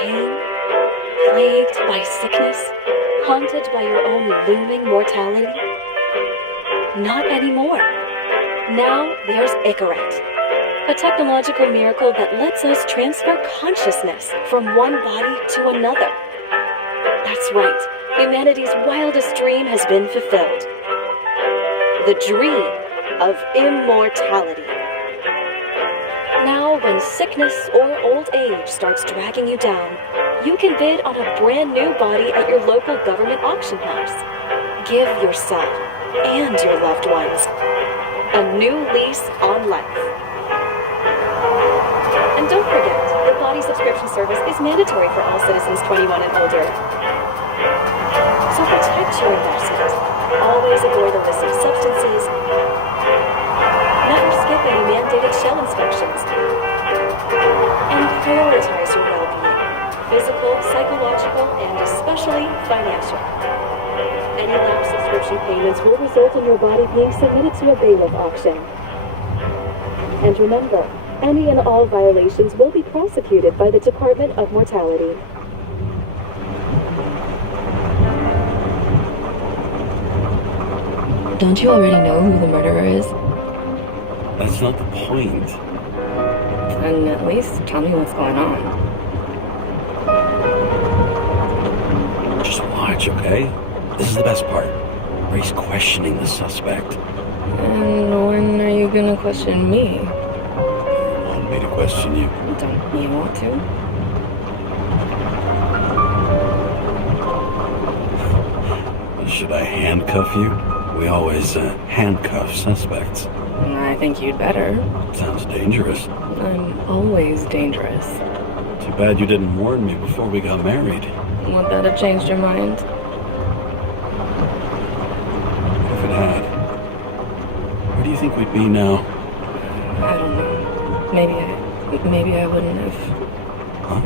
pain, plagued by sickness, haunted by your own looming mortality? Not anymore. Now there's Icaret, a technological miracle that lets us transfer consciousness from one body to another. That's right, humanity's wildest dream has been fulfilled. The dream of immortality. Now, when sickness or old age starts dragging you down, you can bid on a brand new body at your local government auction house. Give yourself and your loved ones a new lease on life. And don't forget, the body subscription service is mandatory for all citizens 21 and older. So protect your investment. Always avoid illicit substances. Never skip any mandated shell inspections. And prioritize your well-being, physical, psychological, and especially financial. Any lapse subscription payments will result in your body being submitted to a bailiff auction. And remember, any and all violations will be prosecuted by the Department of Mortality. Don't you already know who the murderer is? That's not the point. Then at least tell me what's going on. Just watch, okay? This is the best part. Where he's questioning the suspect. And when are you gonna question me? You want me to question you? Don't you want to? Should I handcuff you? We always handcuff suspects. I think you'd better. Sounds dangerous. I'm always dangerous. Too bad you didn't warn me before we got married. Would that have changed your mind? If it had, where do you think we'd be now? I don't know. Maybe I wouldn't have. Huh?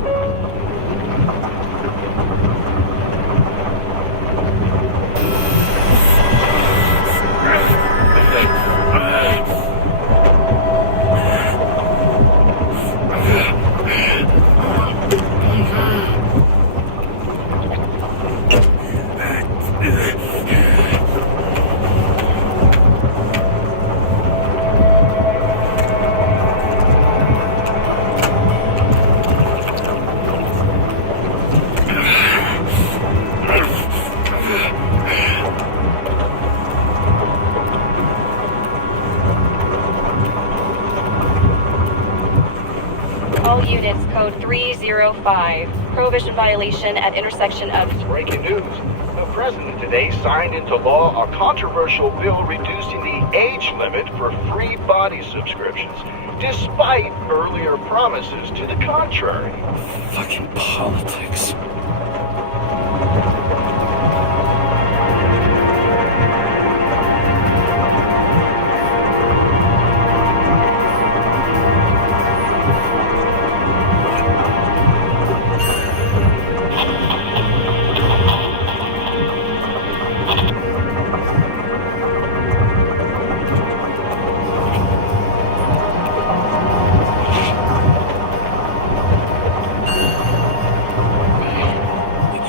All units, code 305. Prohibition violation at intersection of... Breaking news. The president today signed into law a controversial bill reducing the age limit for free body subscriptions, despite earlier promises to the contrary. Fucking politics.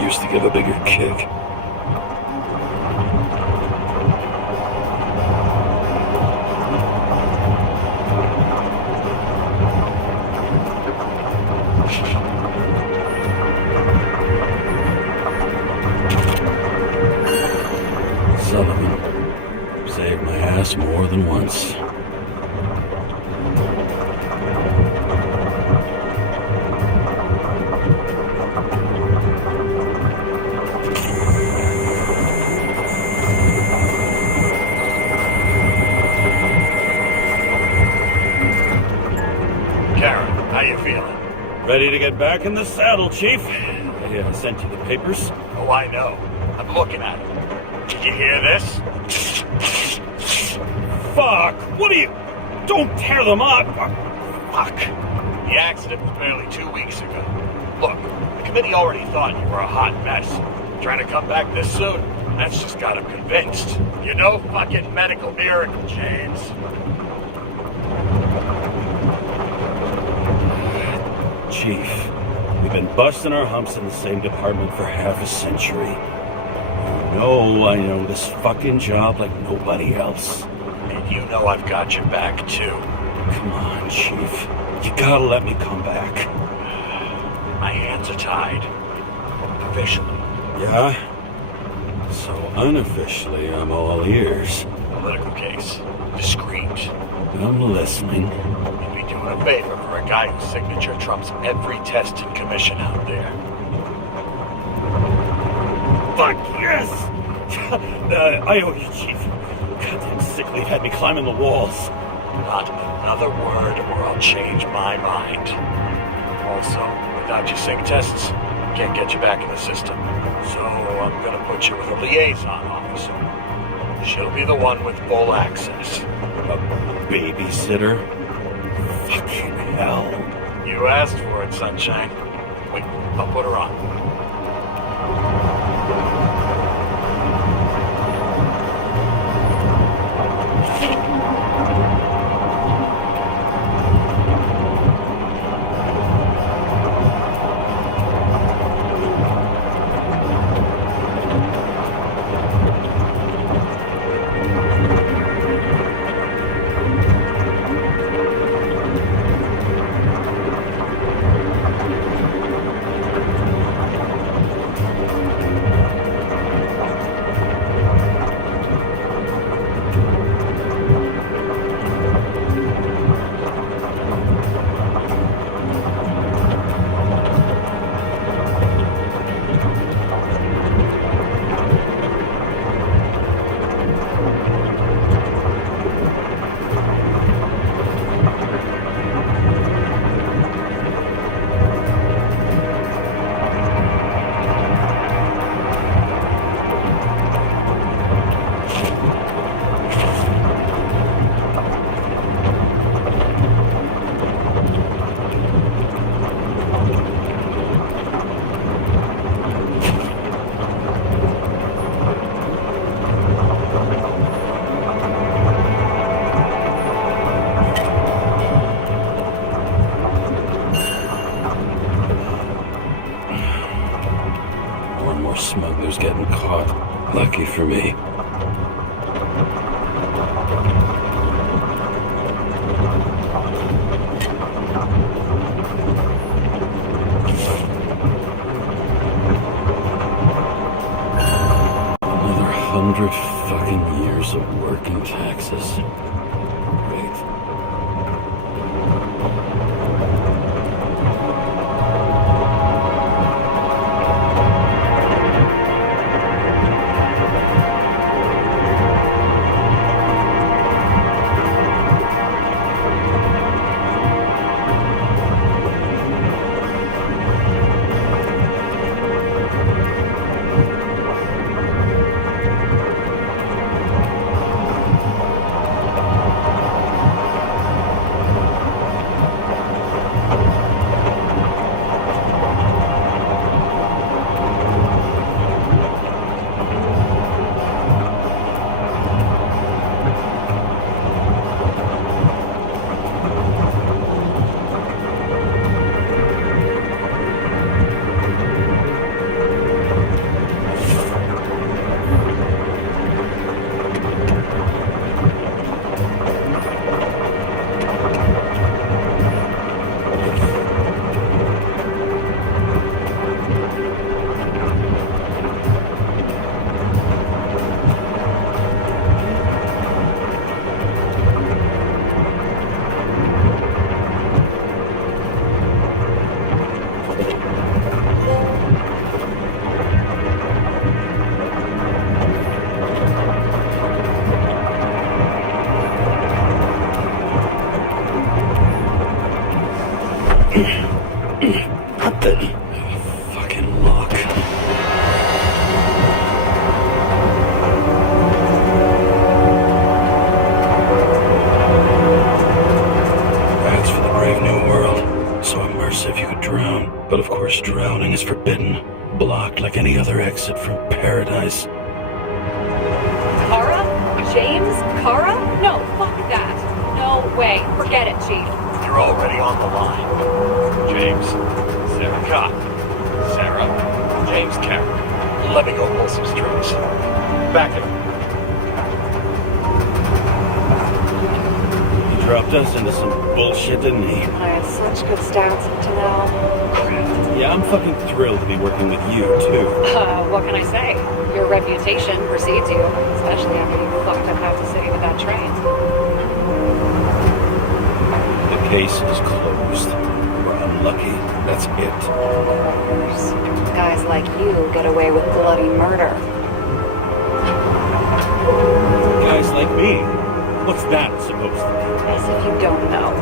Used to give a bigger kick. Sullivan saved my ass more than once. Ready to get back in the saddle, Chief. I sent you the papers. Oh, I know. I'm looking at it. Did you hear this? Fuck! What are you... Don't tear them up! Fuck. The accident was barely 2 weeks ago. Look, the committee already thought you were a hot mess. Trying to come back this soon, that's just got them convinced. You're no fucking medical miracle, James. Chief, We've been busting our humps in the same department for half a century. I know this fucking job like nobody else. And you know I've got your back, too. Come on, Chief. You gotta let me come back. My hands are tied. Officially. Yeah? So unofficially, I'm all ears. Political case. Discreet. I'm listening. You'd be doing a favor for a guy whose signature trumps every test and commission out there. Fuck yes! I owe you, Chief. Goddamn sick leave had me climbing the walls. Not another word or I'll change my mind. Also, without your sync tests, can't get you back in the system. So I'm gonna put you with a liaison officer. She'll be the one with full access. A babysitter? Fucking hell. You asked for it, sunshine. Wait, I'll put her on. Smugglers getting caught. Lucky for me. Another 100 fucking years of working taxes. Great. Not the fucking lock. That's for the brave new world. So immersive you could drown. But of course drowning is forbidden. Blocked like any other exit from paradise. Kara? James Karra? No, fuck that. No way. Forget it, Chief. You're already on the line. James, Sara Kei. Sara, Jeymes Karra. Let me go pull some strings. Back it up. He dropped us into some bullshit, didn't he? I had such good stats up to now. Yeah, I'm fucking thrilled to be working with you, too. What can I say? Your reputation precedes you, especially after you fucked up half the city with that train. The case is closed. We're unlucky. That's it. Of course. Guys like you get away with bloody murder. Guys like me. What's that supposed to be? As if you don't know.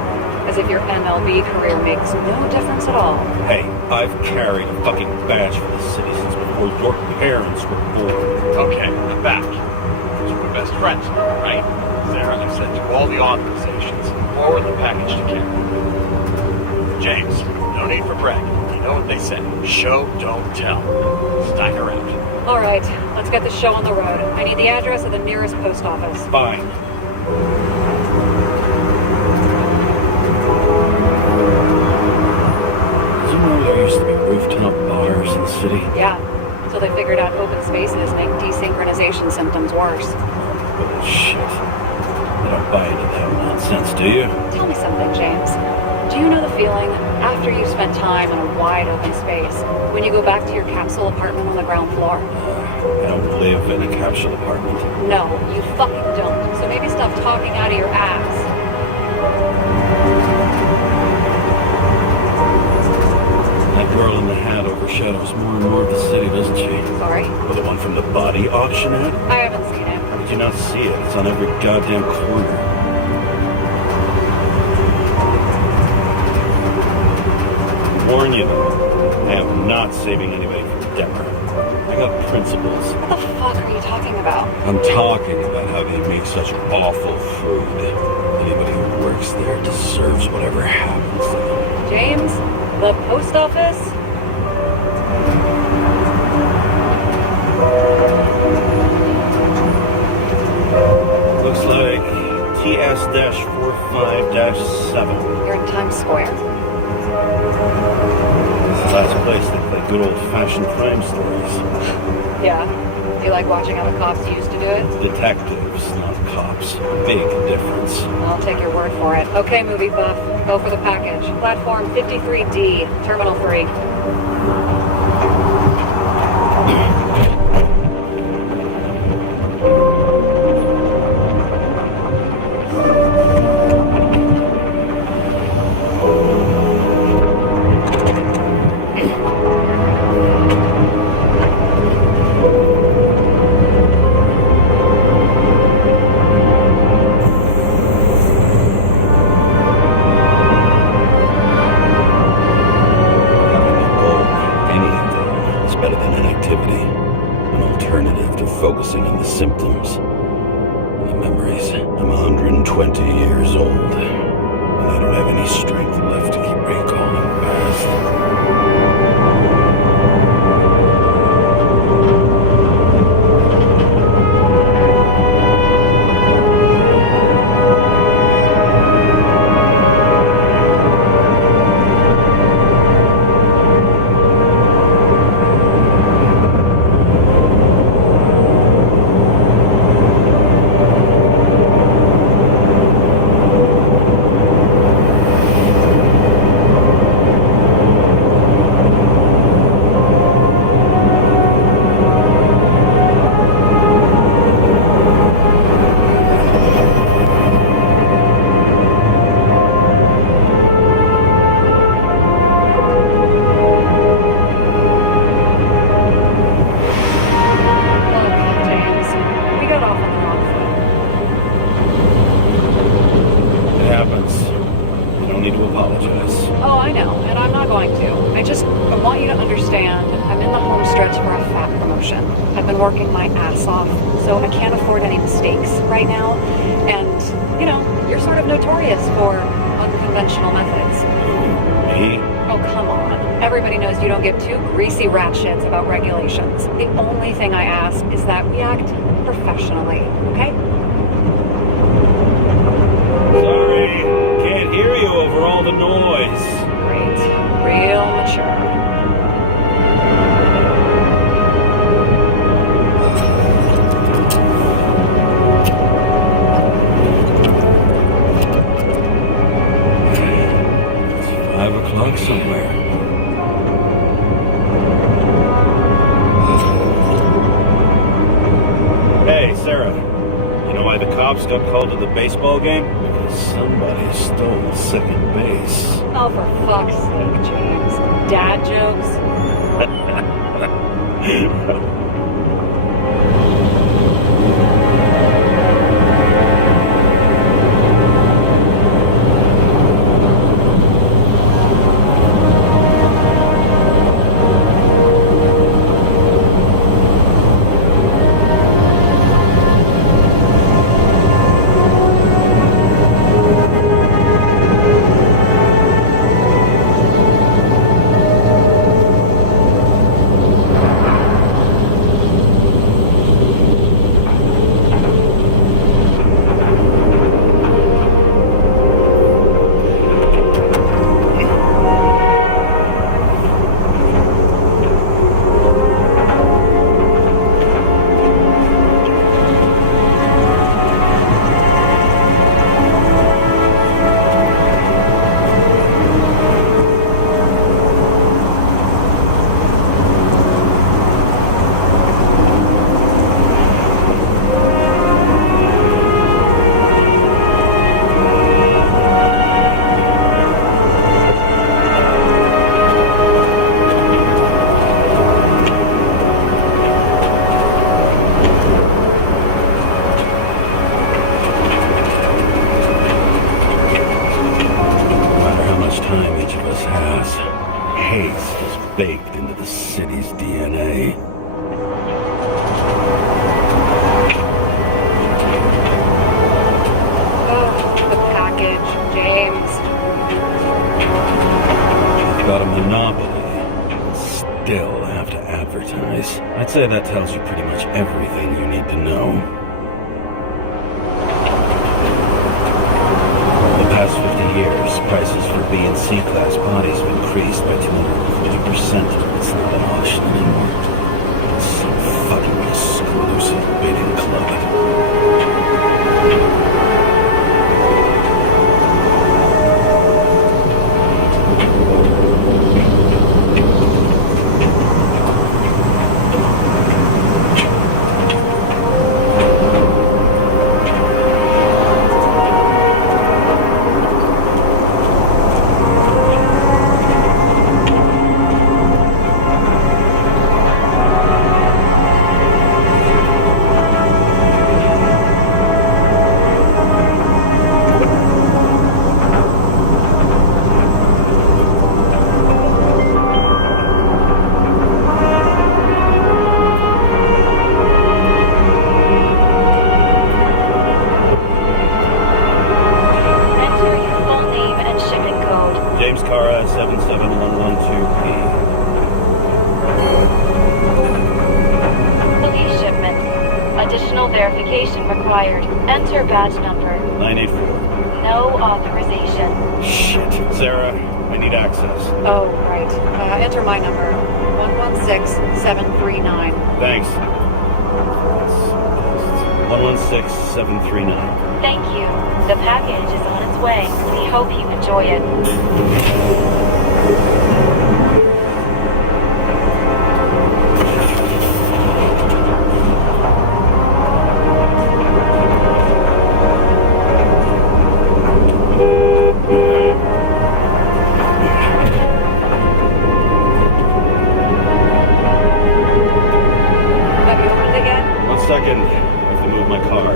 As if your MLB career makes no difference at all. Hey, I've carried a fucking badge for the city since before your parents were born. Okay, I'm back. So we're best friends, right? Sara, I've sent you all the authorizations. Forward the package to Karra. James, no need for bragging. You know what they say. Show, don't tell. Steiner out. All right, let's get this show on the road. I need the address of the nearest post office. Fine. Did you know there used to be rooftop bars in the city? Yeah, so they figured out open spaces make desynchronization symptoms worse. Bullshit. I don't buy into that nonsense, do you? Tell me something, James. Do you know the feeling after you've spent time in a wide open space when you go back to your capsule apartment on the ground floor? I don't live in a capsule apartment. No, you fucking don't. So maybe stop talking out of your ass. That girl in the hat overshadows more and more of the city, doesn't she? Sorry? Or the one from the body auction ad? I haven't seen it. How did you not see it? It's on every goddamn corner. Warn you, I am not saving anybody from Deborah. I got principles. What the fuck are you talking about? I'm talking about how they make such awful food. Anybody who works there deserves whatever happens to them. James? The post office? Looks like TS-45-7. You're in Times Square. It's the last place they play good old-fashioned crime stories. Yeah. Do you like watching how the cops used to do it? Detectives, not cops. Big difference. I'll take your word for it. Okay, movie buff. Go for the package. Platform 53D, Terminal 3. Focusing on the symptoms and the memories. I'm 120 years old, and I don't have any strength left to keep recalling the past. Working my ass off, so I can't afford any mistakes right now. And, you know, you're sort of notorious for unconventional methods. Me? Oh, come on. Everybody knows you don't give two greasy rat shits about regulations. The only thing I ask is that we act professionally, okay? Sorry, can't hear you over all the noise. Great. Real mature. cops got called to the baseball game? Because somebody stole second base. Oh, for fuck's sake, James. Dad jokes? Baked into the city's DNA. Oh, the package, James. Got a monopoly, but still have to advertise. I'd say that tells you pretty much everything you need to know. The past 50 years, prices for B and C class bodies have increased by 240%. It's not an auction anymore. It's some fucking exclusive bidding club. Jaimes Karra, 77112P. Police shipment. Additional verification required. Enter badge number. 984. No authorization. Shit. Sarah, I need access. Oh, right. Enter my number. 116739. Thanks. 116739. Thank you. The package is on its way. We hope you enjoy it. Have you opened it yet? 1 second. I have to move my car.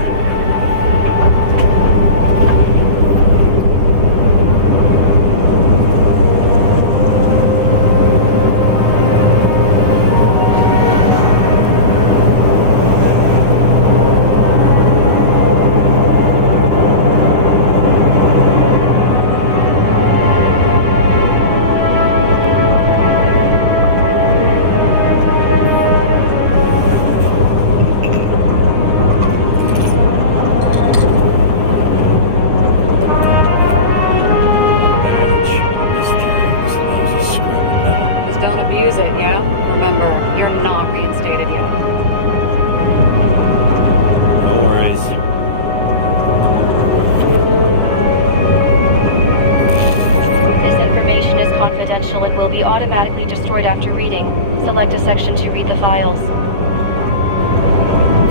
It will be automatically destroyed after reading. Select a section to read the files.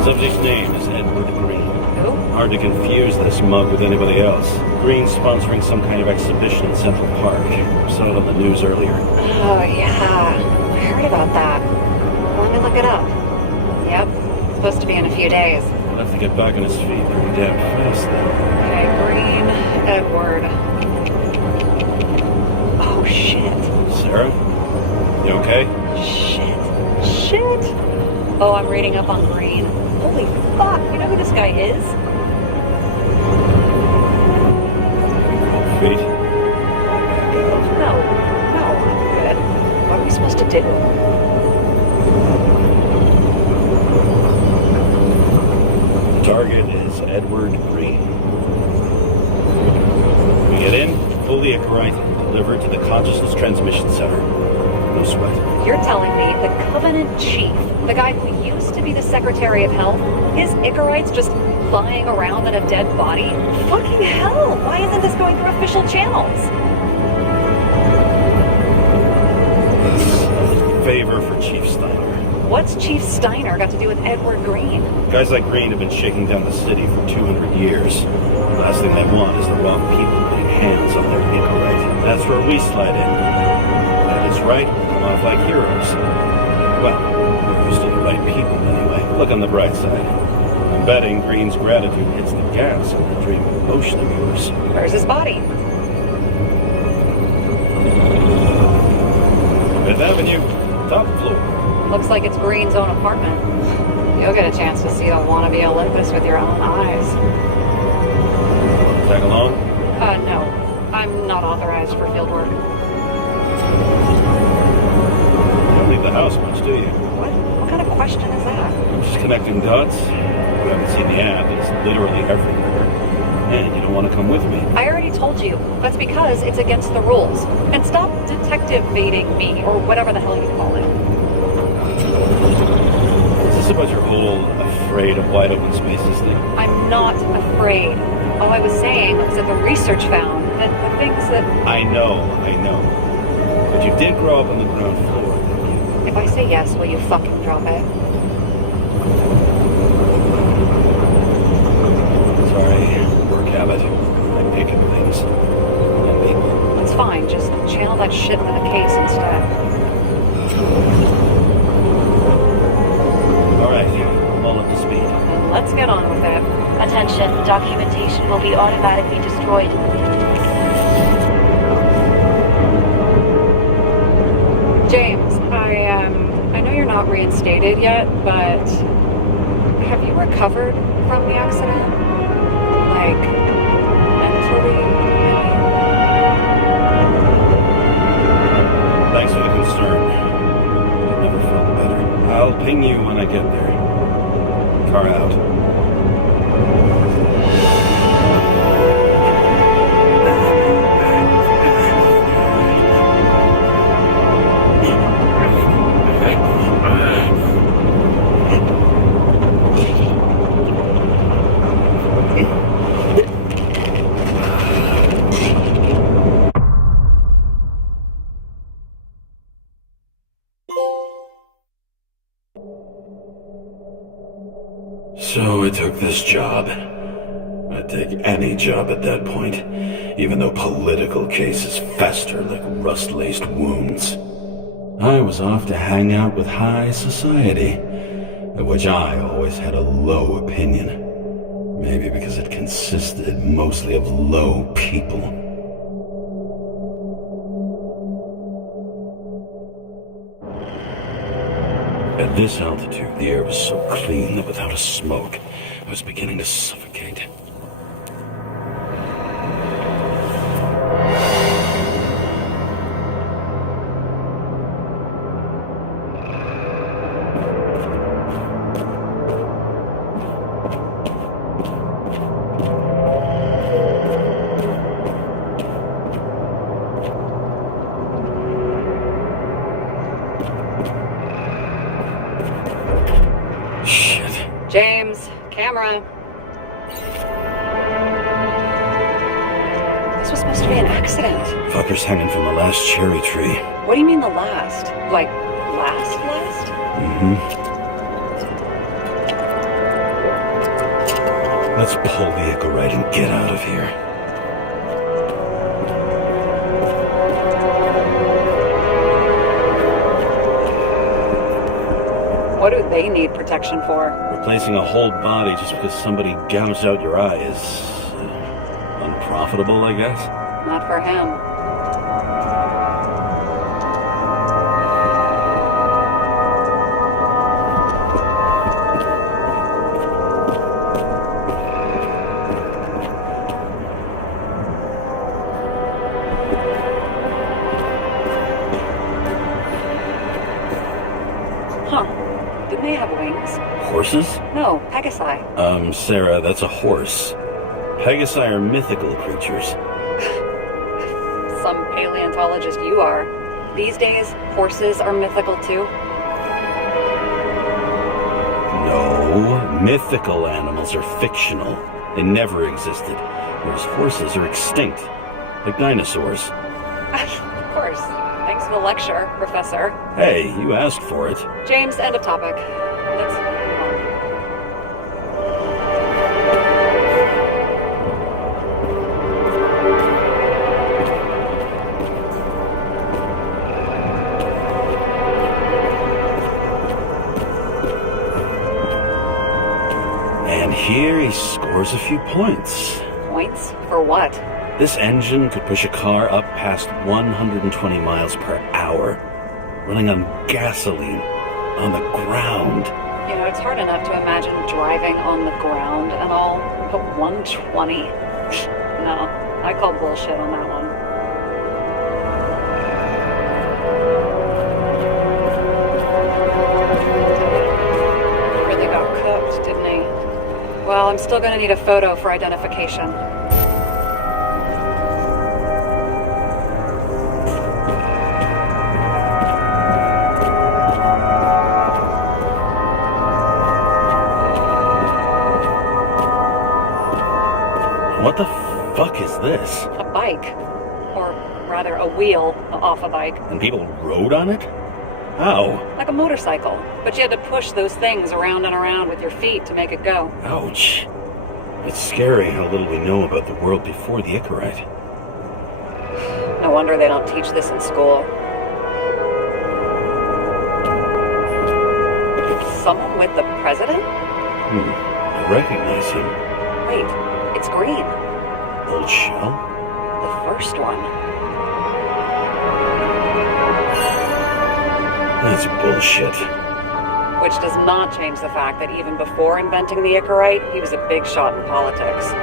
Subject's name is Edward Green. Who? hard to confuse this mug with anybody else. Green's sponsoring some kind of exhibition in Central Park. Saw it on the news earlier. Oh, yeah. I heard about that. Let me look it up. Yep. It's supposed to be in a few days. We'll have to get back on his feet pretty damn fast then. Okay, Green, Edward. Oh, shit. Sarah? You okay? Shit. Oh, I'm reading up on Green. Holy fuck, you know who this guy is? Feet? No, I'm good. What are we supposed to do? The target is Edward Green. We get in, fully Icarite, delivered to the Consciousness Transmission Center. No sweat. You're telling me the Covenant Chief, the guy who used to be the Secretary of Health, his Icarites just lying around in a dead body? Fucking hell! Why isn't this going through official channels? Favor for Chief Steiner. What's Chief Steiner got to do with Edward Green? Guys like Green have been shaking down the city for 200 years. The last thing they want is the wrong people putting hands on their Icarite. That's where we slide in. That is right, we'll come off like heroes. Well, we're used to the right people anyway. Look on the bright side. I'm betting Green's gratitude hits the gas on that dream of motion of yours. Where's his body? Fifth Avenue, top floor. Looks like it's Green's own apartment. You'll get a chance to see the wannabe Olympus with your own eyes. Tag along? No. I'm not authorized for field work. You don't leave the house much, do you? What kind of question is that? I'm just connecting dots. You haven't seen the ad, it's literally everywhere. And you don't want to come with me. I already told you. That's because it's against the rules. And stop detective baiting me, or whatever the hell you call it. Is this about your whole afraid of wide open spaces thing? I'm not afraid. All I was saying was that the research found that the things that... I know. But you did grow up on the ground floor, didn't you? If I say yes, will you fucking drop it? Sorry, work habit. I pick at things. And people. It's fine, just channel that shit into the case instead. Alright, I'm all up to speed. Then let's get on with it. Attention, documentation will be automatically destroyed. James, I know you're not reinstated yet, but have you recovered from the accident? Like, mentally? Thanks for the concern. I've never felt better. I'll ping you when I get there. Car out. So I took this job. I'd take any job at that point, even though political cases fester like rust-laced wounds. I was off to hang out with high society, of which I always had a low opinion. Maybe because it consisted mostly of low people. At this altitude, the air was so clean that without a smoke, I was beginning to suffocate. James, camera. This was supposed to be an accident. Fucker's hanging from the last cherry tree. What do you mean the last? Like, last? Let's pull the Icarite and get out of here. What do they need protection for? Replacing a whole body just because somebody gouged out your eye is unprofitable, I guess. Not for him. Didn't they have wings? Horses? No, Pegasi. Sarah, that's a horse. Pegasi are mythical creatures. Some paleontologist you are. These days, horses are mythical too. No, mythical animals are fictional. They never existed, whereas horses are extinct, like dinosaurs. Of course. Thanks for the lecture, Professor. Hey, you asked for it. James, end of topic. Let's move on. And here he scores a few points. Points? For what? This engine could push a car up past 120 miles per hour, running on gasoline, on the ground. You know, it's hard enough to imagine driving on the ground and all, but 120? No, I call bullshit on that one. Really got cooked, didn't he? Well, I'm still gonna need a photo for identification. What the fuck is this? A bike. Or rather, a wheel off a bike. And people rode on it? How? Like a motorcycle. But you had to push those things around and around with your feet to make it go. Ouch. It's scary how little we know about the world before the Icarite. No wonder they don't teach this in school. Someone with the president? I recognize him. Wait, it's green. Old shell? The first one. That's bullshit. Which does not change the fact that even before inventing the Icarite, he was a big shot in politics.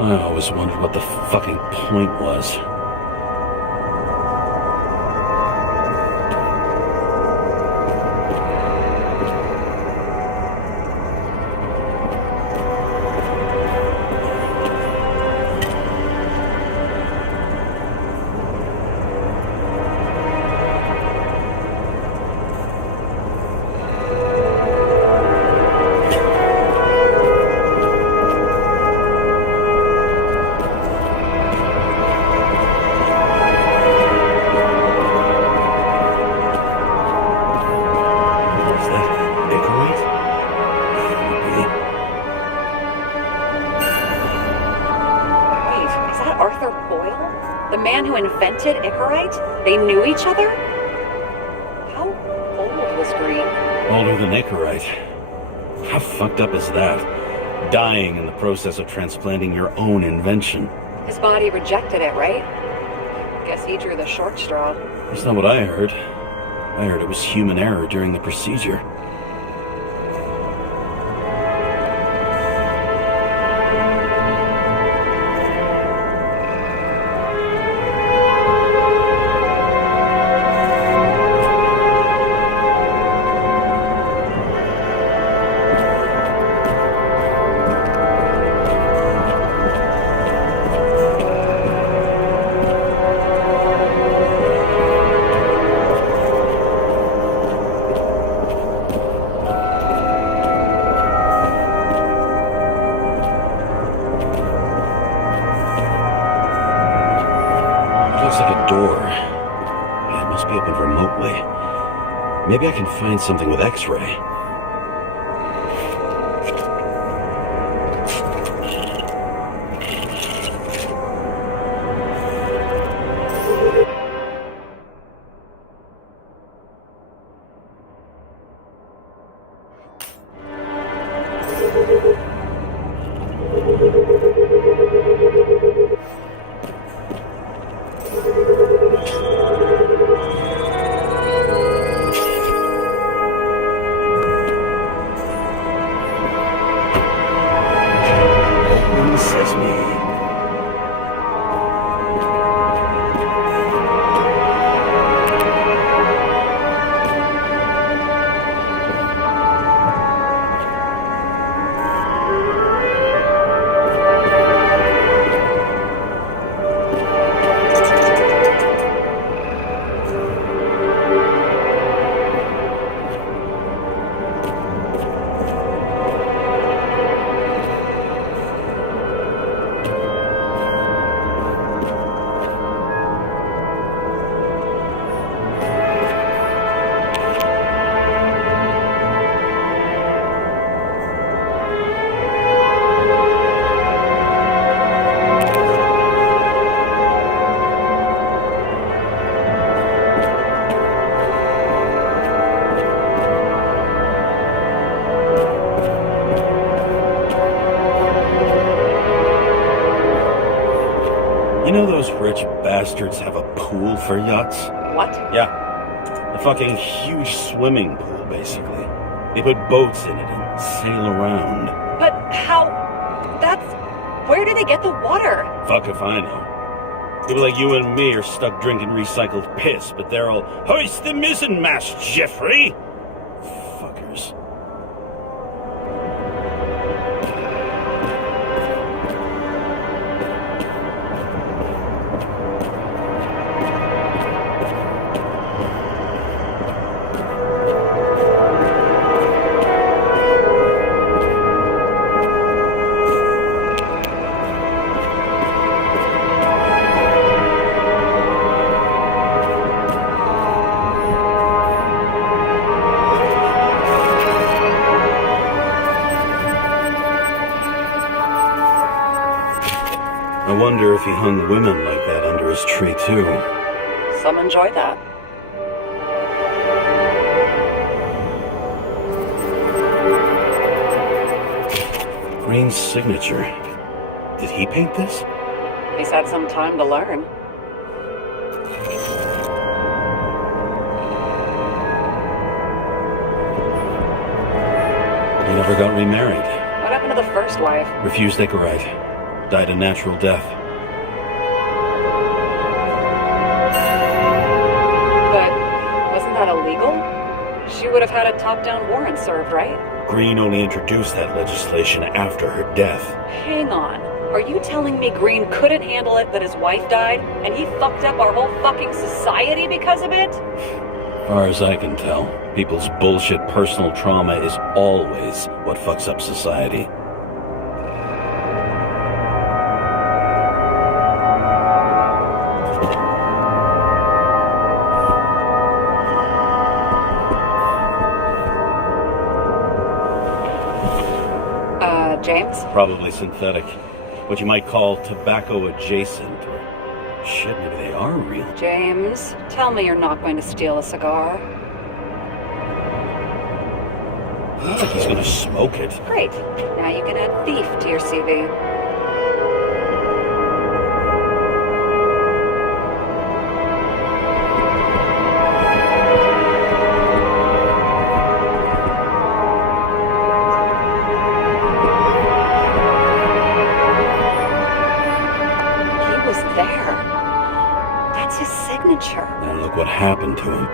I always wondered what the fucking point was. Icarite? They knew each other? How old was Green? Older than Icarite. How fucked up is that? dying in the process of transplanting your own invention. His body rejected it, right? Guess he drew the short straw. That's not what I heard. I heard it was human error during the procedure. Maybe I can find something with X-ray. You know those rich bastards have a pool for yachts? What? Yeah. A fucking huge swimming pool, basically. They put boats in it and sail around. But how... that's... where do they get the water? Fuck if I know. People like you and me are stuck drinking recycled piss, but they're all, hoist the mizzenmast, Jeffrey! Fuckers. I wonder if he hung women like that under his tree, too. Some enjoy that. Green's signature. Did he paint this? He's had some time to learn. He never got remarried. What happened to the first wife? Refused Icarite. Died a natural death. But wasn't that illegal? She would have had a top-down warrant served, right? Green only introduced that legislation after her death. Hang on. Are you telling me Green couldn't handle it that his wife died, and he fucked up our whole fucking society because of it? Far as I can tell, people's bullshit personal trauma is always what fucks up society. James? Probably synthetic. What you might call tobacco adjacent. Or shit, maybe they are real. James, tell me you're not going to steal a cigar. Not like he's gonna smoke it. Great. Now you can add thief to your CV. He was there. That's his signature. And look what happened to him.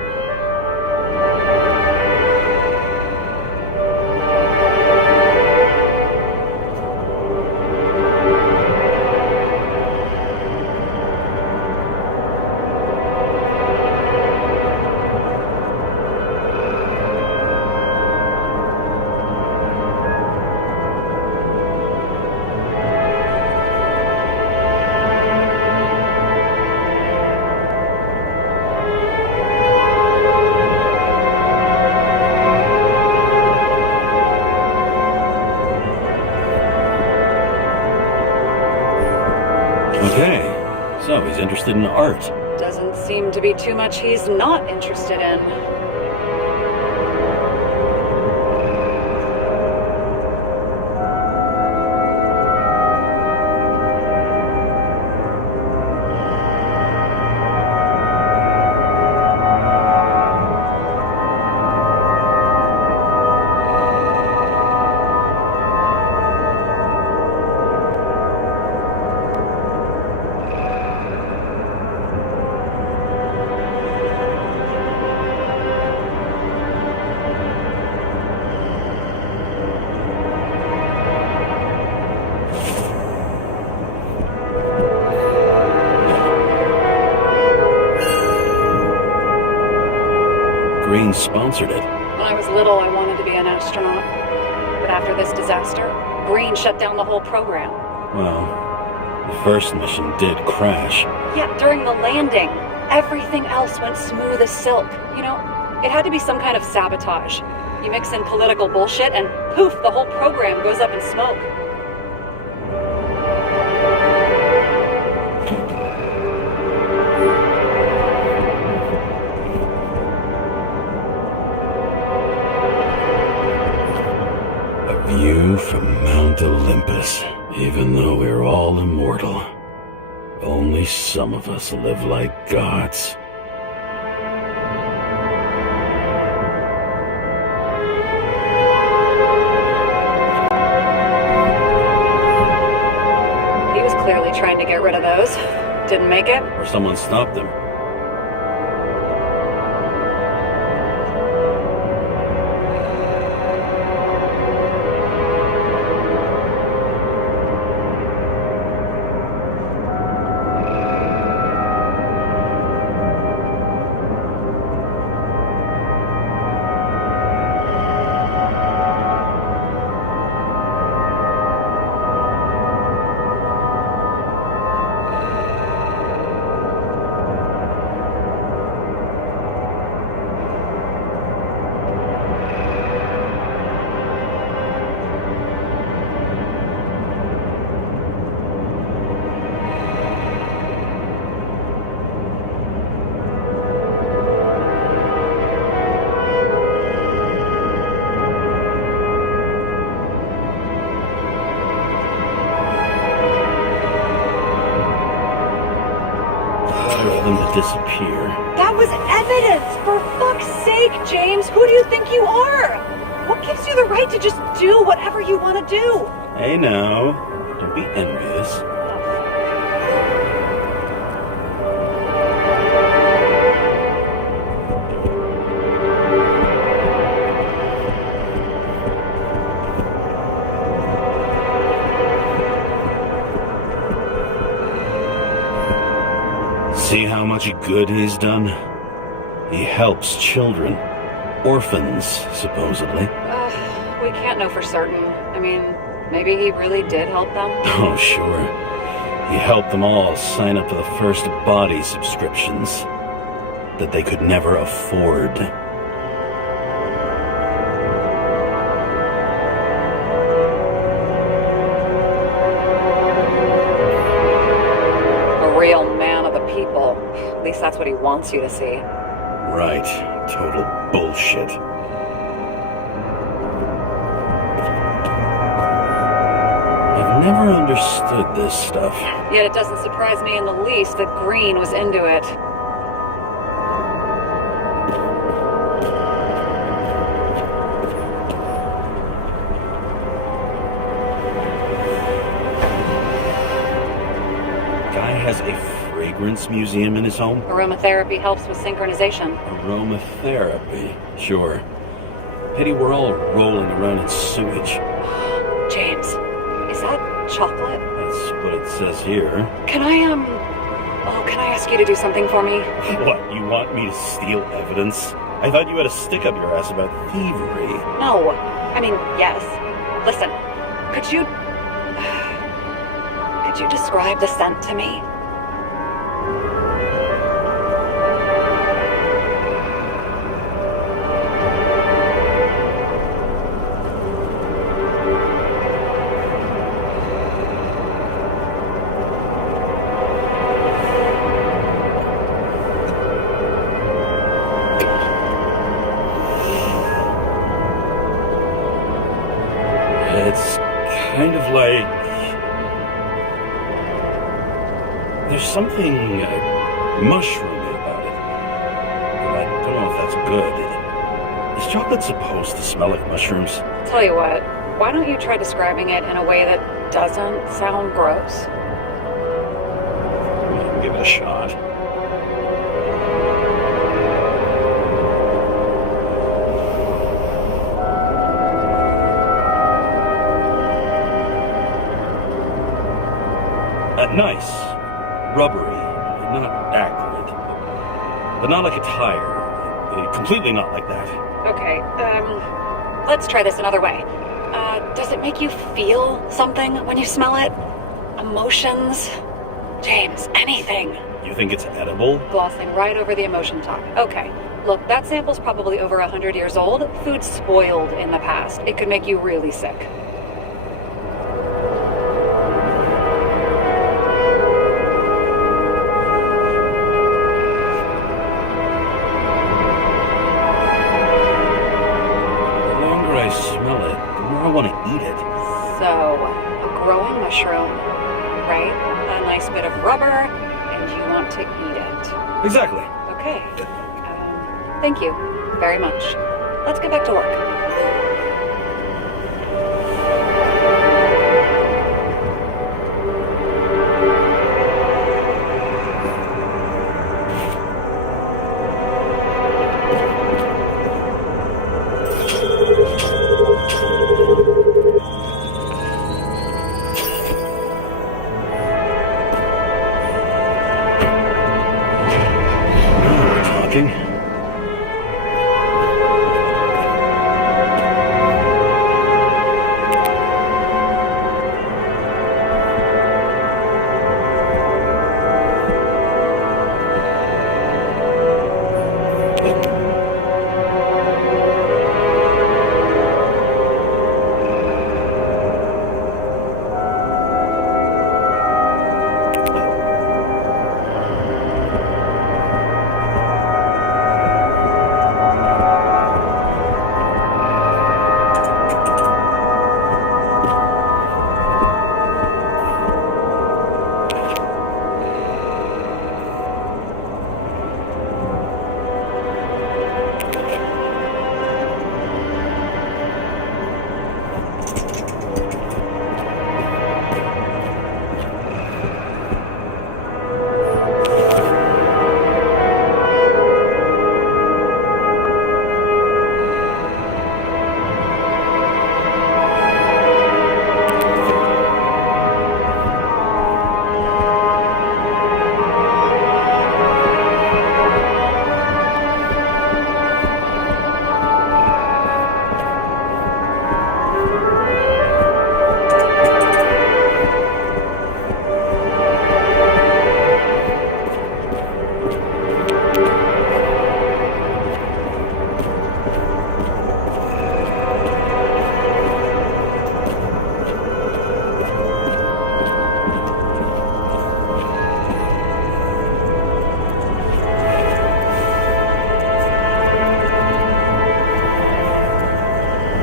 Okay, so he's interested in art. Doesn't seem to be too much he's not interested in. Green sponsored it. When I was little, I wanted to be an astronaut. But after this disaster, Green shut down the whole program. Well, the first mission did crash. Yet during the landing, everything else went smooth as silk. You know, it had to be some kind of sabotage. You mix in political bullshit and poof, the whole program goes up in smoke. View from Mount Olympus. Even though we're all immortal, only some of us live like gods. He was clearly trying to get rid of those. Didn't make it. Or someone stopped them. Them to disappear. That was evidence! For fuck's sake, James! Who do you think you are? What gives you the right to just do whatever you want to do? Hey now, don't be envious. See how much good he's done? He helps children. Orphans, supposedly. We can't know for certain. I mean, maybe he really did help them. Oh, sure. He helped them all sign up for the first body subscriptions that they could never afford. A real man of the people. At least that's what he wants you to see. Right. Total bullshit. never understood this stuff. Yet it doesn't surprise me in the least that Green was into it. Guy has a fragrance museum in his home? Aromatherapy helps with synchronization. Aromatherapy, sure. Pity we're all rolling around in sewage. James, is that chocolate? That's what it says here. Can I ask you to do something for me? What, you want me to steal evidence? I thought you had a stick up your ass about thievery. No. I mean, yes. Listen, could you describe the scent to me? It's kind of like... There's something mushroomy about it. But I don't know if that's good. Is chocolate supposed to smell like mushrooms? Tell you what, why don't you try describing it in a way that doesn't sound gross? I'll give it a shot. Nice. Rubbery. Not acrid. But not like a tire. Completely not like that. Okay, let's try this another way. Does it make you feel something when you smell it? Emotions? James, anything. You think it's edible? Glossing right over the emotion talk. Okay, look, that sample's probably over 100 years old. Food spoiled in the past. It could make you really sick. I want to eat it. So, a growing mushroom, right? A nice bit of rubber, and you want to eat it. Exactly. Okay. Thank you very much. Let's get back to work.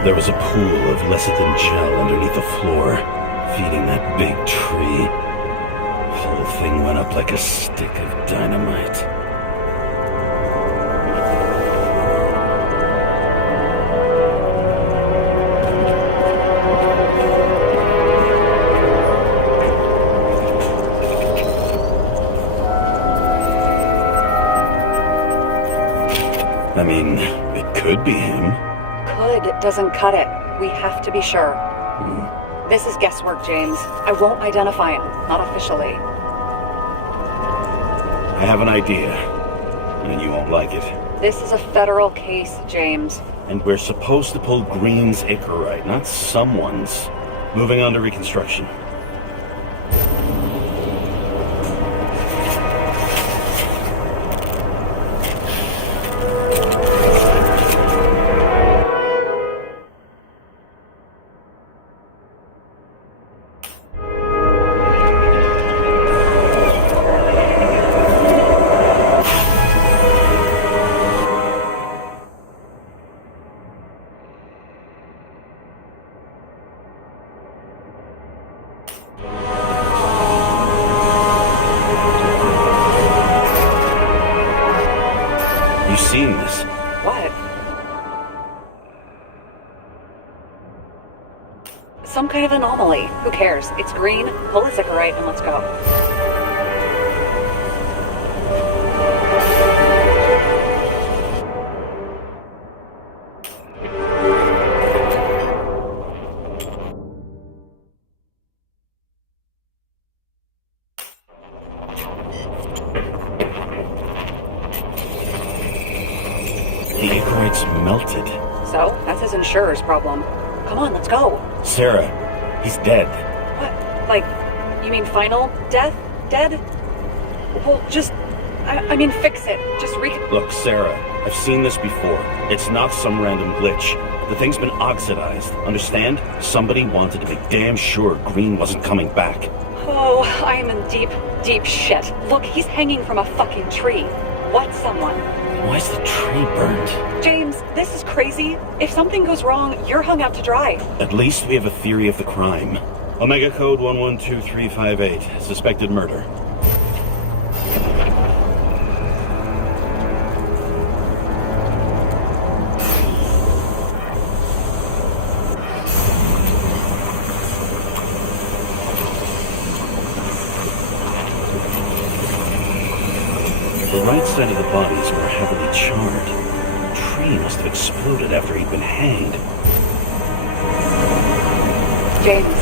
There was a pool of lecithin gel underneath the floor. Feeding that big tree. Whole thing went up like a stick of dynamite. I mean, it could be him. Could doesn't cut it. We have to be sure. This is guesswork, James. I won't identify him. Not officially. I have an idea, and you won't like it. This is a federal case, James. And we're supposed to pull Green's Icarite, not someone's. Moving on to reconstruction. You seen this? What? Some kind of anomaly. Who cares? It's green. Pull its Icarite and let's go. The Icarite's melted. So, that's his insurer's problem. Come on, let's go. Sarah, he's dead. What? Like, you mean final death? Dead? Well, just... I mean, fix it. Just Look, Sarah, I've seen this before. It's not some random glitch. The thing's been oxidized, understand? Somebody wanted to be damn sure Green wasn't coming back. Oh, I am in deep, deep shit. Look, he's hanging from a fucking tree. What someone? Why's the tree burnt? James, this is crazy. If something goes wrong, you're hung out to dry. At least we have a theory of the crime. Omega code 112358. Suspected murder. The right side of the bodies were heavily charred. The tree must have exploded after he'd been hanged. James,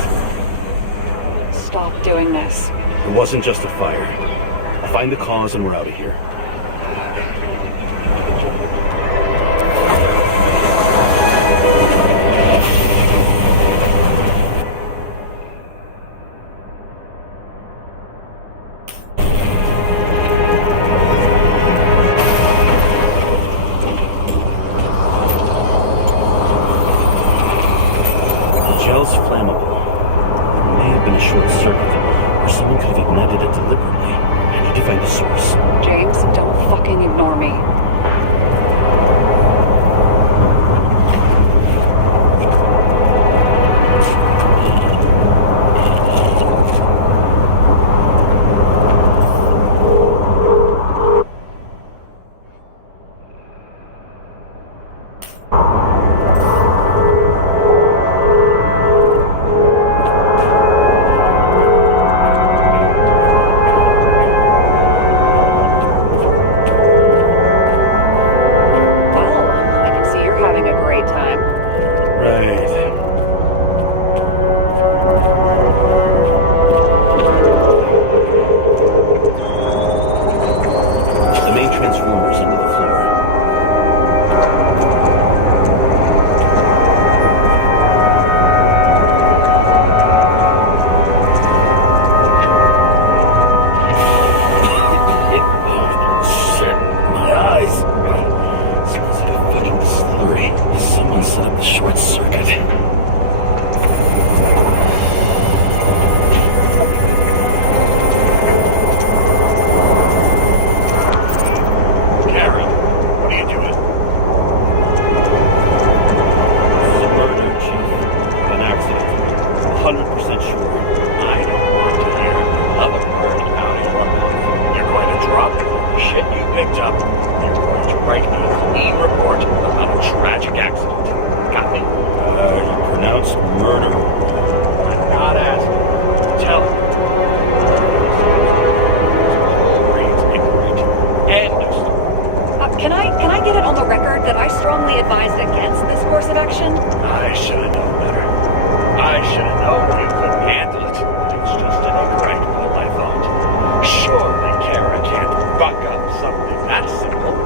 stop doing this. It wasn't just a fire. I'll find the cause and we're out of here. Gel's flammable. It may have been a short circuit, or someone could have ignited it deliberately. I need to find the source. James, don't fucking ignore me. Sure. wants murder. I'm not asking. Tell me. Green's ignorant. End of story. Can I get it on the record that I strongly advised against this course of action? I should have known better. I should have known you couldn't handle it. It's just an incorrect pull, I thought. Surely Kara can't buck up something that simple.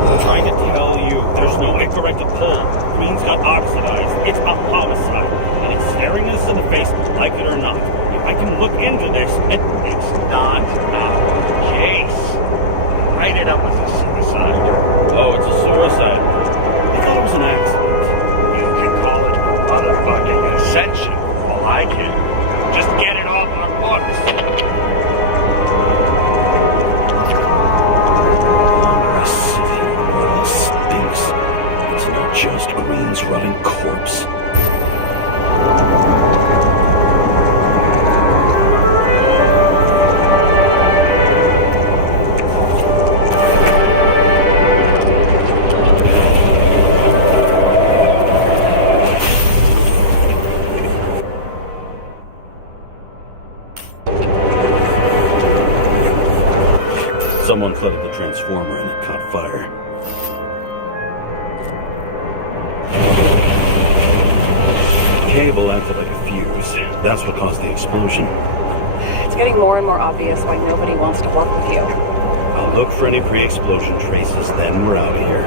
I'm trying to tell you, there's no incorrect pull. Green's got oxidized. It's a homicide. And it's staring us in the face, like it or not. If I can look into this, and It's not our case. Write it up as a suicide. oh, it's a suicide. I thought it was an accident. You can call it motherfucking ascension. Well, I can. Just get it off our books. We're a city where all stinks. It's not just Green's rotting corpse. Someone flooded the transformer and it caught fire. Cable acted like a fuse. That's what caused the explosion. It's getting more and more obvious why nobody wants to work with you. I'll look for any pre-explosion traces, then we're out of here.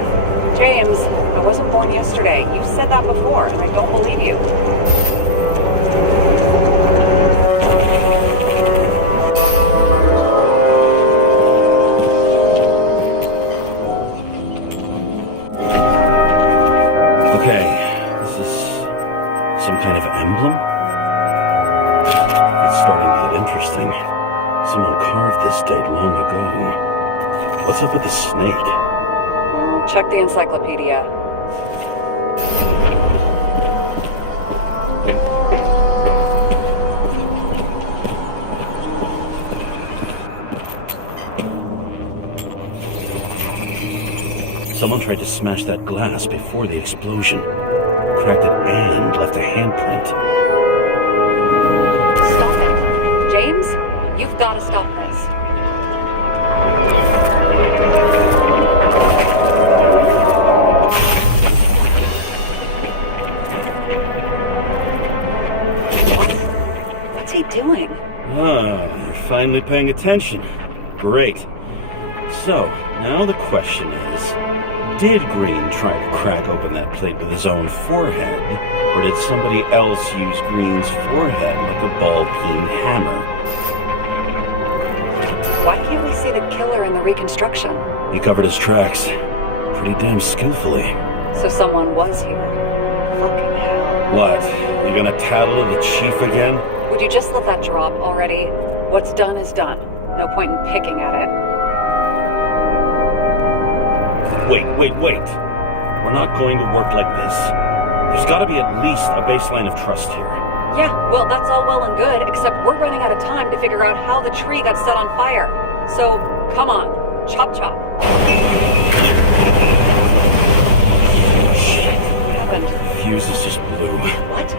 James, I wasn't born yesterday. You said that before, and I don't believe you. Okay, this is some kind of emblem? It's starting to get interesting. Someone carved this date long ago. What's up with the snake? Check the encyclopedia. Someone tried to smash that glass before the explosion. Cracked it and left a handprint. Stop it. James, you've got to stop this. What's he doing? Ah, you're finally paying attention. Great. So, now the question is, did Green try to crack open that plate with his own forehead, or did somebody else use Green's forehead like a ball-peen hammer? Why can't we see the killer in the reconstruction? He covered his tracks pretty damn skillfully. So someone was here. Fucking hell. What? You gonna tattle to the chief again? Would you just let that drop already? What's done is done. No point in picking at it. Wait. We're not going to work like this. There's gotta be at least a baseline of trust here. Yeah, well, that's all well and good, except we're running out of time to figure out how the tree got set on fire. So, come on. Chop chop. Shit. What happened? The fuses just blew. What?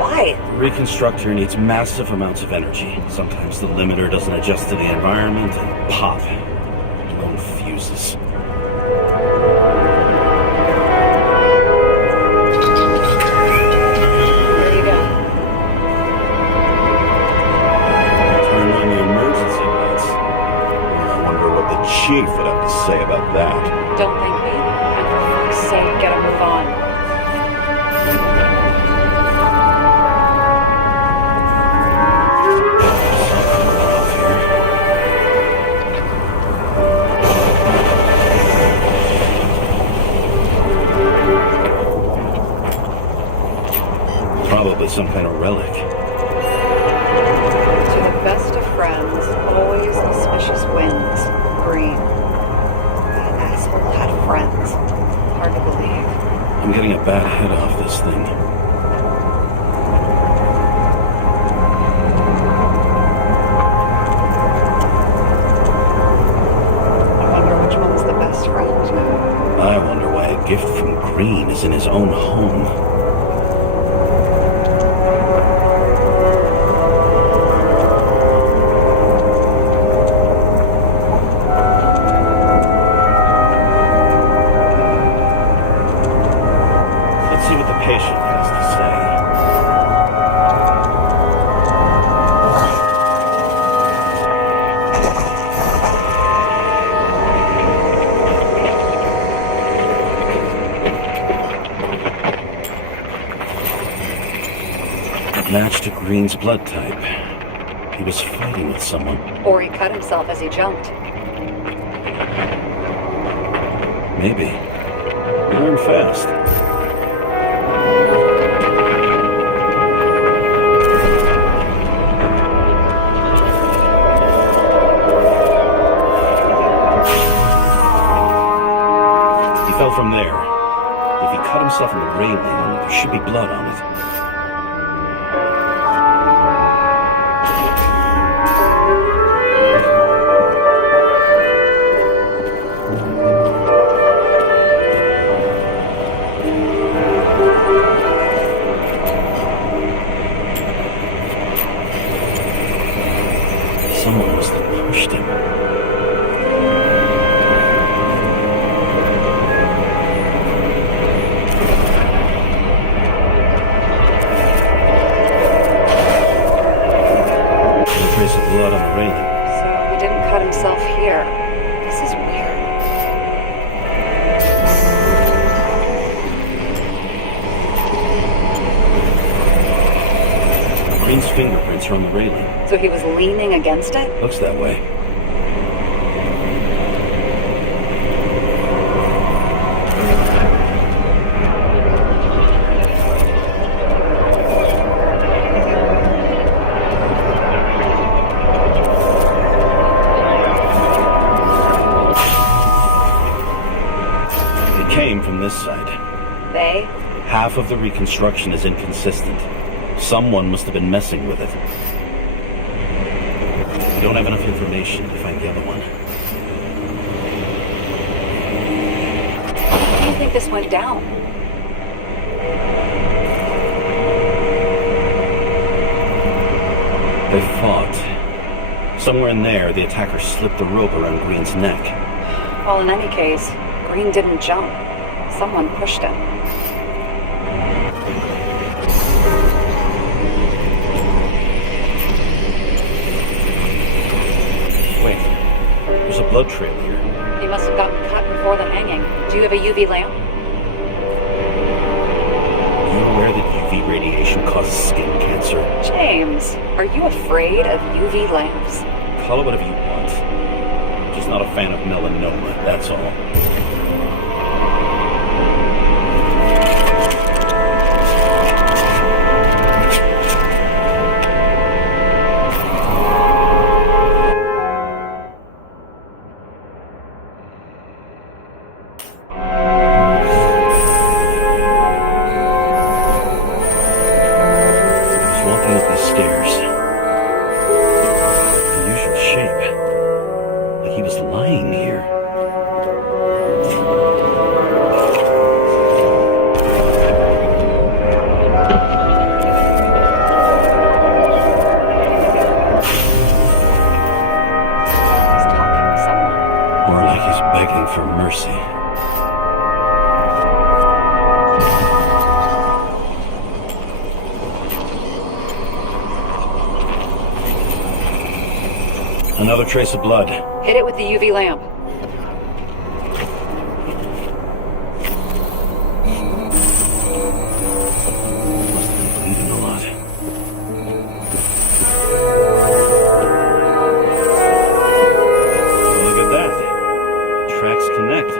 Why? The reconstructor needs massive amounts of energy. Sometimes the limiter doesn't adjust to the environment and pop. Blown fuses. Where do you go? Turn on the emergency lights. I wonder what the chief would have to say about that. Don't thank me. And for fuck's sake, get a move on. Probably some kind of relic. To the best of friends, always auspicious winds. Green. That asshole had friends. Hard to believe. I'm getting a bad head off this thing. I wonder which one's the best friend. I wonder why a gift from from Green is in his own home. Let's see what the patient has to say. Matched to Green's blood type. He was fighting with someone. Or he cut himself as he jumped. Maybe. We learn fast. He fell from there. If he cut himself in the railing, there should be blood on it. Someone must have pushed him. No trace of blood on the railing. So he didn't cut himself here. This is weird. Green's fingerprints are on the railing. So he was leaning against it? Looks that way. It came from this side. They? Half of the reconstruction is inconsistent. Someone must have been messing with it. We don't have enough information to find the other one. How do you think this went down? They fought. Somewhere in there, the attacker slipped the rope around Green's neck. Well, in any case, Green didn't jump. Someone pushed him. Wait, there's a blood trail here. He must have gotten cut before the hanging. Do you have a UV lamp? Are you aware that UV radiation causes skin cancer? James, are you afraid of UV lamps? Call it whatever you want. Just not a fan of melanoma, that's all. For mercy. Another trace of blood. Hit it with the UV lamp. Must have been bleeding a lot. Look at that. Tracks connect.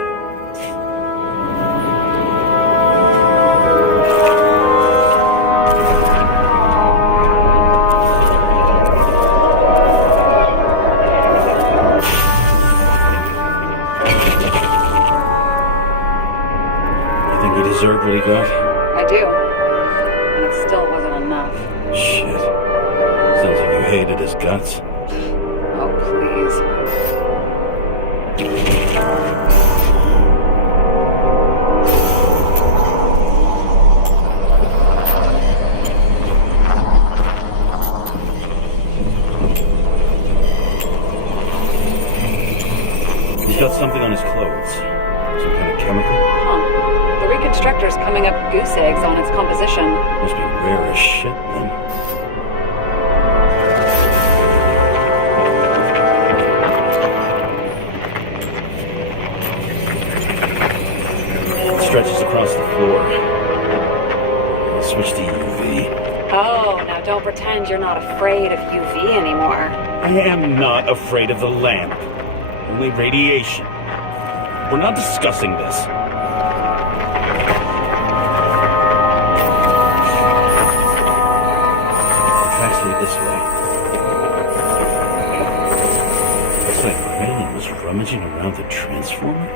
You think he deserved what he got? I do. And it still wasn't enough. Shit. Sounds like you hated his guts. Oh, please. director's coming up goose eggs on its composition. Must be rare as shit, then. It stretches across the floor. I'll switch to UV. Oh, now don't pretend you're not afraid of UV anymore. I am not afraid of the lamp. Only radiation. We're not discussing this. The tracks lead this way. Looks like Brandon was rummaging around the transformer.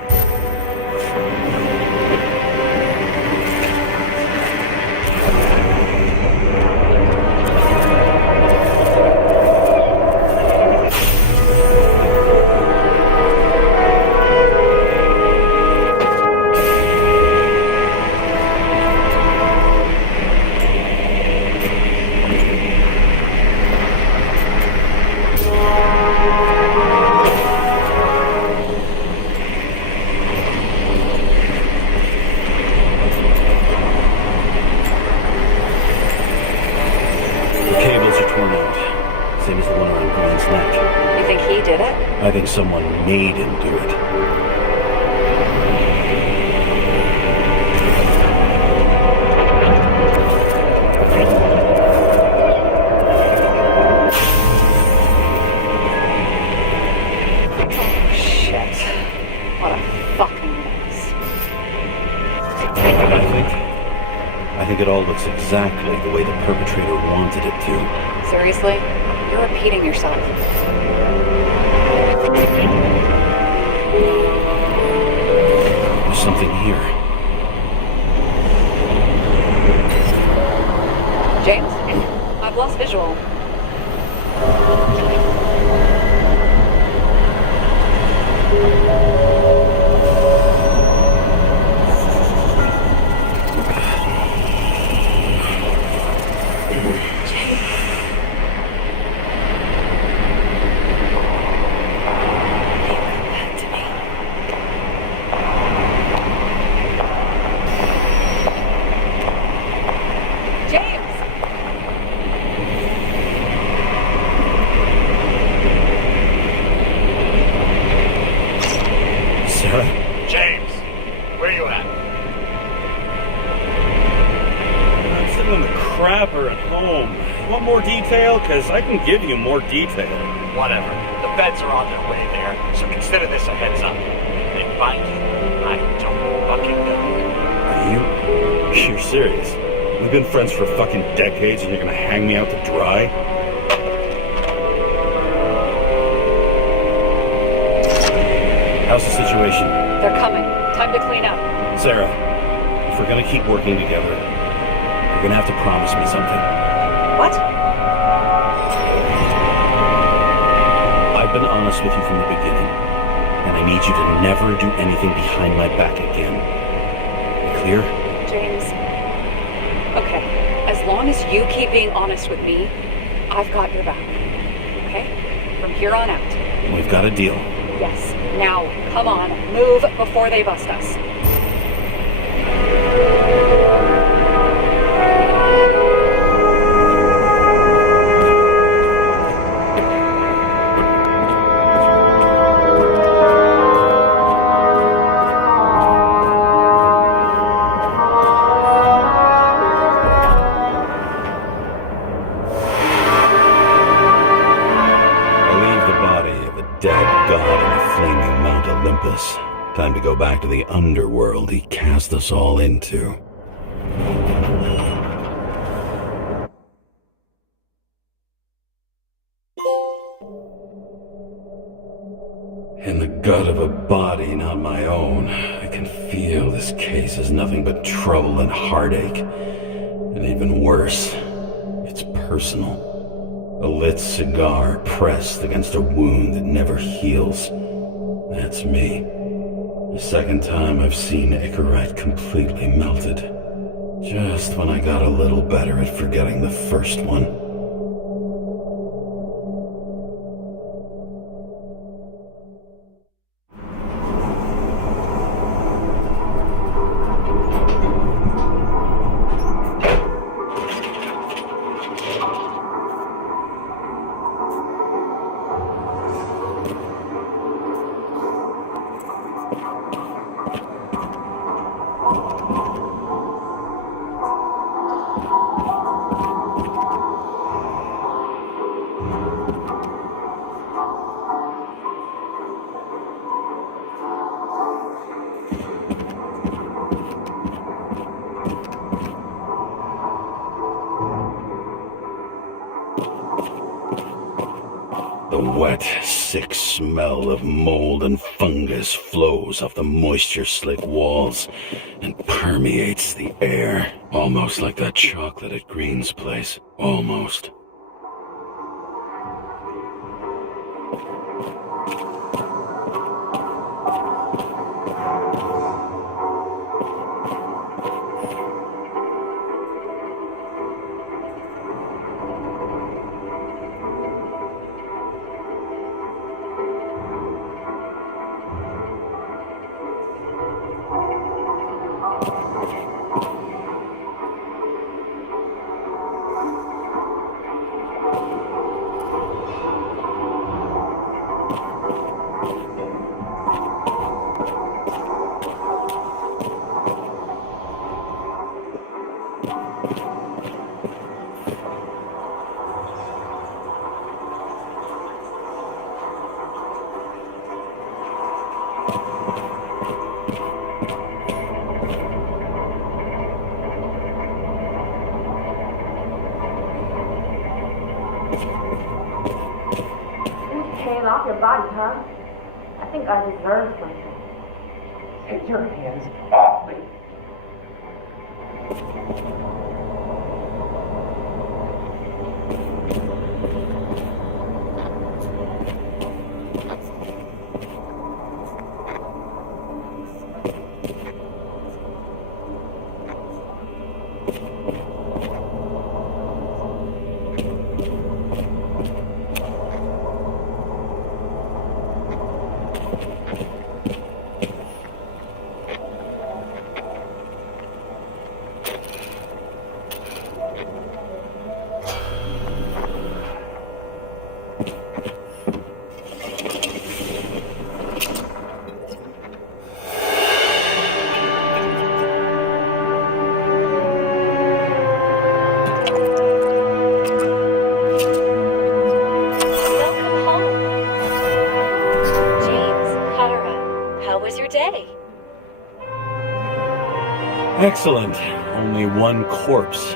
I think someone made him do it. Shit. What a fucking mess. I think it all looks exactly the way the perpetrator wanted it to. Seriously? You're repeating yourself. There's something here. James, I've lost visual. Because I can give you more detail. Whatever. The feds are on their way there, so consider this a heads up. If they find you, I don't fucking know. Are you? You're serious? We've been friends for fucking decades and you're gonna hang me out to dry? How's the situation? They're coming. Time to clean up. Sarah, if we're gonna keep working together, you're gonna have to promise me something. What? I've been honest with you from the beginning, and I need you to never do anything behind my back again. Clear? James. Okay. As long as you keep being honest with me, I've got your back. Okay? From here on out. We've got a deal. Yes. Now, come on. Move before they bust us. Time to go back to the underworld he cast us all into. In the gut of a body not my own, I can feel this case is nothing but trouble and heartache. And even worse, it's personal. A lit cigar pressed against a wound that never heals. That's me. The second time I've seen Icarite completely melted. Just when I got a little better at forgetting the first one. wet, sick smell of mold and fungus flows off the moisture-slick walls and permeates the air. Almost like that chocolate at Green's place. Almost. Off your body, huh? I think I deserve something. Get your hands off me. Excellent. Only one corpse.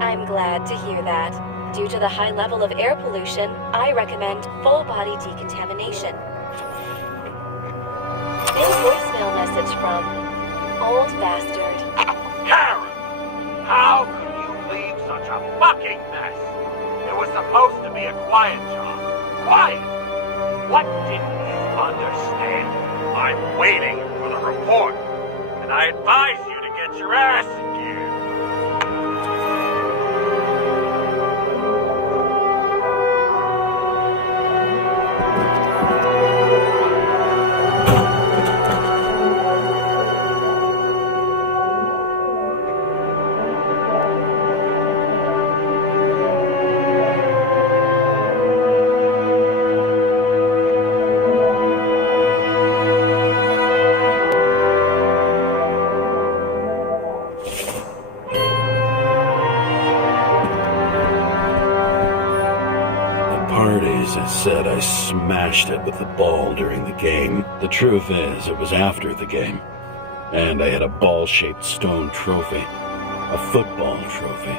I'm glad to hear that. Due to the high level of air pollution, I recommend full-body decontamination. A voicemail message from Old Bastard. Karen! How could you leave such a fucking mess? It was supposed to be a quiet job. Quiet! What didn't you understand? I'm waiting for the report. And I advise you to get your ass in gear. I said I smashed it with the ball during the game. The truth is, it was after the game. And I had a ball-shaped stone trophy. A football trophy.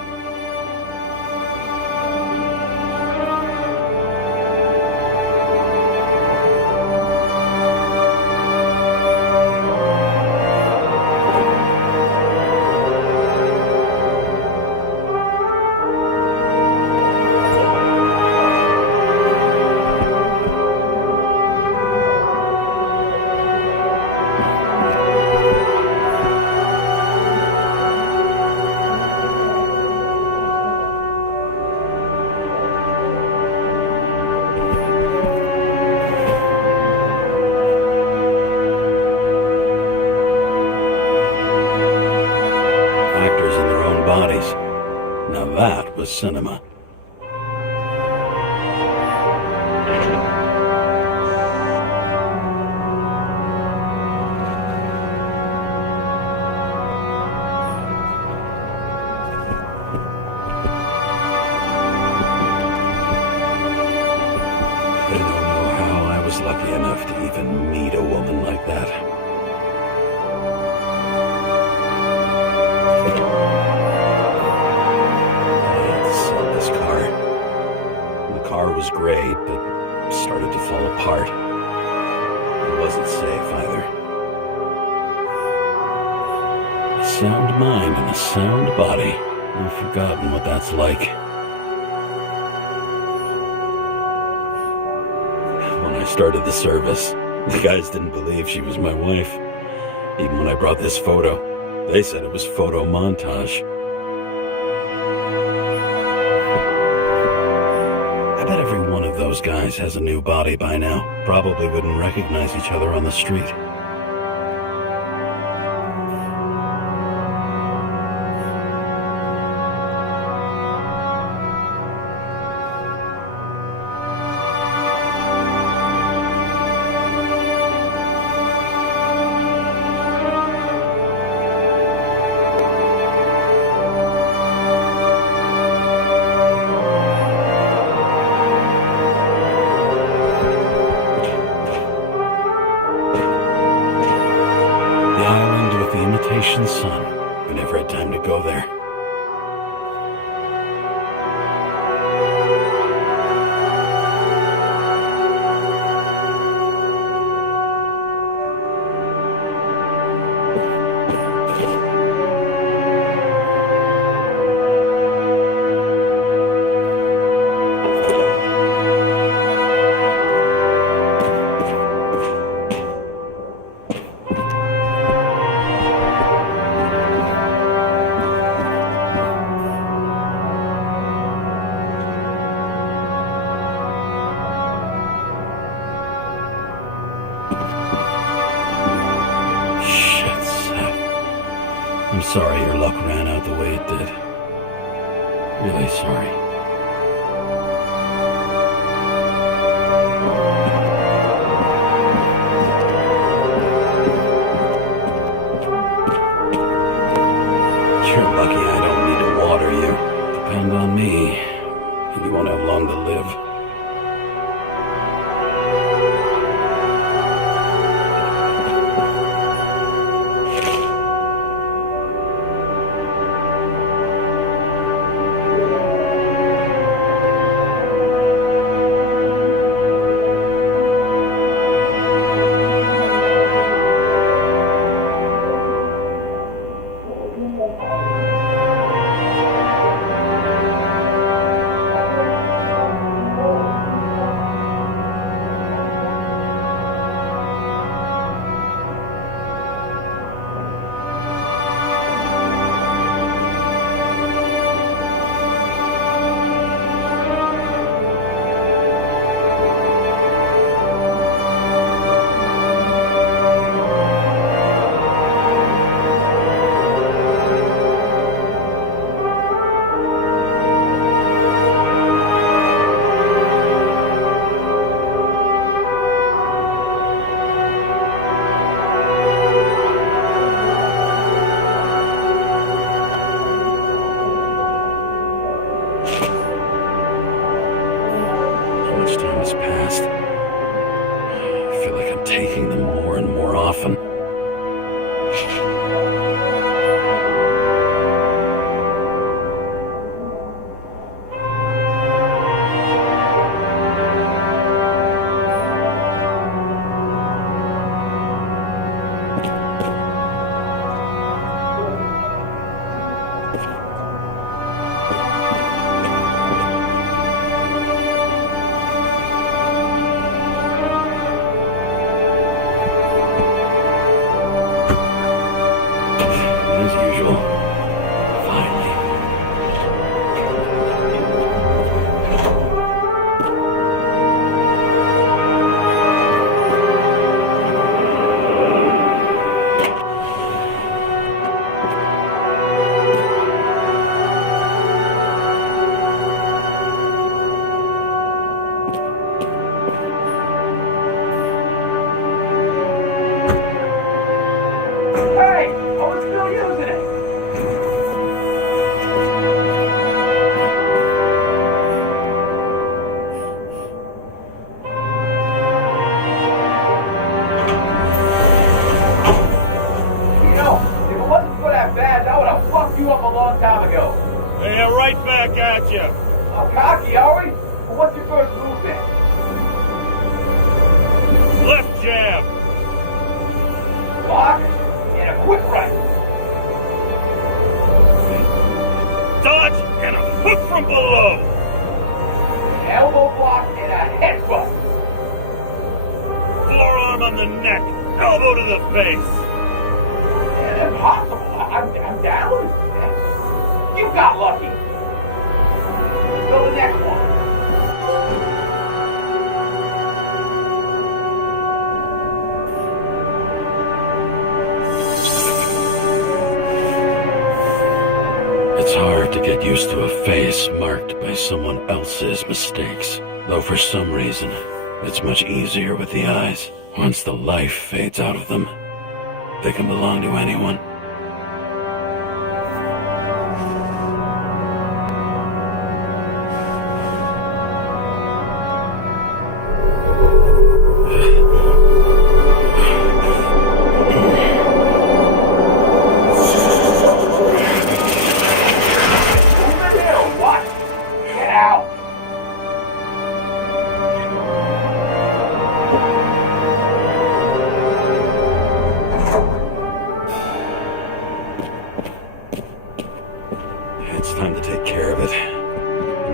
That was cinema. I don't know how I was lucky enough to even meet a woman like that. apart. It wasn't safe either. A sound mind and a sound body. I've forgotten what that's like. When I started the service, the guys didn't believe she was my wife. Even when I brought this photo, they said it was photo montage. I bet every one of those guys has a new body by now. Probably wouldn't recognize each other on the street. Sun. We never had time to go there. I'm sorry your luck ran out the way it did. Really sorry. You're lucky I don't need to water you. Depend on me, and you won't have long to live. jam. Block and a quick right. Dodge and a hook from below. Elbow block and a headbutt. Forearm on the neck. Elbow to the face. Impossible. I'm down. You got lucky. Go the next one. It's hard to get used to a face marked by someone else's mistakes. Though for some reason, it's much easier with the eyes. Once the life fades out of them, they can belong to anyone.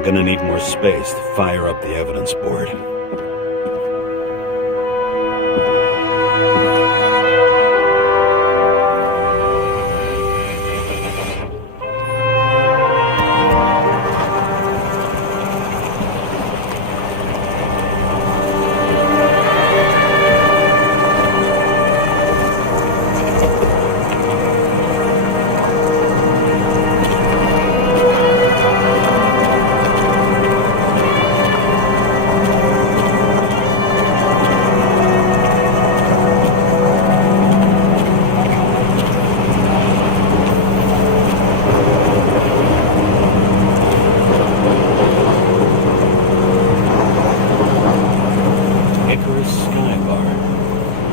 Gonna need more space to fire up the evidence board.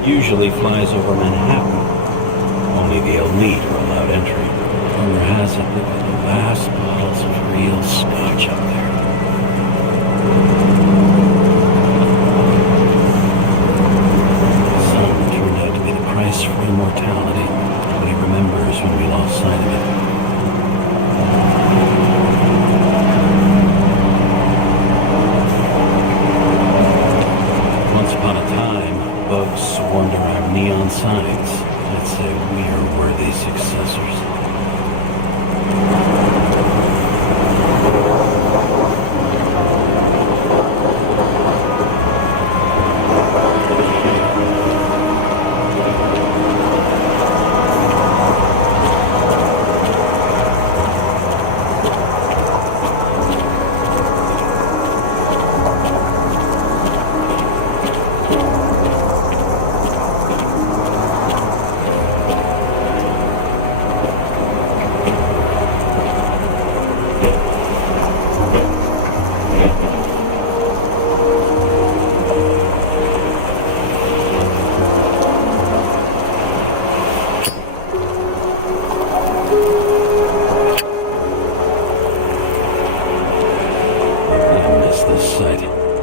Usually flies over Manhattan. Only the elite are allowed entry. Rumor has it that the last bottles of real scotch up there. Some turned out to be the price for immortality. Nobody remembers when we lost sight of it. Once upon a time, bugs swarmed around neon signs. I'd say we are worthy successors.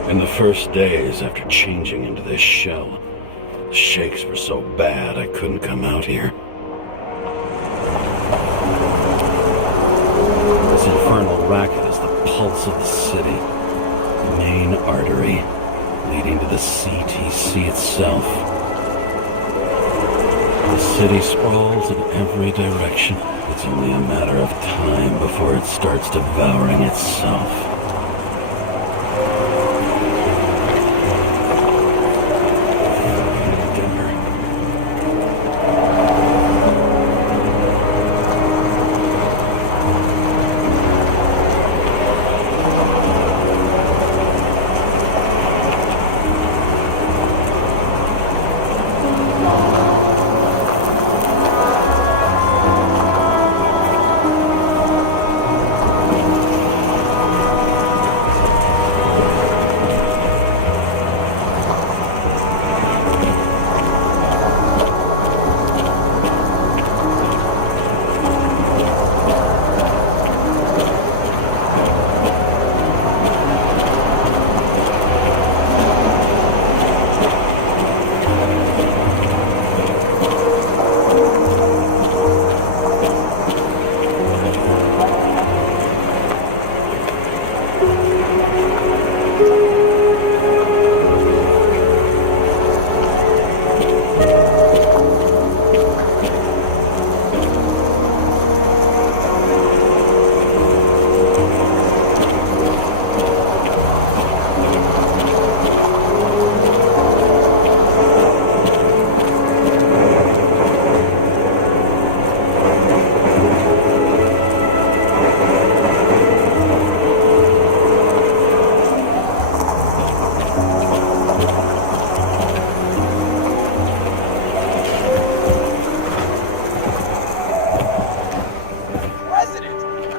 In the first days after changing into this shell, the shakes were so bad I couldn't come out here. This infernal racket is the pulse of the city, the main artery leading to the CTC itself. The city sprawls in every direction. It's only a matter of time before it starts devouring itself.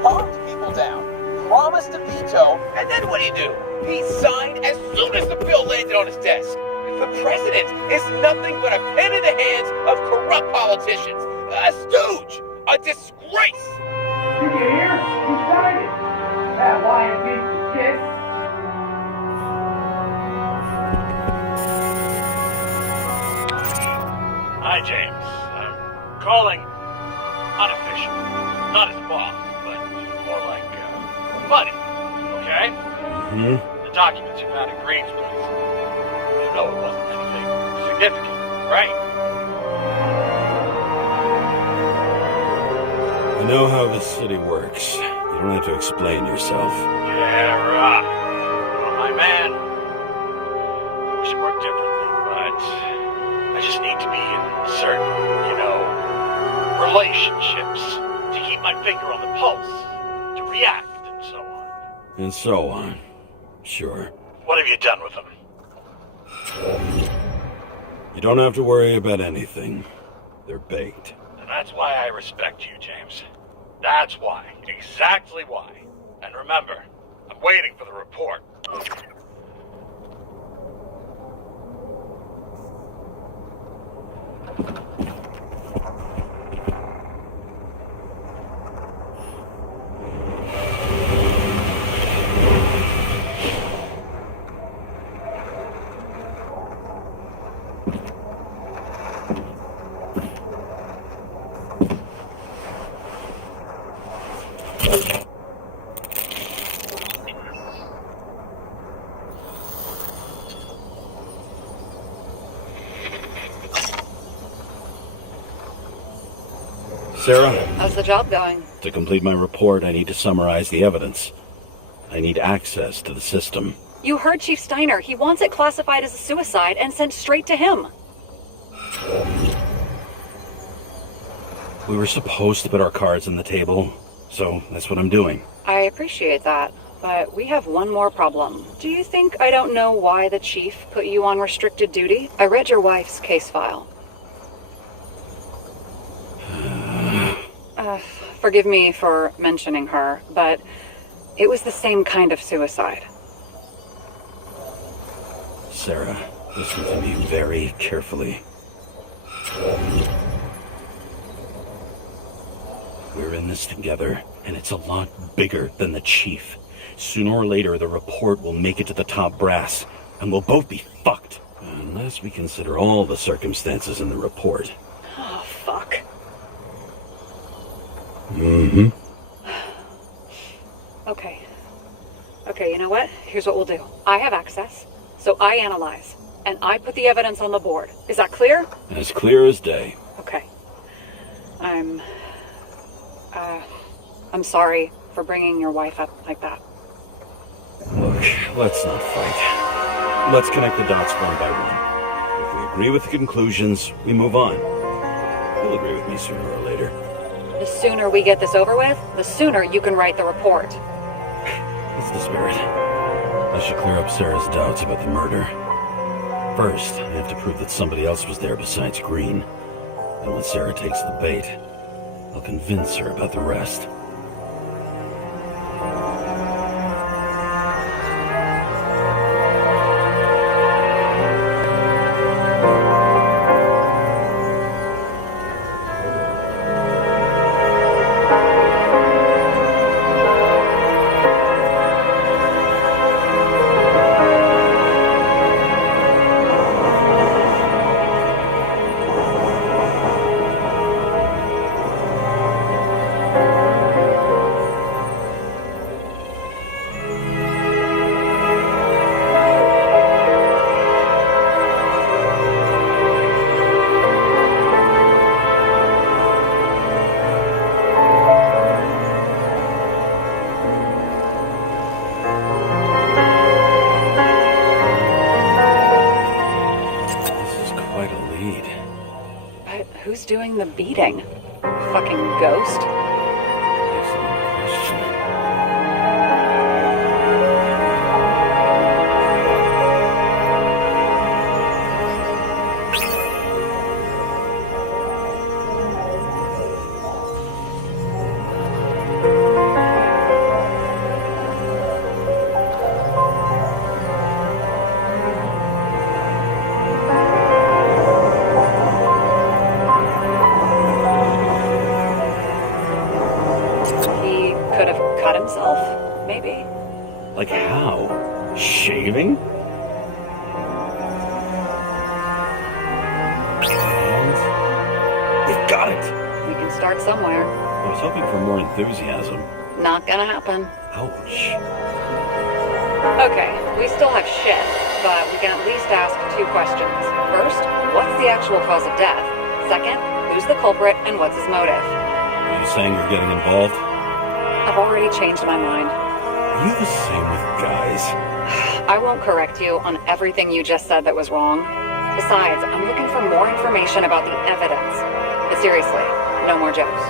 talked people down, promised to veto, and then what do? He signed as soon as the bill landed on his desk. The president is nothing but a pen in the hands of corrupt politicians. A stooge! A disgrace! Did you hear? He signed it. That lying piece of shit. Hi, James. I'm calling unofficial. Not as a boss, but more like a buddy. Okay? Mm-hmm. The documents you found in Green's place. You know it wasn't anything significant, right? I know how this city works. You don't have to explain yourself. Yeah, right. Well, my man, I wish it worked differently, but I just need to be in certain, relationships to keep my finger on the pulse, to react, and so on. And so on. Sure. What have you done with them? You don't have to worry about anything. They're baked. And that's why I respect you, James. That's why. Exactly why. And remember, I'm waiting for the report. Sarah? How's the job going? To complete my report, I need to summarize the evidence. I need access to the system. You heard Chief Steiner. He wants it classified as a suicide and sent straight to him. We were supposed to put our cards on the table, so that's what I'm doing. I appreciate that, but we have one more problem. Do you think I don't know why the chief put you on restricted duty? I read your wife's case file. Forgive me for mentioning her, but it was the same kind of suicide. Sarah, listen to me very carefully. We're in this together, and it's a lot bigger than the chief. Sooner or later, the report will make it to the top brass, and we'll both be fucked. Unless we consider all the circumstances in the report. Oh, fuck. Mm-hmm. Okay, you know what? Here's what we'll do. I have access, so I analyze, and I put the evidence on the board. Is that clear? As clear as day. Okay. I'm sorry for bringing your wife up like that. Look, let's not fight. Let's connect the dots one by one. If we agree with the conclusions, we move on. You'll agree with me sooner or later. The sooner we get this over with, the sooner you can write the report. That's the spirit. I should clear up Sarah's doubts about the murder. First, I have to prove that somebody else was there besides Green. And when Sarah takes the bait, I'll convince her about the rest. Doing the beating? Fucking ghost? Excellent question. could have cut himself, maybe. Like how? Shaving? And we've got it! We can start somewhere. I was hoping for more enthusiasm. Not gonna happen. Ouch. Okay, we still have shit, but we can at least ask 2 questions. First, what's the actual cause of death? Second, who's the culprit and what's his motive? Are you saying you're getting involved? I've already changed my mind. Are you the same with guys? I won't correct you on everything you just said that was wrong. Besides, I'm looking for more information about the evidence. But seriously, no more jokes.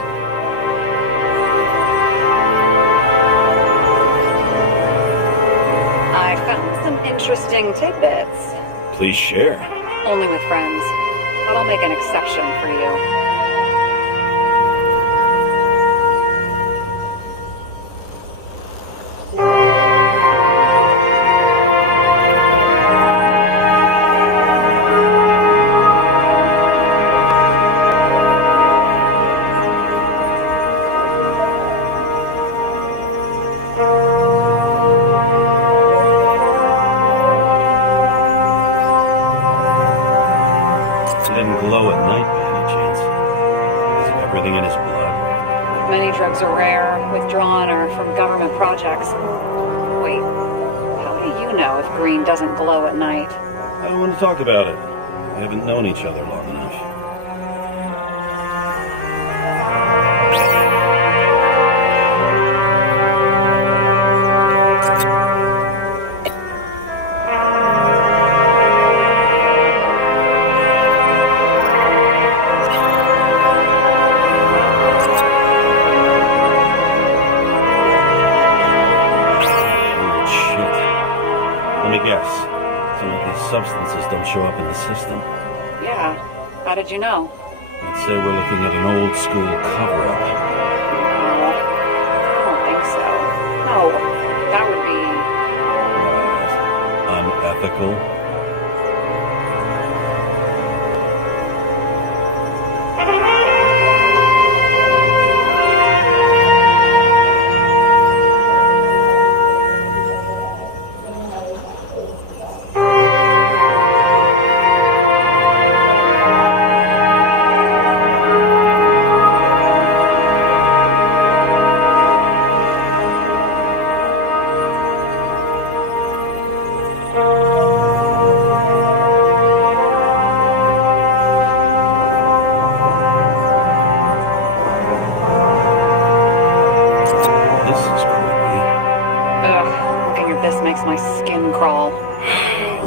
I found some interesting tidbits. Please share. Only with friends. But I'll make an exception for you. Glow at night by any chance? Is everything in his blood? Many drugs are rare, withdrawn, or from government projects. Wait, how do you know if green doesn't glow at night? I don't want to talk about it. We haven't known each other long enough. Substances don't show up in the system. Yeah, how did you know? I'd say we're looking at an old school cover-up. No, I don't think so. No, that would be... unethical?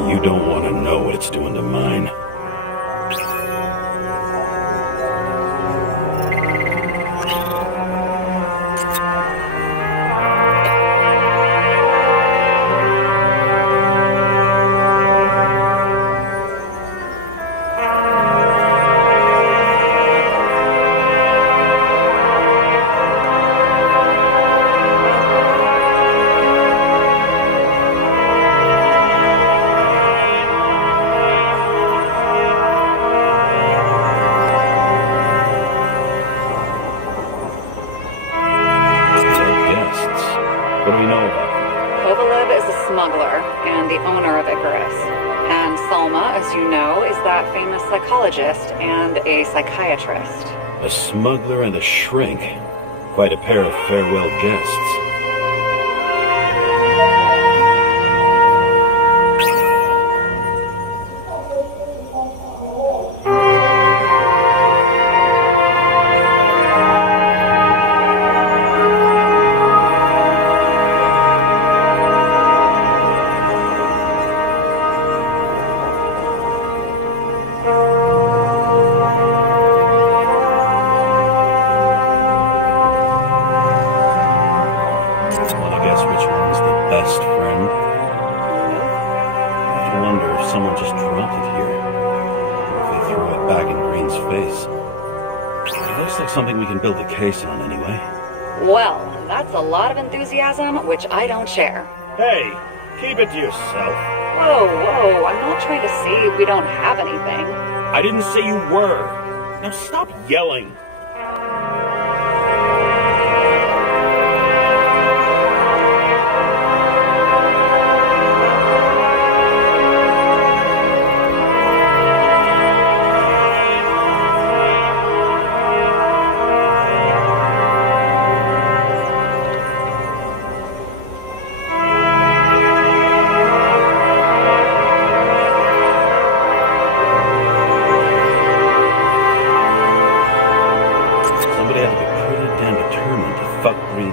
You don't want to know what it's doing to mine. And the owner of Icarus. And Salma, as you know, is that famous psychologist and a psychiatrist. A smuggler and a shrink. Quite a pair of farewell guests. Something we can build a case on anyway. Well, that's a lot of enthusiasm, which I don't share. Hey, keep it to yourself. Whoa, I'm not trying to say we don't have anything. I didn't say you were. Now stop yelling.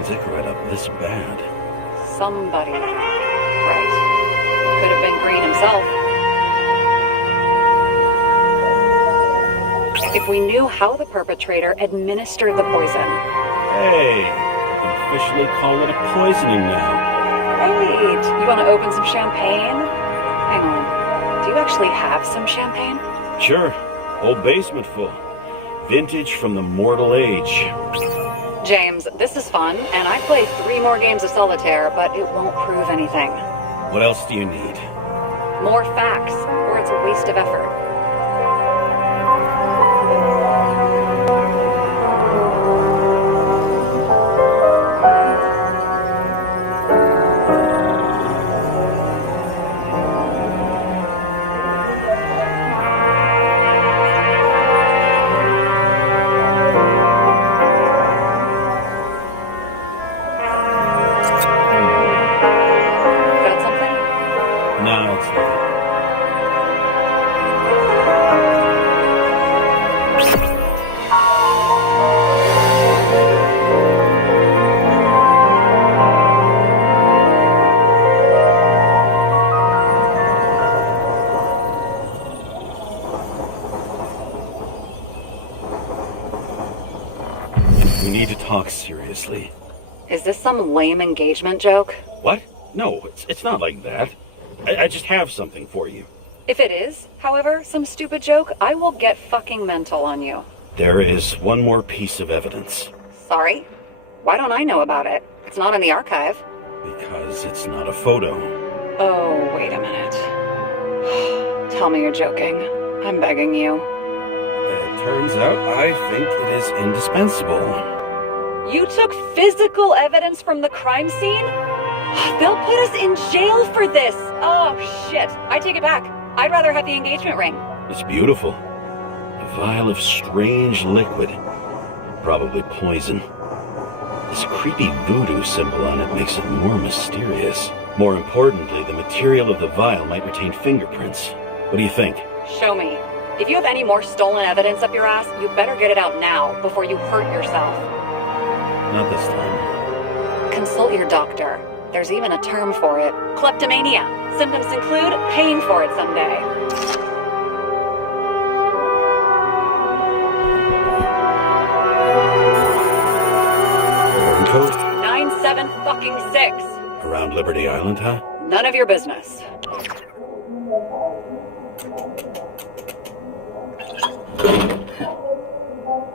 poisons Icarus up this bad? Somebody. Right. Could have been Green himself. If we knew how the perpetrator administered the poison. Hey, you can officially call it a poisoning now. Great. You want to open some champagne? Hang on. Do you actually have some champagne? Sure. Whole basement full. Vintage from the mortal age. James, this is fun, and I play 3 more games of solitaire, but it won't prove anything. What else do you need? More facts, or it's a waste of effort. We need to talk seriously. Is this some lame engagement joke? What? No, it's not like that. I just have something for you. If it is, however, some stupid joke, I will get fucking mental on you. There is one more piece of evidence. Sorry? Why don't I know about it? It's not in the archive. Because it's not a photo. Oh, wait a minute. Tell me you're joking. I'm begging you. It turns out I think it is indispensable. You took physical evidence from the crime scene? They'll put us in jail for this! Oh, shit. I take it back. I'd rather have the engagement ring. It's beautiful. A vial of strange liquid. Probably poison. This creepy voodoo symbol on it makes it more mysterious. More importantly, the material of the vial might retain fingerprints. What do you think? Show me. If you have any more stolen evidence up your ass, you better get it out now before you hurt yourself. Not this time. Consult your doctor. There's even a term for it. Kleptomania. Symptoms include paying for it someday. Code? 97-fucking-6. Around Liberty Island, huh? None of your business.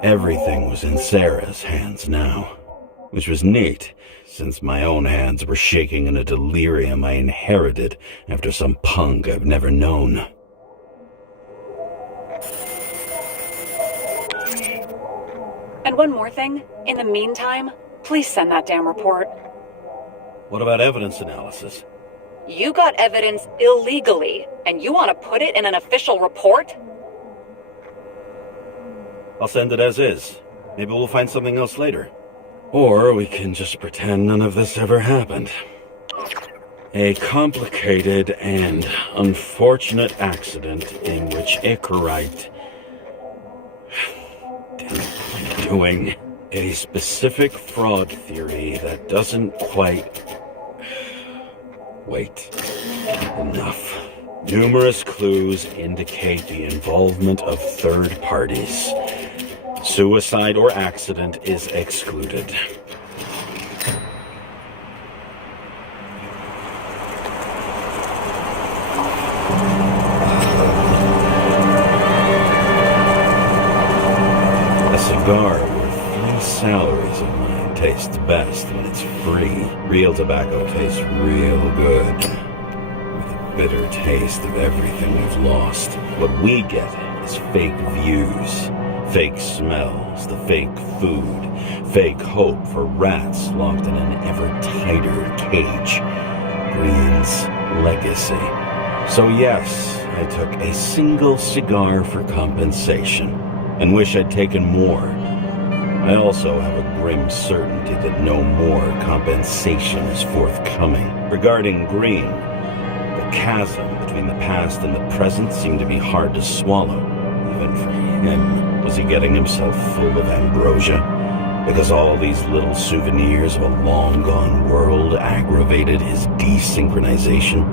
Everything was in Sarah's hands now, which was neat, since my own hands were shaking in a delirium I inherited after some punk I've never known. And one more thing. In the meantime, please send that damn report. What about evidence analysis? You got evidence illegally, and you want to put it in an official report? I'll send it as is. Maybe we'll find something else later. Or we can just pretend none of this ever happened. A complicated and unfortunate accident in which Icarus... Damn it, what am I doing? A specific fraud theory that doesn't quite... Wait. Enough. Numerous clues indicate the involvement of third parties. Suicide or accident is excluded. A cigar worth 3 salaries of mine tastes best when it's free. Real tobacco tastes real good. With a bitter taste of everything we've lost. What we get is fake views. Fake smells, the fake food, fake hope for rats locked in an ever tighter cage. Green's legacy. So yes, I took a single cigar for compensation, and wish I'd taken more. I also have a grim certainty that no more compensation is forthcoming. Regarding Green, the chasm between the past and the present seemed to be hard to swallow, even for him. Was he getting himself full of ambrosia? Because all these little souvenirs of a long-gone world aggravated his desynchronization.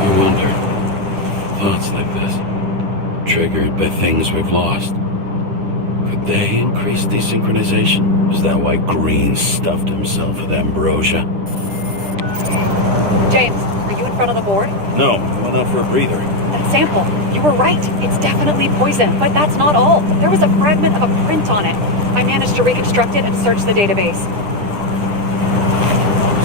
I wonder, thoughts like this, triggered by things we've lost, could they increase desynchronization? Is that why Green stuffed himself with ambrosia? James, are you in front of the board? No, I went out for a breather. That sample. You were right. It's definitely poison, but that's not all. There was a fragment of a print on it. I managed to reconstruct it and search the database.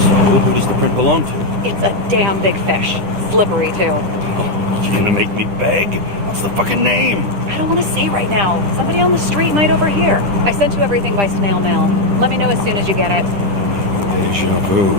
So, who does the print belong to? It's a damn big fish. Slippery, too. Oh, you gonna make me beg? What's the fucking name? I don't want to say right now. Somebody on the street might overhear. I sent you everything by snail mail. Let me know as soon as you get it. Deja vu.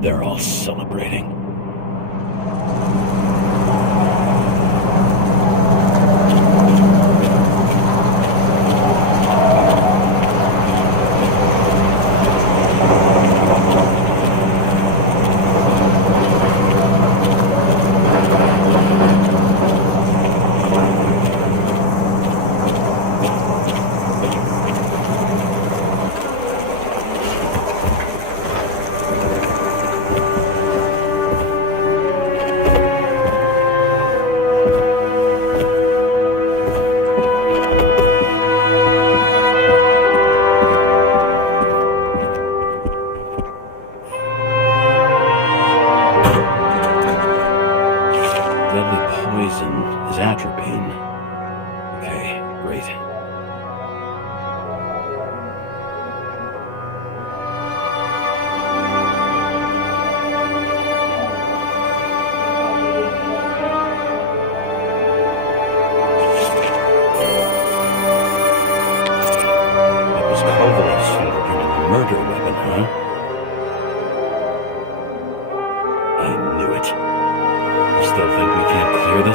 They're all celebrating.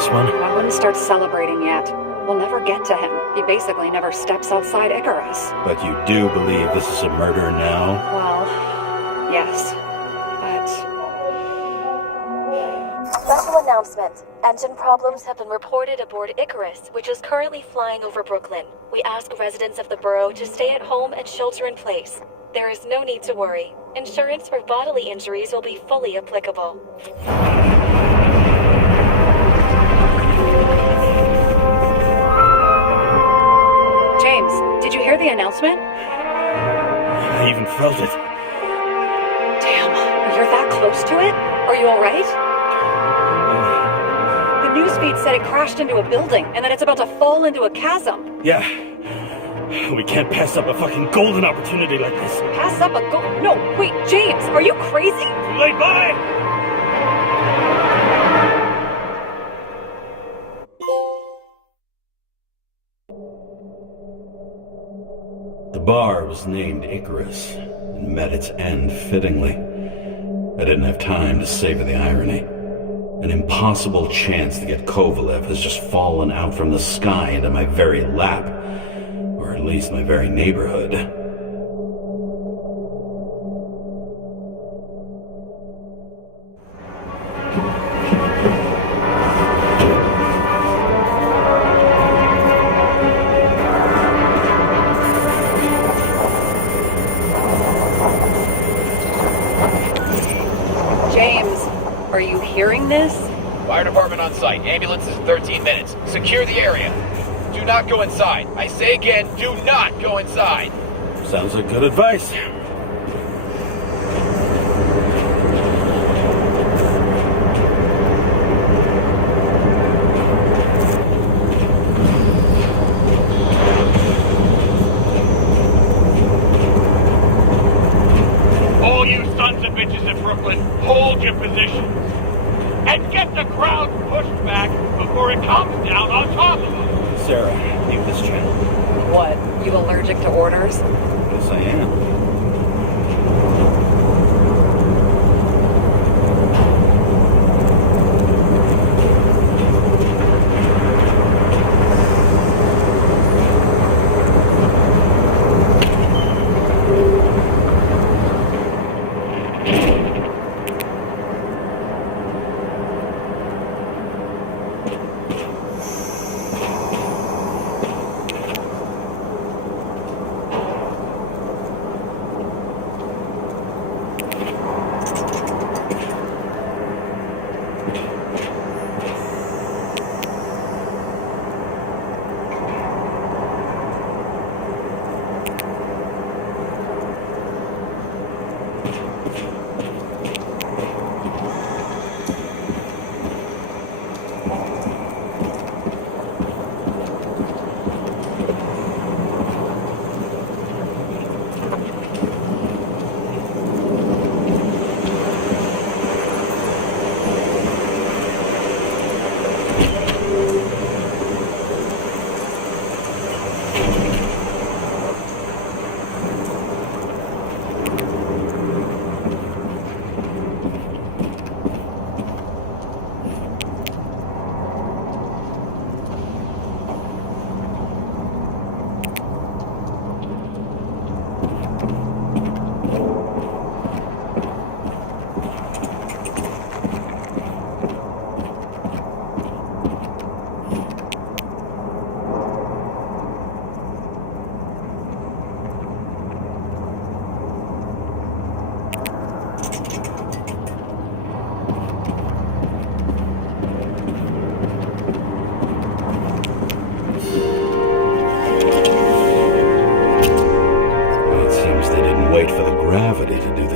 I wouldn't start celebrating yet. We'll never get to him. He basically never steps outside Icarus. But you do believe this is a murder now? Well, yes. But... Special announcement. Engine problems have been reported aboard Icarus, which is currently flying over Brooklyn. We ask residents of the borough to stay at home and shelter in place. There is no need to worry. Insurance for bodily injuries will be fully applicable. James, did you hear the announcement? I even felt it. Damn, you're that close to it? Are you alright? The newsfeed said it crashed into a building, and that it's about to fall into a chasm. Yeah. We can't pass up a fucking golden opportunity like this. Pass up a No, wait, James, are you crazy? Too late, bye! The bar was named Icarus and met its end fittingly. I didn't have time to savor the irony. An impossible chance to get Kovalev has just fallen out from the sky into my very lap, or at least my very neighborhood. Are you hearing this? Fire department on site. Ambulance is 13 minutes. Secure the area. Do not go inside. I say again, do not go inside. Sounds like good advice. bitches in Brooklyn, hold your positions. And get the crowd pushed back before it comes down on top of them. Sarah, leave this channel. What? You allergic to orders? Yes, I am.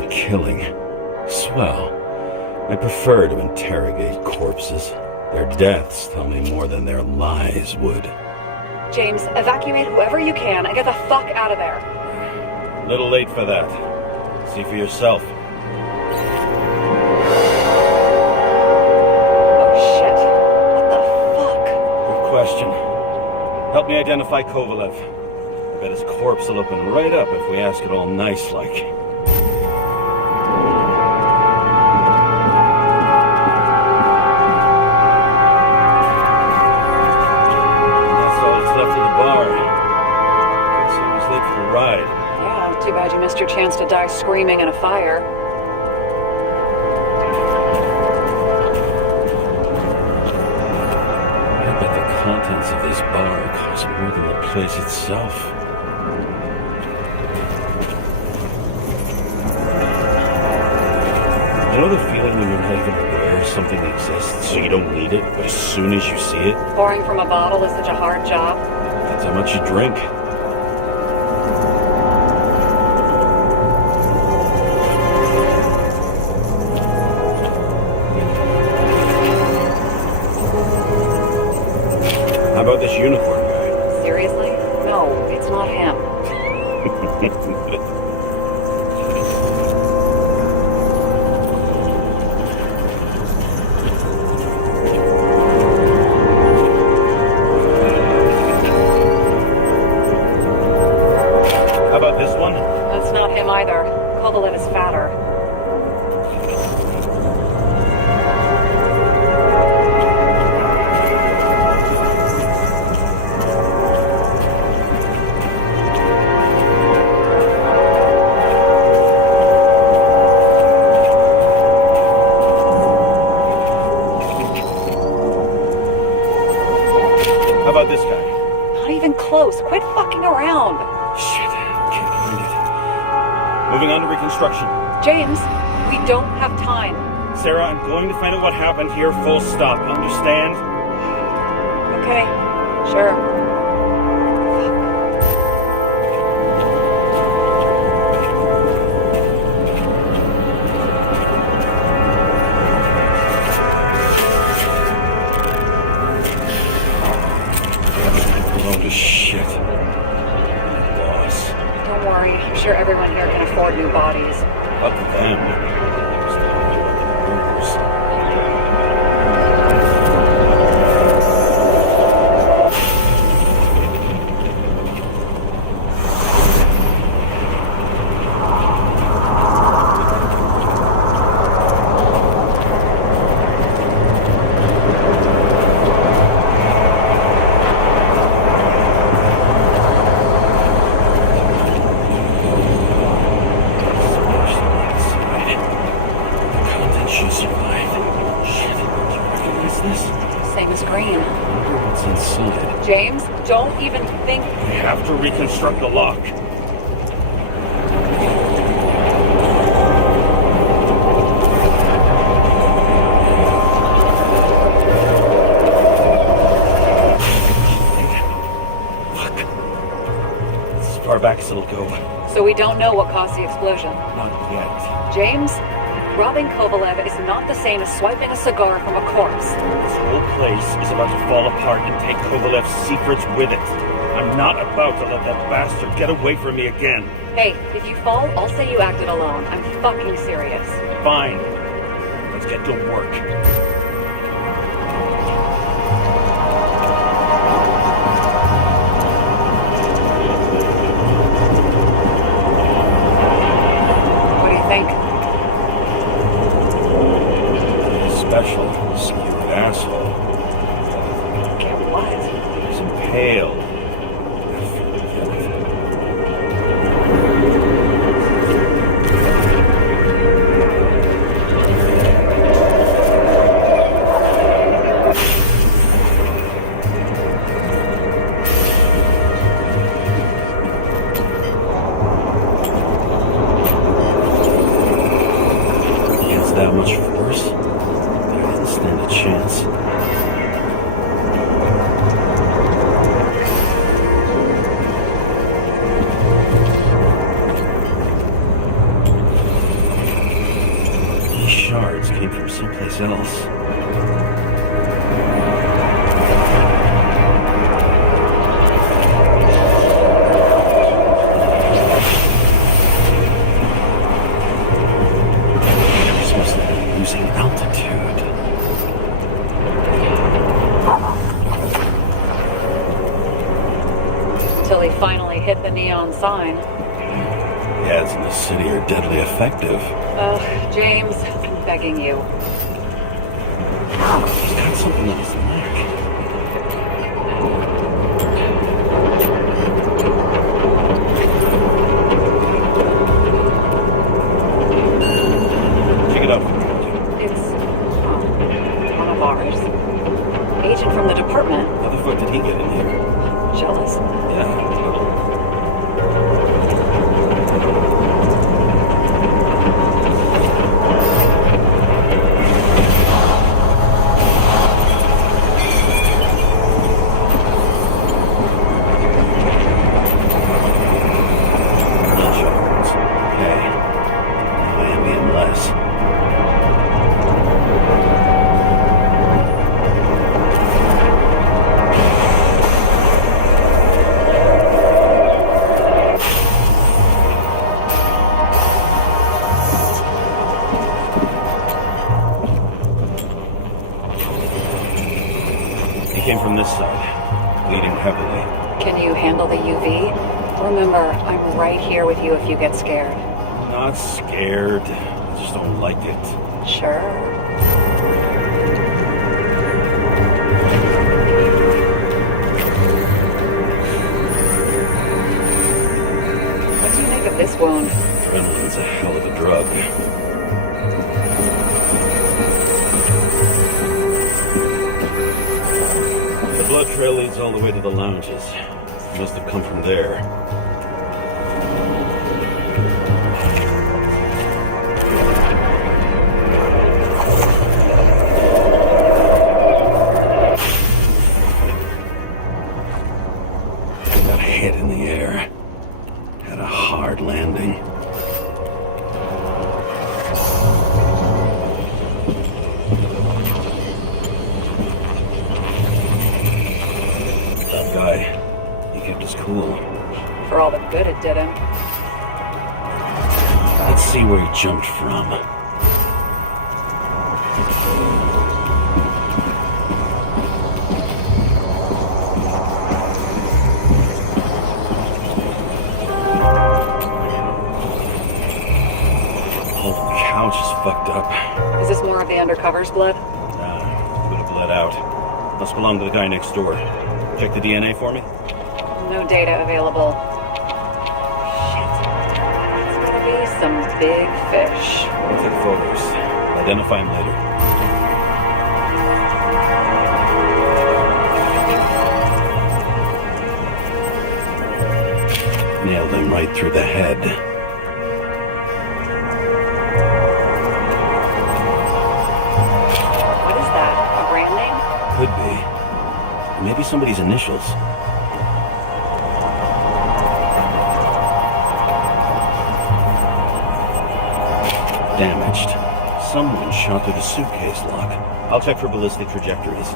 Killing. Swell. I prefer to interrogate corpses. Their deaths tell me more than their lies would. James, evacuate whoever you can and get the fuck out of there. Little late for that. See for yourself. Oh shit. What the fuck? Good question. Help me identify Kovalev. I bet his corpse will open right up if we ask it all nice-like. Too bad you missed your chance to die screaming in a fire. I bet the contents of this bar cost more than the place itself. You know the feeling when you're not even aware something exists, so you don't need it, but as soon as you see it... Pouring from a bottle is such a hard job. That's how much you drink. How about this unicorn guy? Seriously? No, it's not him. How about this one? That's not him either. Kovalev is fatter. How about this guy? Not even close. Quit fucking around. Shit, can't find it. Moving on to reconstruction. James, we don't have time. Sarah, I'm going to find out what happened here, full stop, understand? Okay, sure. Load of shit. Boss. Don't worry, I'm sure everyone here can afford new bodies. Fuck them. James, don't even think... We have to reconstruct the lock. As far back as it'll go. So we don't know what caused the explosion. Not yet. James, robbing Kovalev is not the same as swiping a cigar from a corpse. This whole place is about to fall apart and take Kovalev's secrets with it. I'm not about to let that bastard get away from me again. Hey, if you fall, I'll say you acted alone. I'm fucking serious. Fine. Let's get to work. What do you think? Special, skewed asshole. Get what? He's impaled. Against that much force, I didn't stand a chance. These shards came from someplace else. This must have been losing altitude. Until he finally hit the neon sign. The ads in the city are deadly effective. Ugh, James, I'm begging you. He's got something on his neck. Pick it up. It's one of ours. Agent from the department. How the fuck did he get in here? Jealous. Yeah, a little. Shards. Okay. Now I am being less. He came from this side, bleeding heavily. Can you handle the UV? Remember, I'm right here with you if you get scared. Not scared. I just don't like it. Sure. What do you make of this wound? Adrenaline's a hell of a drug. The blood trail leads all the way to the lounges. Must have come from there. Got a hit in the air. Had a hard landing. That guy, he kept his cool. For all the good it did him. Let's see where he jumped from. Whole couch is fucked up. Is this more of the undercover's blood? Nah, would have bled out. Must belong to the guy next door. Check the DNA for me. No data available. Shit. It's gonna be some big fish. I'll take photos. Identify him later. Nailed him right through the head. What is that? A brand name? Could be. Maybe somebody's initials. Damaged. Someone shot through the suitcase lock. I'll check for ballistic trajectories.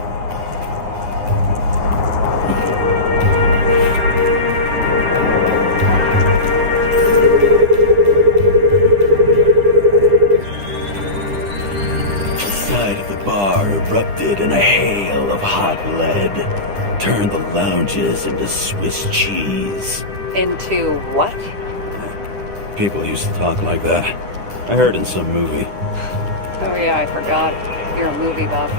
The side of the bar erupted in a hail of hot lead. Turned the lounges into Swiss cheese. Into what? People used to talk like that. I heard in some movie. Oh yeah, I forgot. You're a movie buff.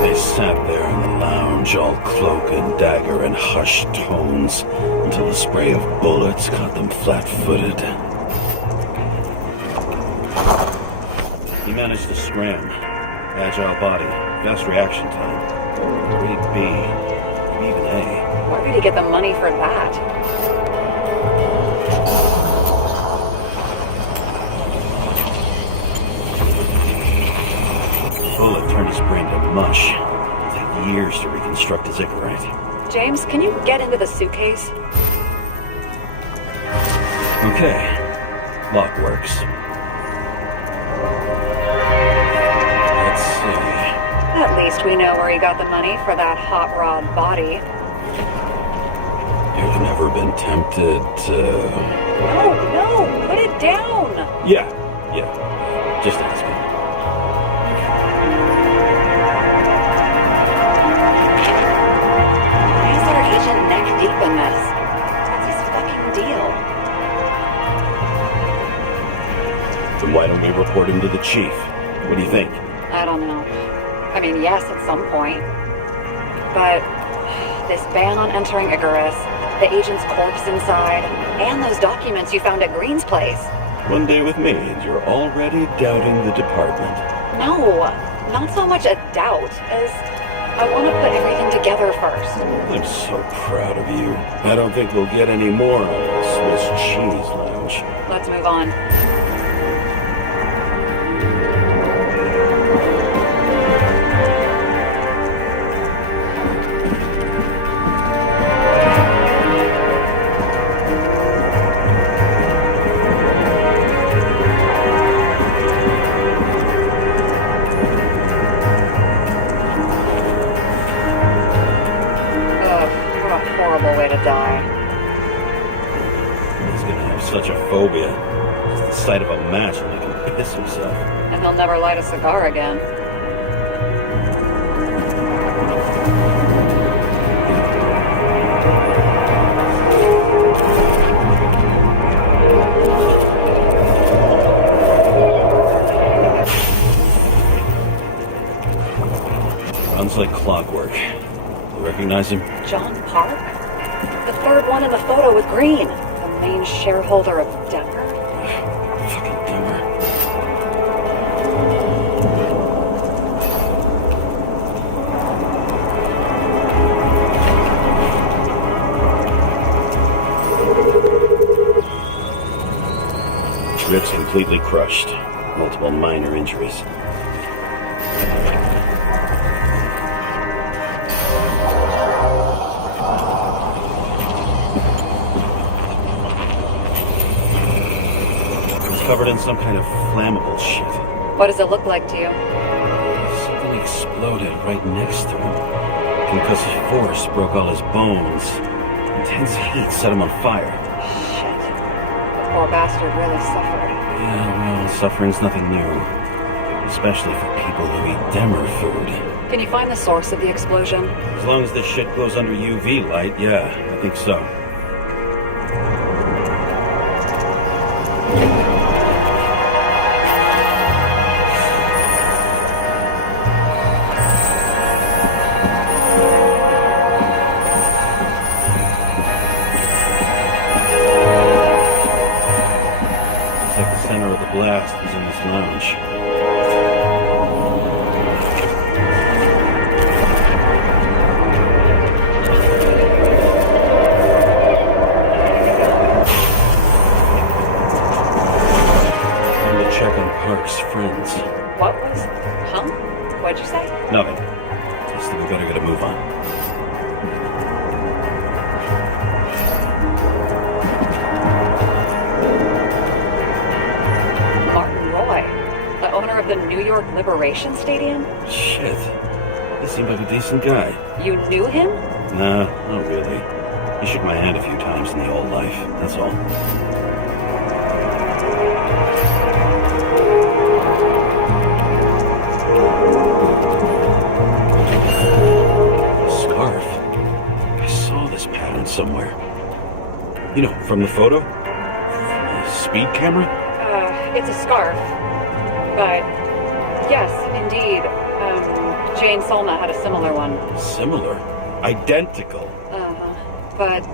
They sat there in the lounge, all cloak and dagger and hushed tones, until a spray of bullets caught them flat-footed. He managed to scram. Agile body, fast reaction time. Grade B, maybe even A. Where did he get the money for that? Bullet turned his brain to mush. It'll take years to reconstruct his Icarite. James, can you get into the suitcase? Okay. Lock works. Let's see. At least we know where he got the money for that hot rod body. You've never been tempted to... No, put it down! Yeah. Just asking. Why is our agent neck deep in this? What's his fucking deal? Then why don't we report him to the chief? What do you think? I don't know. I mean, yes, at some point. But this ban on entering Icarus, the agent's corpse inside, and those documents you found at Green's place. One day with me, and you're already doubting the department. No, not so much a doubt as I want to put everything together first. I'm so proud of you. I don't think we'll get any more out of the Swiss cheese lounge. Let's move on. Way to die. He's gonna have such a phobia. Just the sight of a match will make him piss himself. And he'll never light a cigar again. Runs like clockwork. You recognize him? John Park? The third one in the photo with Green. The main shareholder of Denver. Fucking Denver. Ribs completely crushed. Multiple minor injuries. Covered in some kind of flammable shit. What does it look like to you? Something exploded right next to him. Concussive force broke all his bones. Intense heat set him on fire. Shit. The poor bastard really suffered. Yeah, well, suffering's nothing new. Especially for people who eat Denver food. Can you find the source of the explosion? As long as this shit glows under UV light, yeah, I think so. last was in this lounge. Time to check on Park's friends. What was? Huh? What'd you say? Nothing. Just that we better get a move on. The owner of the New-York Liberation Stadium? Shit. He seemed like a decent guy. You knew him? Nah, not really. He shook my hand a few times in the old life, that's all. Scarf. I saw this pattern somewhere. You know, from the photo? From the speed camera? It's a scarf. But, yes, indeed. Jane Salma had a similar one. Similar? Identical? But,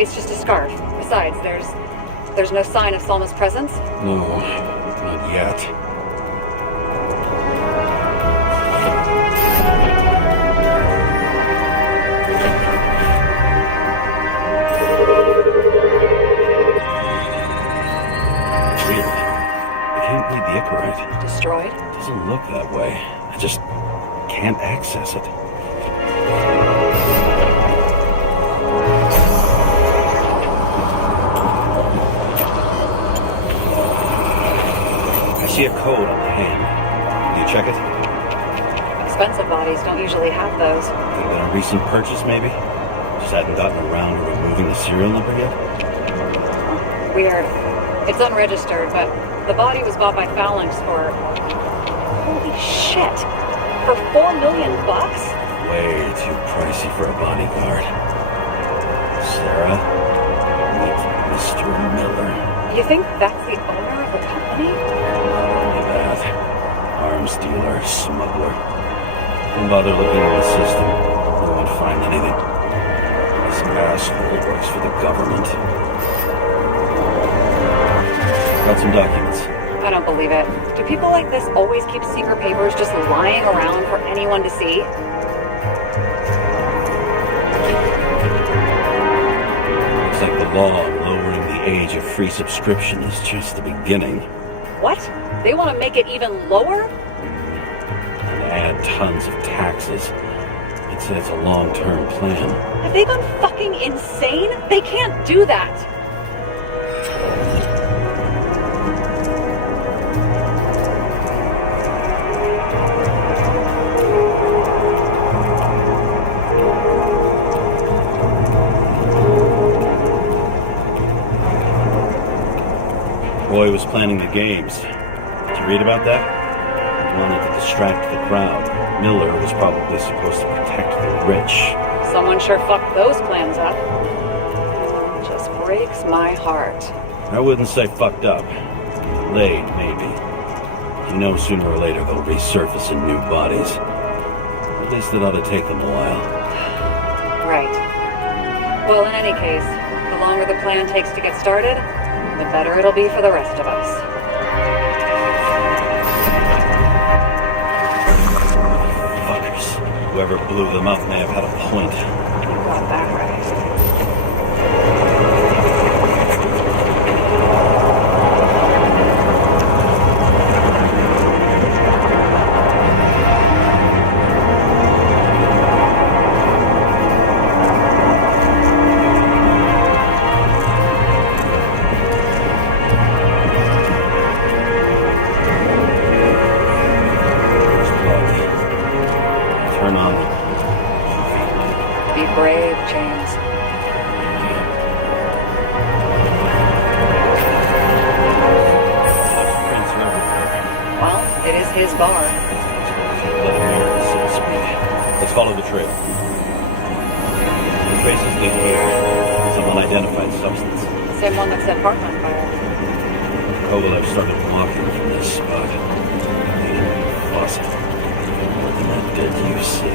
it's just a scarf. Besides, there's no sign of Salma's presence? No, not yet. Destroyed? Doesn't look that way. I just can't access it. I see a code on the hand. Will you check it? Expensive bodies don't usually have those. Could have been a recent purchase, maybe? Just hadn't gotten around to removing the serial number yet? Weird. It's unregistered, but the body was bought by Phalanx for... Holy shit! For $4 million? Way too pricey for a bodyguard. Sarah, meet Mr. Miller. You think that's the owner of the company? Only that. Arms dealer, smuggler. Don't bother looking in the system. You won't find anything. This asshole works for the government. Got some documents. I don't believe it. Do people like this always keep secret papers just lying around for anyone to see? Looks like the law lowering the age of free subscription is just the beginning. What? They want to make it even lower? And add tons of taxes. I'd say it's a long-term plan. Have they gone fucking insane? They can't do that! Roy was planning the games. Did you read about that? He wanted to distract the crowd. Miller was probably supposed to protect the rich. Someone sure fucked those plans up. Just breaks my heart. I wouldn't say fucked up. Delayed, maybe. You know, sooner or later they'll resurface in new bodies. At least it ought to take them a while. Right. Well, in any case, the longer the plan takes to get started, the better it'll be for the rest of us. Fuckers. Whoever blew them up may have had a point. You got that right. Turn on. Be brave, James. Well, it is his bar. So to speak. Let's follow the trail. The traces lead here. Someone identified the substance. Same one that set Park on fire. Kovalev started walking from this spot. The faucet. What did you see?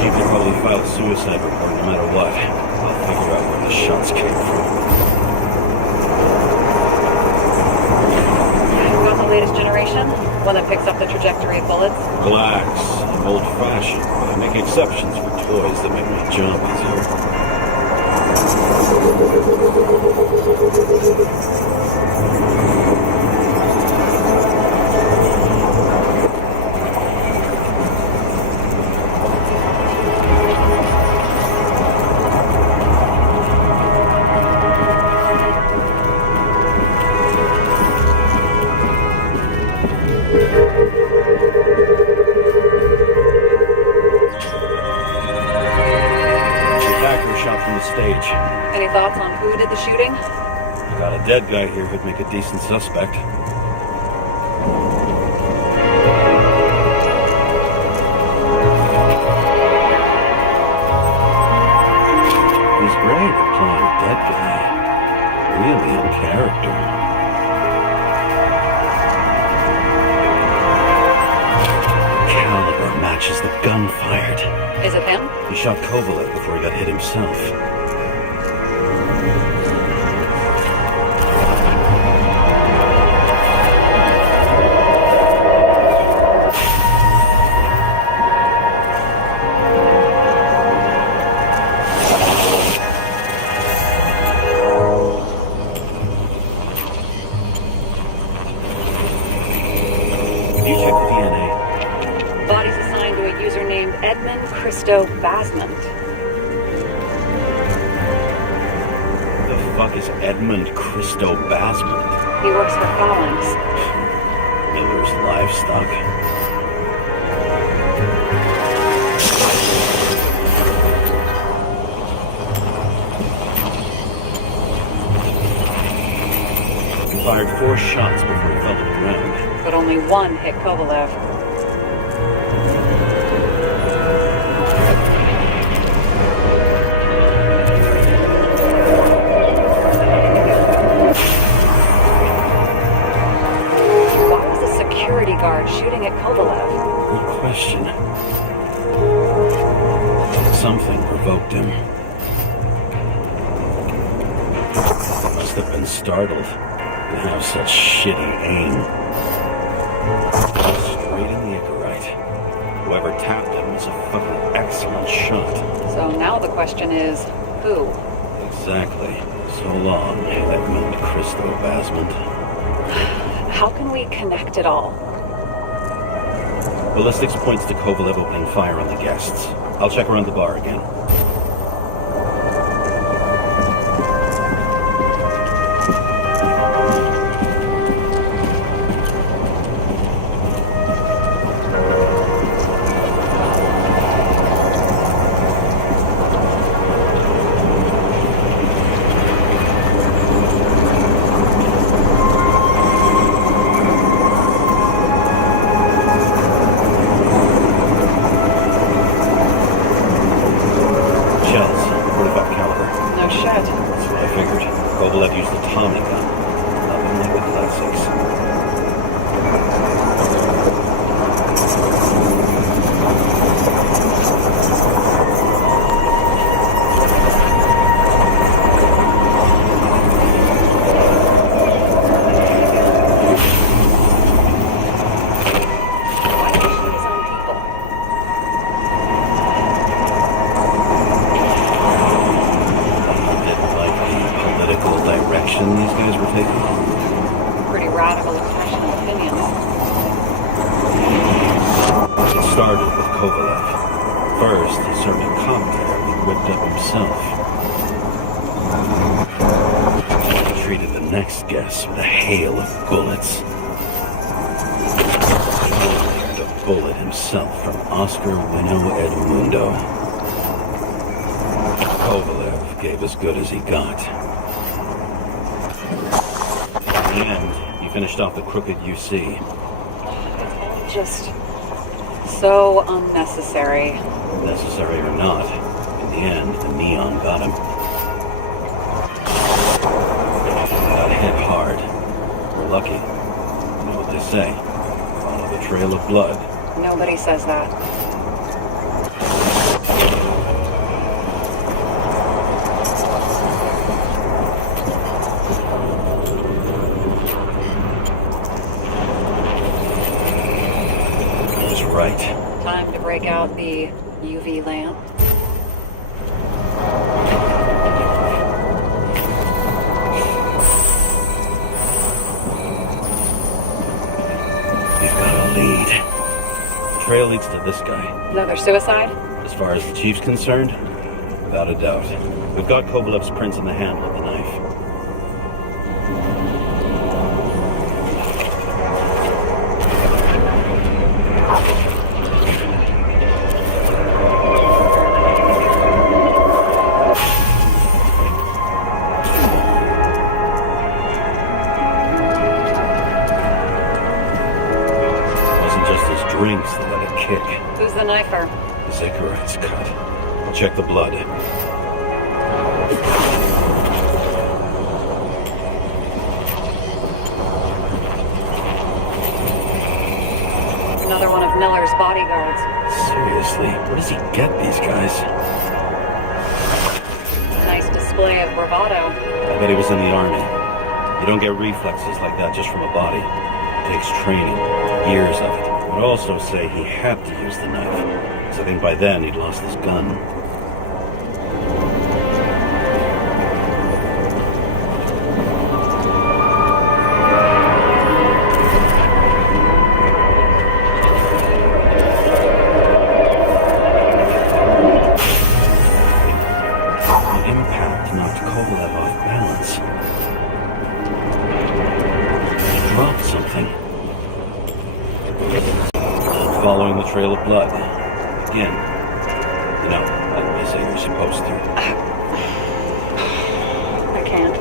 Chief will probably file a suicide report no matter what. I'll figure out where the shots came from. Got the latest generation? One that picks up the trajectory of bullets? Relax. I'm old-fashioned, but I make exceptions for toys that make my job easier. Stage. Any thoughts on who did the shooting? Got a dead guy here who'd make a decent suspect. He's great at playing a dead guy. Really in character. The caliber matches the gun fired. Is it him? He shot Kovalev before he got hit himself. He works for Phalanx. Miller's livestock. He fired 4 shots before he fell to the ground. But only one hit Kovalev. Guard shooting at Kovalev? Good question. Something provoked him. Must have been startled to have such shitty aim. Straight in the ichorite. Whoever tapped him was a fucking excellent shot. So now the question is, who? Exactly. So long, Edmund Christo Basment. How can we connect it all? Ballistics points to Kovalev opening fire on the guests. I'll check around the bar again. Gave as good as he got. In the end, he finished off the crooked UC. It's just so unnecessary. Necessary or not, in the end, the neon got him. Got hit hard. We're lucky. You know what they say. Follow the trail of blood. Nobody says that. I was right. Time to break out the UV lamp. We've got a lead. The trail leads to this guy. Another suicide? As far as the chief's concerned, without a doubt. We've got Kovalev's prints in the handle of the knife. Drinks that let it kick. Who's the knifer? The Zachariah's cut. I'll check the blood. Another one of Miller's bodyguards. Seriously, where does he get these guys? Nice display of bravado. I bet he was in the army. You don't get reflexes like that just from a body. It takes training, years of it. I would also say he had to use the knife, because I think by then he'd lost his gun. The impact knocked Kovalev off balance. He dropped something. Following the trail of blood. Again. You know, like they say you're supposed to. I can't.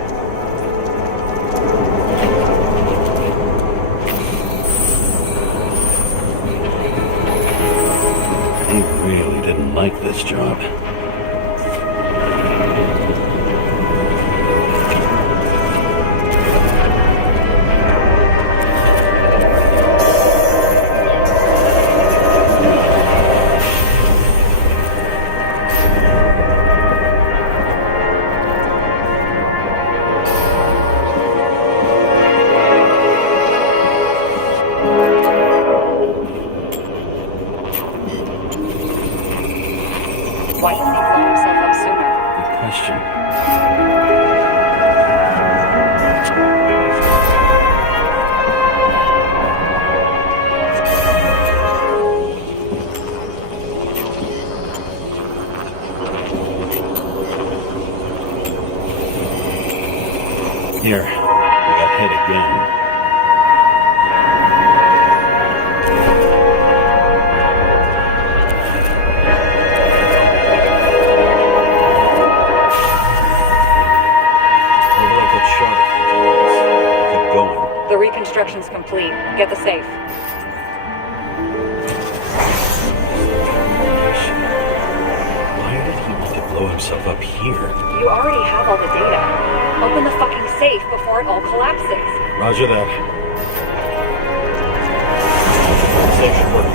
He really didn't like this job. Why didn't he blow himself up sooner? Good question. Here, we got hit again. The reconstruction's complete. Get the safe. Why did he want to blow himself up here? You already have all the data. Open the fucking safe before it all collapses. Roger that. Safe should work.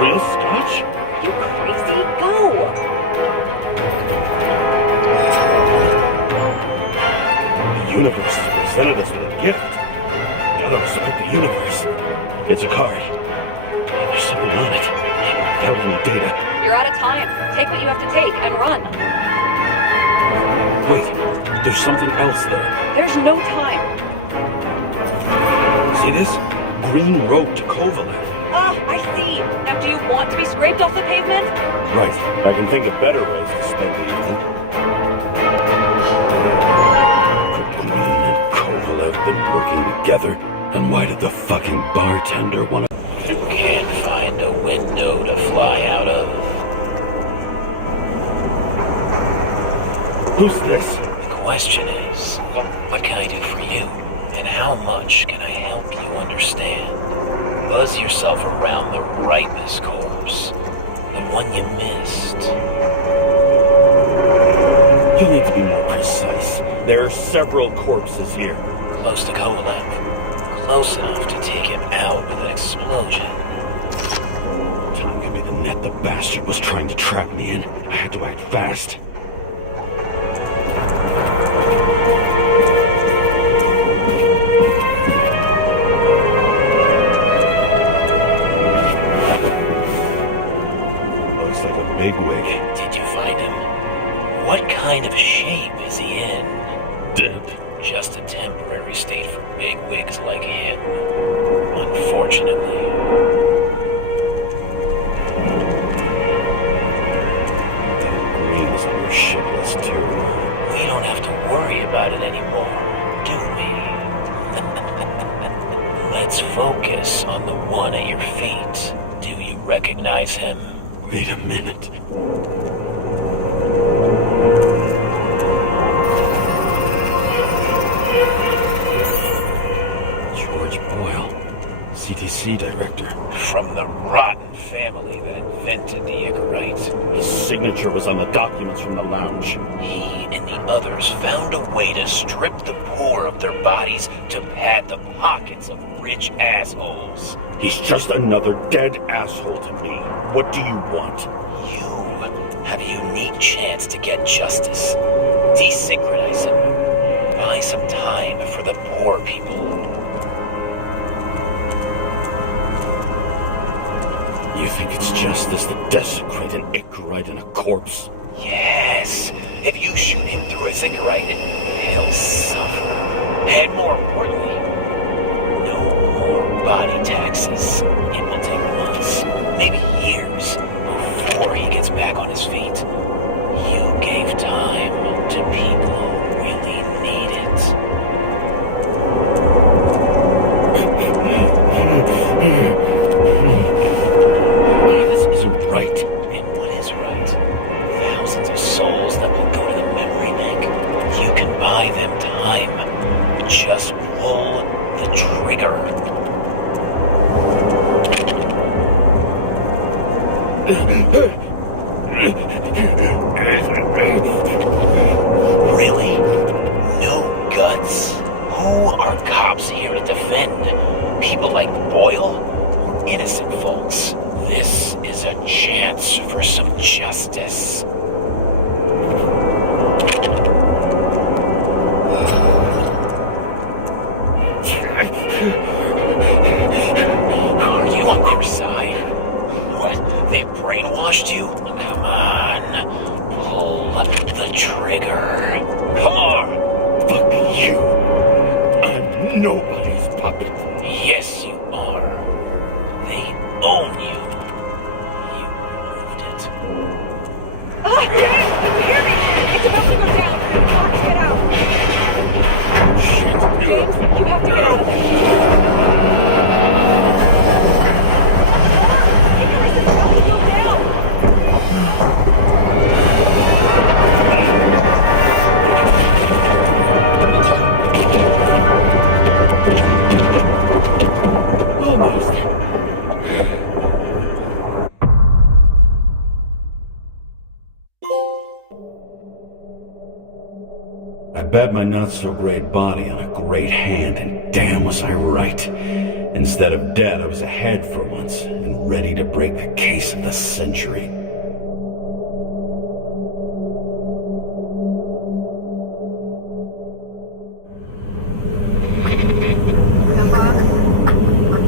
Real scotch? You crazy? Go! The universe has presented us with a gift. Gotta respect the universe. It's a card. There's something on it. Without any data. You're out of time. Take what you have to take and run. Wait, there's something else there. There's no time. See this? Green road to Kovalev. Ah, I see. Now do you want to be scraped off the pavement? Right. I can think of better ways to spend the evening. Could Green and Kovalev been working together? And why did the fucking bartender want to... You can't find a window to fly out of. Who's this? The question is, what can I do for you? And how much can I help you understand? buzz yourself around the ripest corpse. The one you missed. You need to be more precise. There are several corpses here. Close to Kovalev. Close enough to take him out with an explosion. Time could be the net the bastard was trying to trap me in. I had to act fast. Looks like a bigwig. Did you find him? What kind of shape is he in? Dead. Just a temporary state for bigwigs like him. Unfortunately. Green is on your shit list too. We don't have to worry about it anymore, do we? Let's focus on the one at your feet. Do you recognize him? Wait a minute. CTC director. From the rotten family that invented the Icarite. His signature was on the documents from the lounge. He and the others found a way to strip the poor of their bodies to pad the pockets of rich assholes. He's just another dead asshole to me. What do you want? You have a unique chance to get justice. Desynchronize him. Buy some time for the poor people. You think it's justice to desecrate an Icarite and a corpse? Yes. If you shoot him through a Icarite, he'll suffer. And more importantly, no more body taxes. It will take months, maybe years, before he gets back on his feet. You gave time to people who really need it. Right. And what is right? Thousands of souls that will go to the memory bank. You can buy them time. Just pull the trigger. Really? No guts? Who are cops here to defend? People like Boyle? Or innocent folks? This is a chance for some justice. Are you on their side? What? They brainwashed you? Come on. Pull the trigger. Come on. Fuck you. I'm nobody's puppet. Yes, you are. They own you. Hear me! It's about to go down! Get out! Shit. James, you have to get out of there! Icarus is about to go down! Almost. I bet my not-so-great body on a great hand, and damn was I right. Instead of dead, I was ahead for once, and ready to break the case of the century.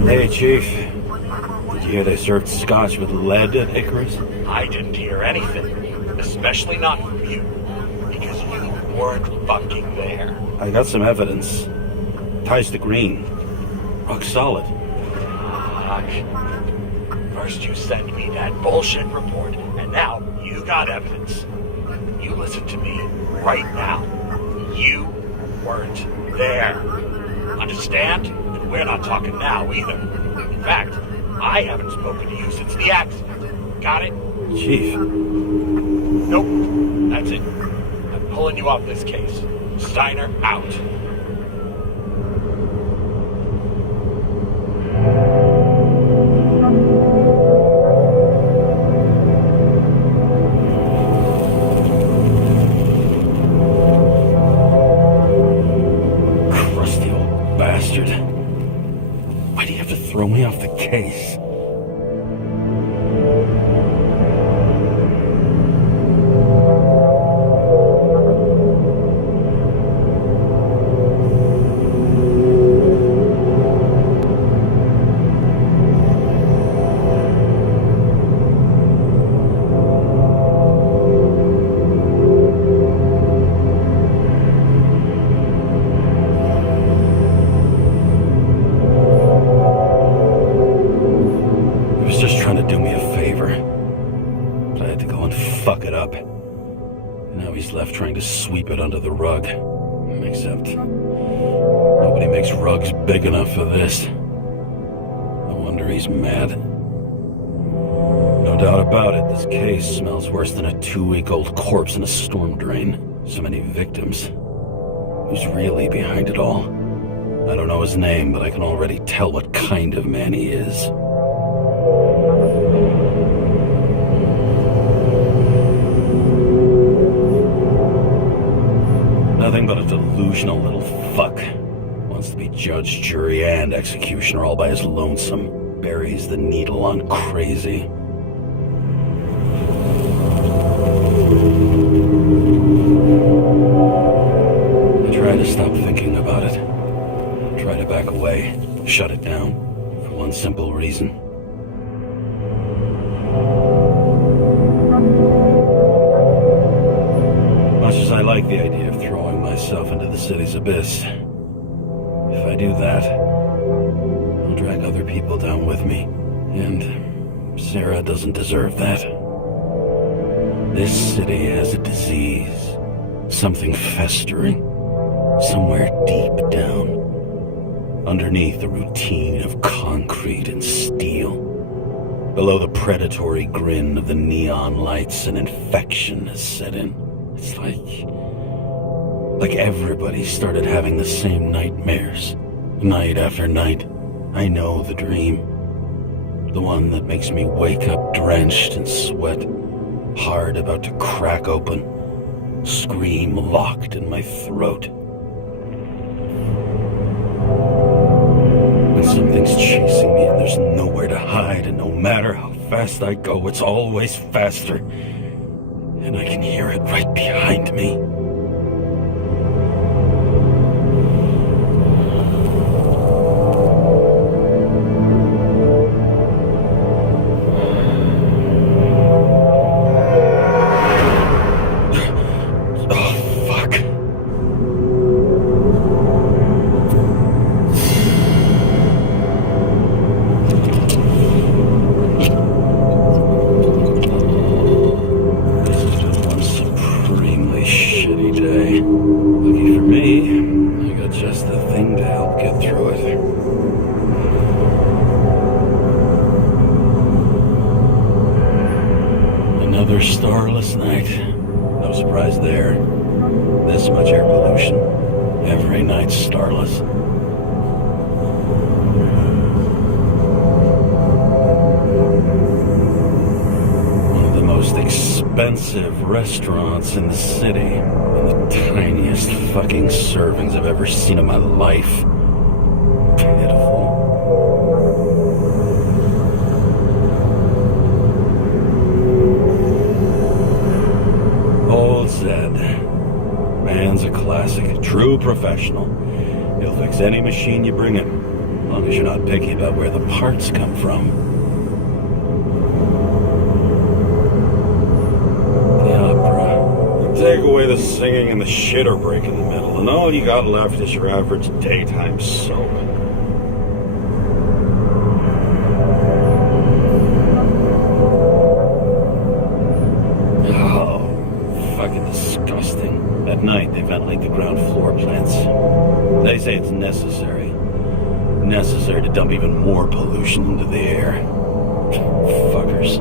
Hey, Chief. Did you hear they served scotch with lead at Icarus? I didn't hear anything. Especially not from you. Because you weren't fucking there. I got some evidence. Ties to Green. Rock solid. Fuck. First you send me that bullshit report, and now you got evidence. You listen to me right now. You weren't there. Understand? And we're not talking now either. In fact, I haven't spoken to you since the accident. Got it? Chief. Nope. That's it. I'm pulling you off this case. Steiner out. do me a favor. But I had to go and fuck it up. Now he's left trying to sweep it under the rug. Except nobody makes rugs big enough for this. No wonder he's mad. No doubt about it, this case smells worse than a 2-week-old corpse in a storm drain. So many victims. Who's really behind it all? I don't know his name, but I can already tell what kind of man he is. Nothing but a delusional little fuck. Wants to be judge, jury, and executioner all by his lonesome. Buries the needle on crazy. I try to stop thinking about it. Try to back away, shut it down, for one simple reason. Much as I like the idea of throwing myself into the city's abyss, if I do that, I'll drag other people down with me, and Sarah doesn't deserve that. This city has a disease, something festering, somewhere deep down, underneath the routine of concrete and steel. Below the predatory grin of the neon lights, an infection has set in. It's like everybody started having the same nightmares, night after night. I know the dream. The one that makes me wake up drenched in sweat, heart about to crack open, scream locked in my throat. When something's chasing me and there's nowhere to hide, and no matter how fast I go, it's always faster. And I can hear it right behind me. Starless night. No surprise there. This much air pollution. Every night's starless. One of the most expensive restaurants in the city. And the tiniest fucking servings I've ever seen in my life. Pitiful. Said, man's a classic, true professional. He'll fix any machine you bring him, as long as you're not picky about where the parts come from. The opera. Take away the singing and the shitter break in the middle, and all you got left is your average daytime soap. At night, they ventilate the ground floor plants. They say it's necessary. Necessary to dump even more pollution into the air. Fuckers.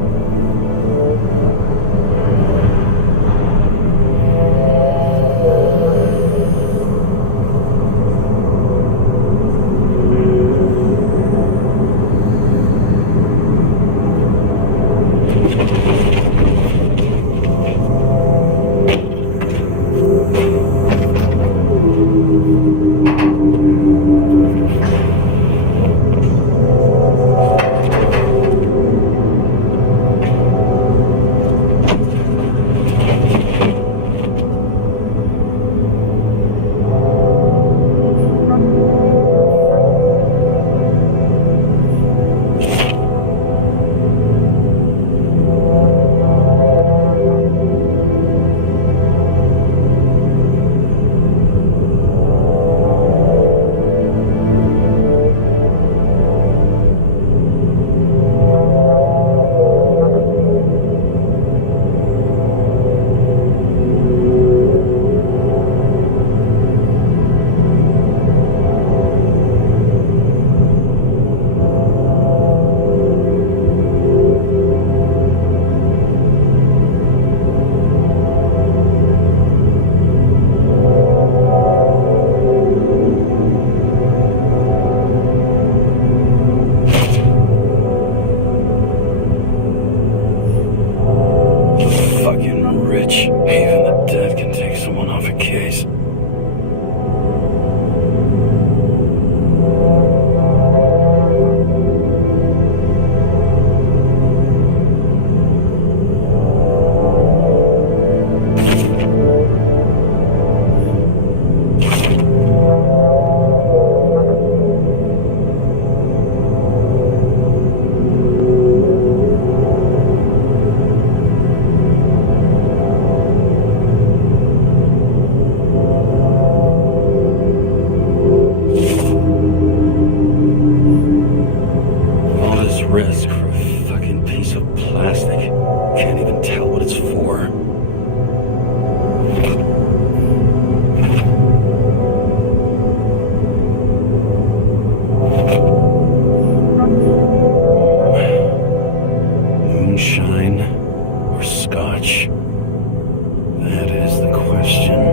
Moonshine or scotch? That is the question.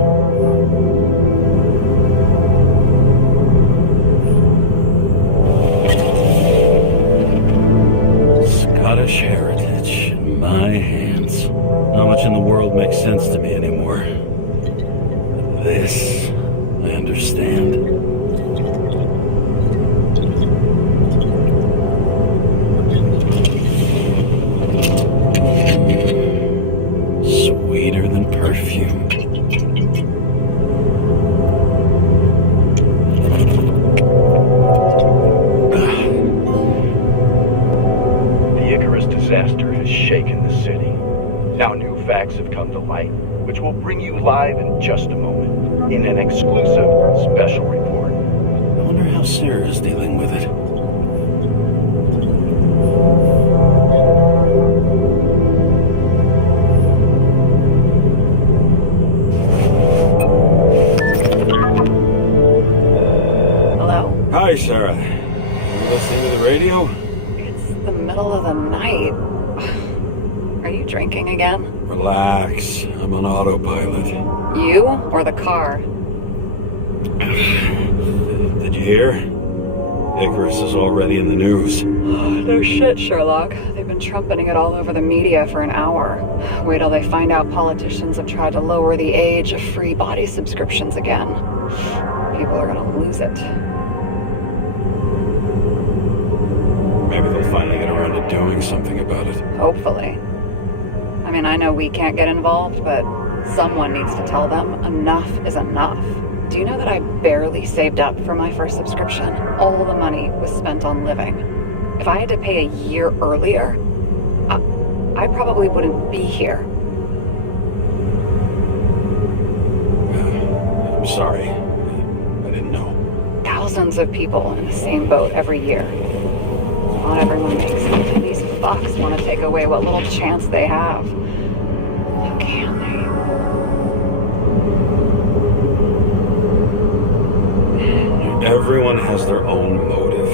Scottish heritage in my hands. Not much in the world makes sense to me anymore. But this, I understand. Sweeter than perfume. Disaster has shaken the city. Now new facts have come to light, which will bring you live in just a moment, in an exclusive special report. I wonder how Sarah is dealing with it. Hello? Hi, Sarah. You listening to the radio? The middle of the night. Are you drinking again? Relax. I'm on autopilot. You or the car? Did you hear? Icarus is already in the news. No shit, Sherlock. They've been trumpeting it all over the media for an hour. Wait till they find out politicians have tried to lower the age of free body subscriptions again. People are gonna lose it. Maybe they'll finally get around to doing something about it. Hopefully. I mean, I know we can't get involved, but someone needs to tell them enough is enough. Do you know that I barely saved up for my first subscription? All the money was spent on living. If I had to pay a year earlier, I probably wouldn't be here. I'm sorry. I didn't know. Thousands of people in the same boat every year. Not everyone makes it, and these fucks want to take away what little chance they have. How can they? Everyone has their own motive.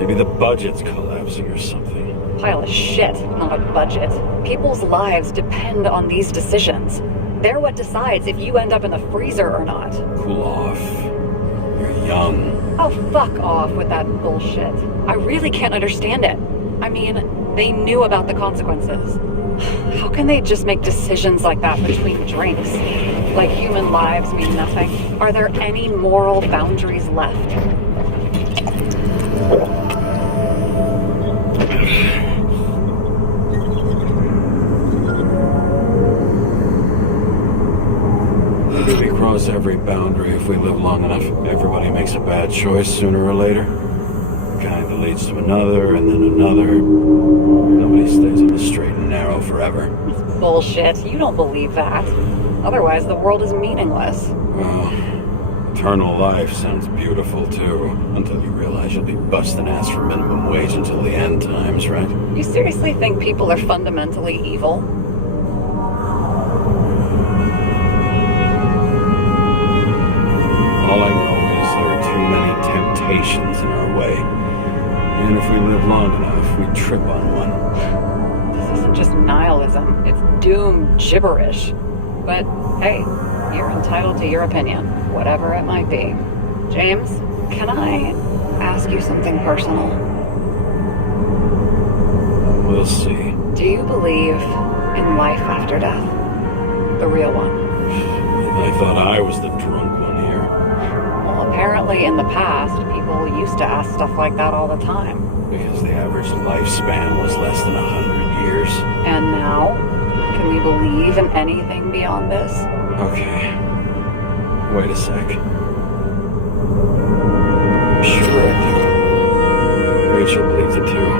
Maybe the budget's collapsing or something. Pile of shit, not a budget. People's lives depend on these decisions. They're what decides if you end up in the freezer or not. Cool off. You're young. Oh, fuck off with that bullshit. I really can't understand it. I mean, they knew about the consequences. How can they just make decisions like that between drinks? Like human lives mean nothing? Are there any moral boundaries left? Maybe we cross every boundary if we live long enough. Everybody makes a bad choice sooner or later. Kind that leads to another, and then another. Nobody stays on the straight and narrow forever. It's bullshit. You don't believe that. Otherwise, the world is meaningless. Well, eternal life sounds beautiful, too. Until you realize you'll be busting ass for minimum wage until the end times, right? You seriously think people are fundamentally evil? All I know is there are too many temptations in our way. And if we live long enough, we trip on one. This isn't just nihilism. It's doom gibberish. But, hey, you're entitled to your opinion, whatever it might be. James, can I ask you something personal? We'll see. Do you believe in life after death? The real one? I thought I was the drunk one here. Well, apparently in the past, people used to ask stuff like that all the time. Because the average lifespan was less than 100 years. And now? Can we believe in anything beyond this? Okay. Wait a sec. Sure I do. Rachel believes it too.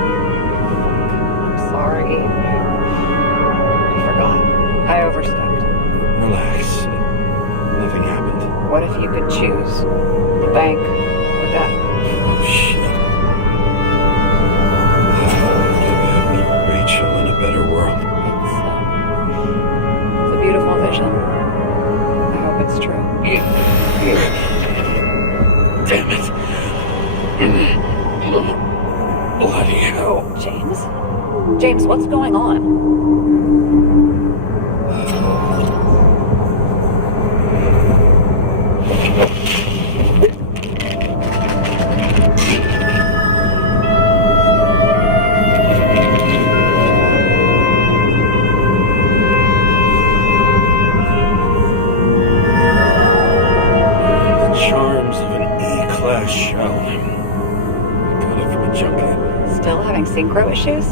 I'm sorry. I forgot. I overstepped. Relax. Nothing happened. What if you could choose? The bank or death? Oh, shit. Maybe I'd meet Rachel in a better world. It's a beautiful vision. I hope it's true. Damn it. Bloody hell. James? James, James, what's going on? Synchro issues?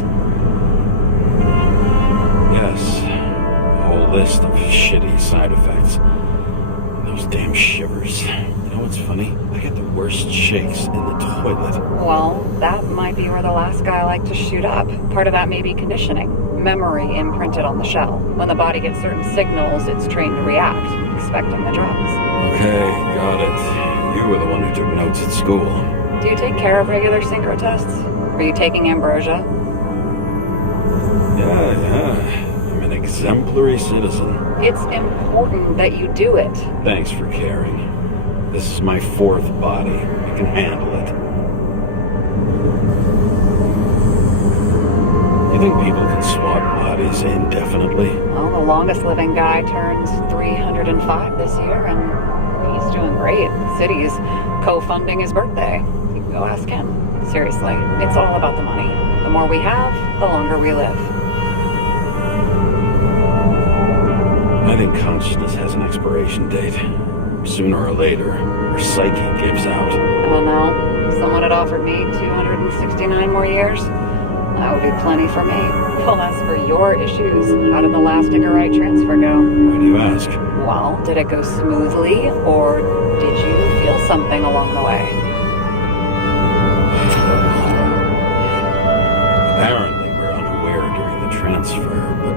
Yes. A whole list of shitty side effects. And those damn shivers. You know what's funny? I get the worst shakes in the toilet. Well, that might be where the last guy liked to shoot up. Part of that may be conditioning. Memory imprinted on the shell. When the body gets certain signals, it's trained to react, expecting the drugs. Okay, got it. You were the one who took notes at school. Do you take care of regular synchro tests? Are you taking ambrosia? Yeah. I'm an exemplary citizen. It's important that you do it. Thanks for caring. This is my fourth body. I can handle it. You think people can swap bodies indefinitely? Well, the longest living guy turns 305 this year, and he's doing great. The city's co-funding his birthday. You can go ask him. Seriously, it's all about the money. The more we have, the longer we live. I think consciousness has an expiration date. Sooner or later, our psyche gives out. I don't know. If someone had offered me 269 more years, that would be plenty for me. Well, as for your issues, how did the last Igorite transfer go? Why do you ask? Well, did it go smoothly, or did you feel something along the way? Apparently, we're unaware during the transfer, but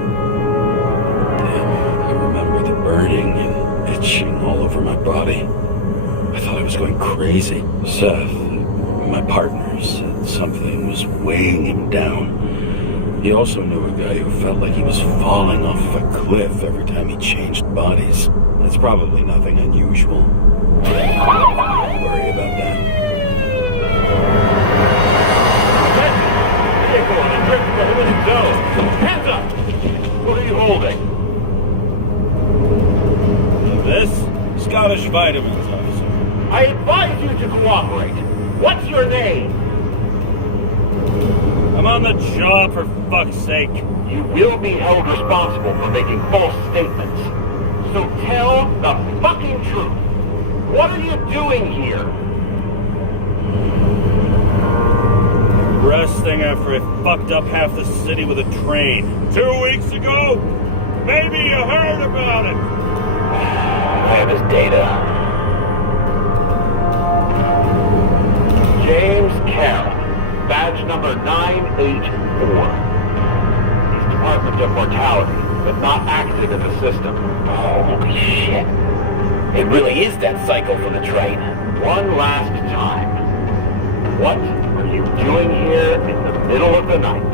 damn, I remember the burning and itching all over my body. I thought I was going crazy. Seth, my partner, said something was weighing him down. He also knew a guy who felt like he was falling off of a cliff every time he changed bodies. That's probably nothing unusual. Don't worry about that. Hands up! What are you holding? This? Scottish vitamins, officer. I advise you to cooperate. What's your name? I'm on the job, for fuck's sake. You will be held responsible for making false statements. So tell the fucking truth. What are you doing here? Resting after I fucked up half the city with a train. 2 weeks ago? Maybe you heard about it. I have his data. James Karra, badge number 984. He's Department of Mortality, but not active in the system. Holy shit. It really is that cycle from the train. One last time. What are you doing here in the middle of the night?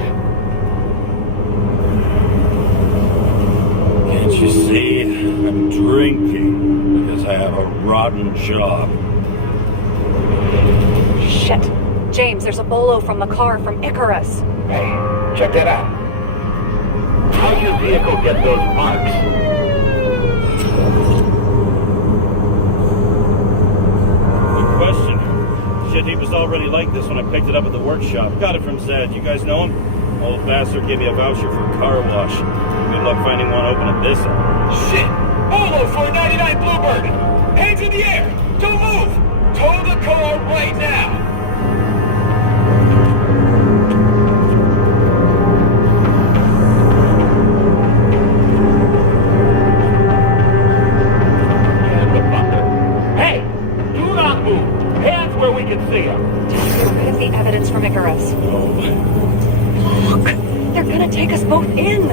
Can't you see? I'm drinking because I have a rotten job. Shit. James, there's a bolo from the car from Icarus. Hey, check that out. How'd your vehicle get those marks? Good question. Shit, he was already like this when I picked it up at the workshop. Got it from Zed. You guys know him? Old bastard gave me a voucher for a car wash. Good luck finding one open at this hour. Shit! Bolo for a 99 Bluebird! Hands in the air! Don't move! Tow the car right now! Hey! Do not move! Hands where we can see them! Get rid of the evidence from Icarus. Look! They're gonna take us both in!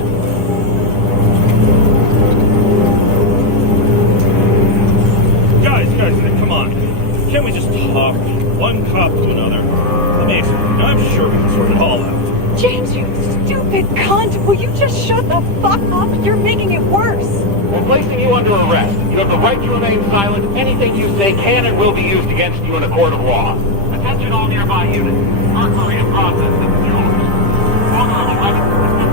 Guys, come on. Can't we just talk? One cop to another. Let me explain. I'm sure we can sort it all out. James, you stupid cunt! Will you just shut the fuck up? You're making it worse! We're placing you under arrest. You have the right to remain silent. Anything you say can and will be used against you in a court of law. Attention all nearby units. Burglary in process. Yours. Owner of 11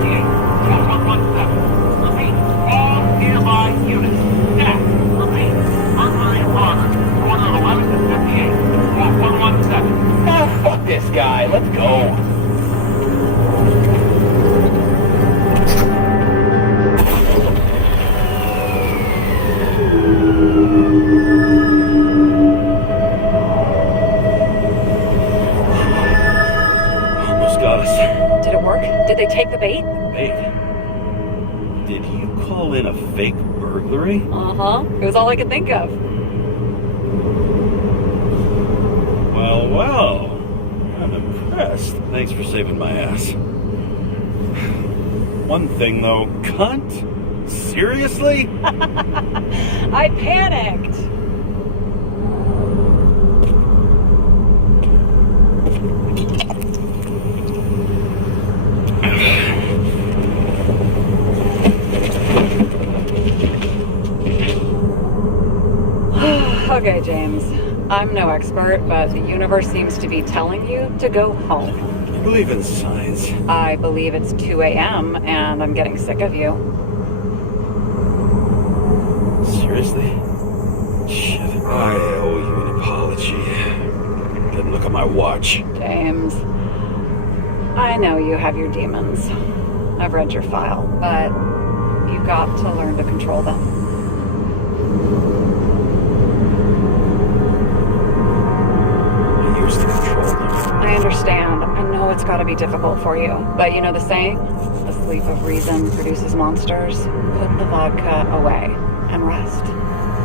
take the bait? Bait? Did you call in a fake burglary? Uh-huh. It was all I could think of. Well, well. I'm impressed. Thanks for saving my ass. One thing, though. Cunt? Seriously? I panicked. Okay, James. I'm no expert, but the universe seems to be telling you to go home. You believe in science? I believe it's 2 a.m. and I'm getting sick of you. Seriously? Shit. I owe you an apology. Didn't look at my watch. James, I know you have your demons. I've read your file, but you've got to learn to control them. To control them. I understand. I know it's got to be difficult for you. But you know the saying? The sleep of reason produces monsters. Put the vodka away and rest.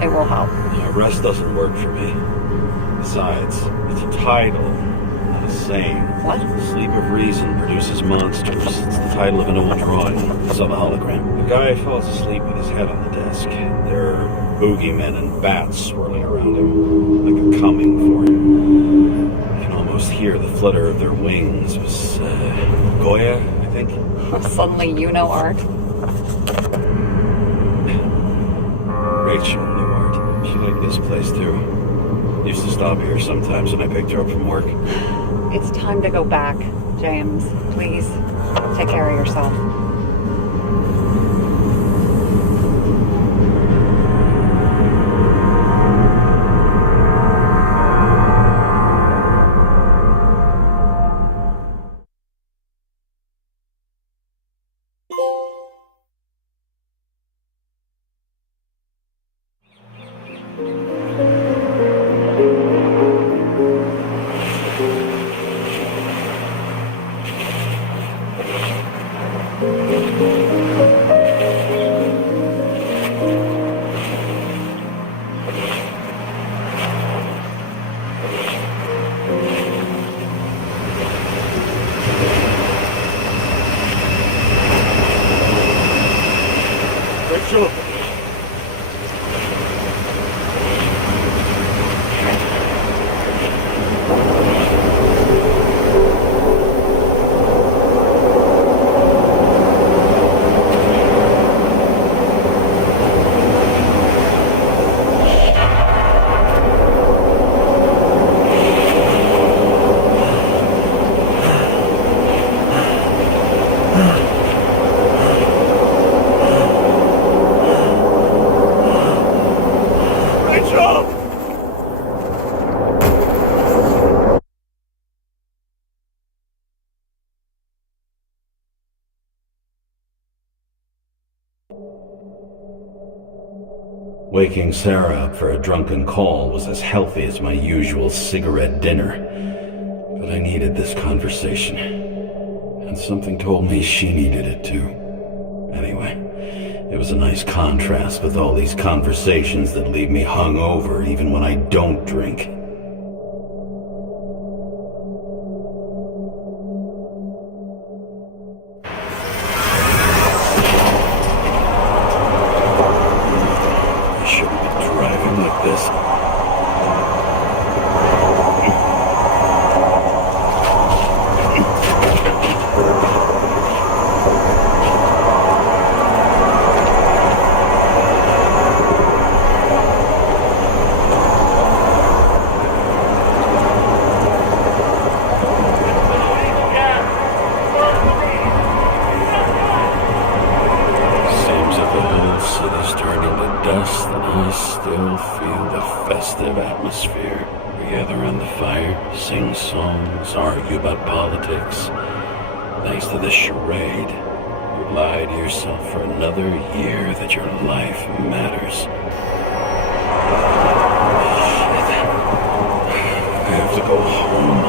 It will help. Yeah, rest doesn't work for me. Besides, it's a title, not a saying. What? Sleep of reason produces monsters. It's the title of an old drawing. I saw the hologram. The guy falls asleep with his head on the desk. There are boogeymen and bats swirling around him, like a coming for him. Hear the flutter of their wings. It was Goya, I think. Suddenly you know art. Rachel knew art. She liked this place too. Used to stop here sometimes when I picked her up from work. It's time to go back, James. Please, take care of yourself. Rachel! Waking Sarah up for a drunken call was as healthy as my usual cigarette dinner. But I needed this conversation. And something told me she needed it too. Anyway, it was a nice contrast with all these conversations that leave me hungover even when I don't drink. Argue about politics. Thanks to this charade, you lie to yourself for another year that your life matters. Shit. I have to go home.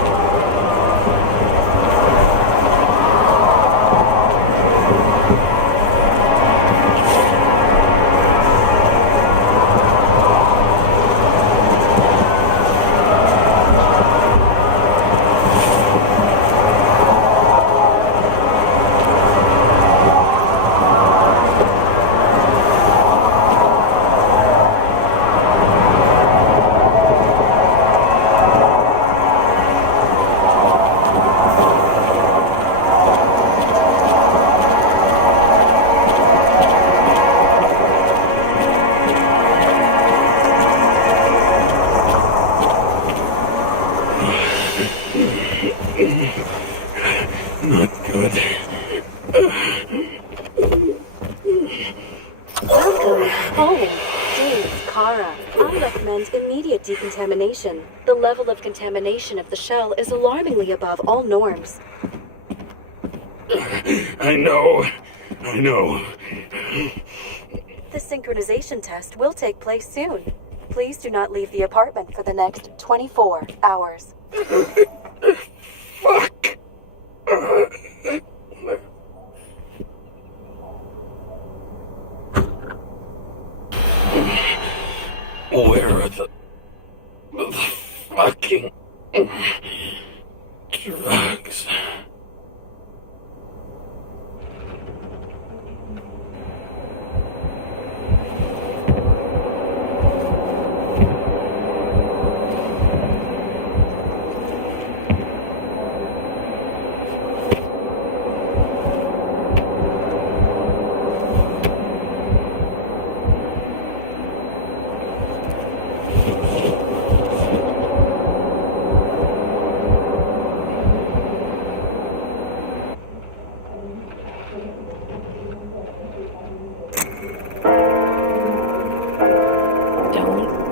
recommend immediate decontamination. The level of contamination of the shell is alarmingly above all norms. I know. The synchronization test will take place soon. Please do not leave the apartment for the next 24 hours. Fuck. Where are the fucking drugs?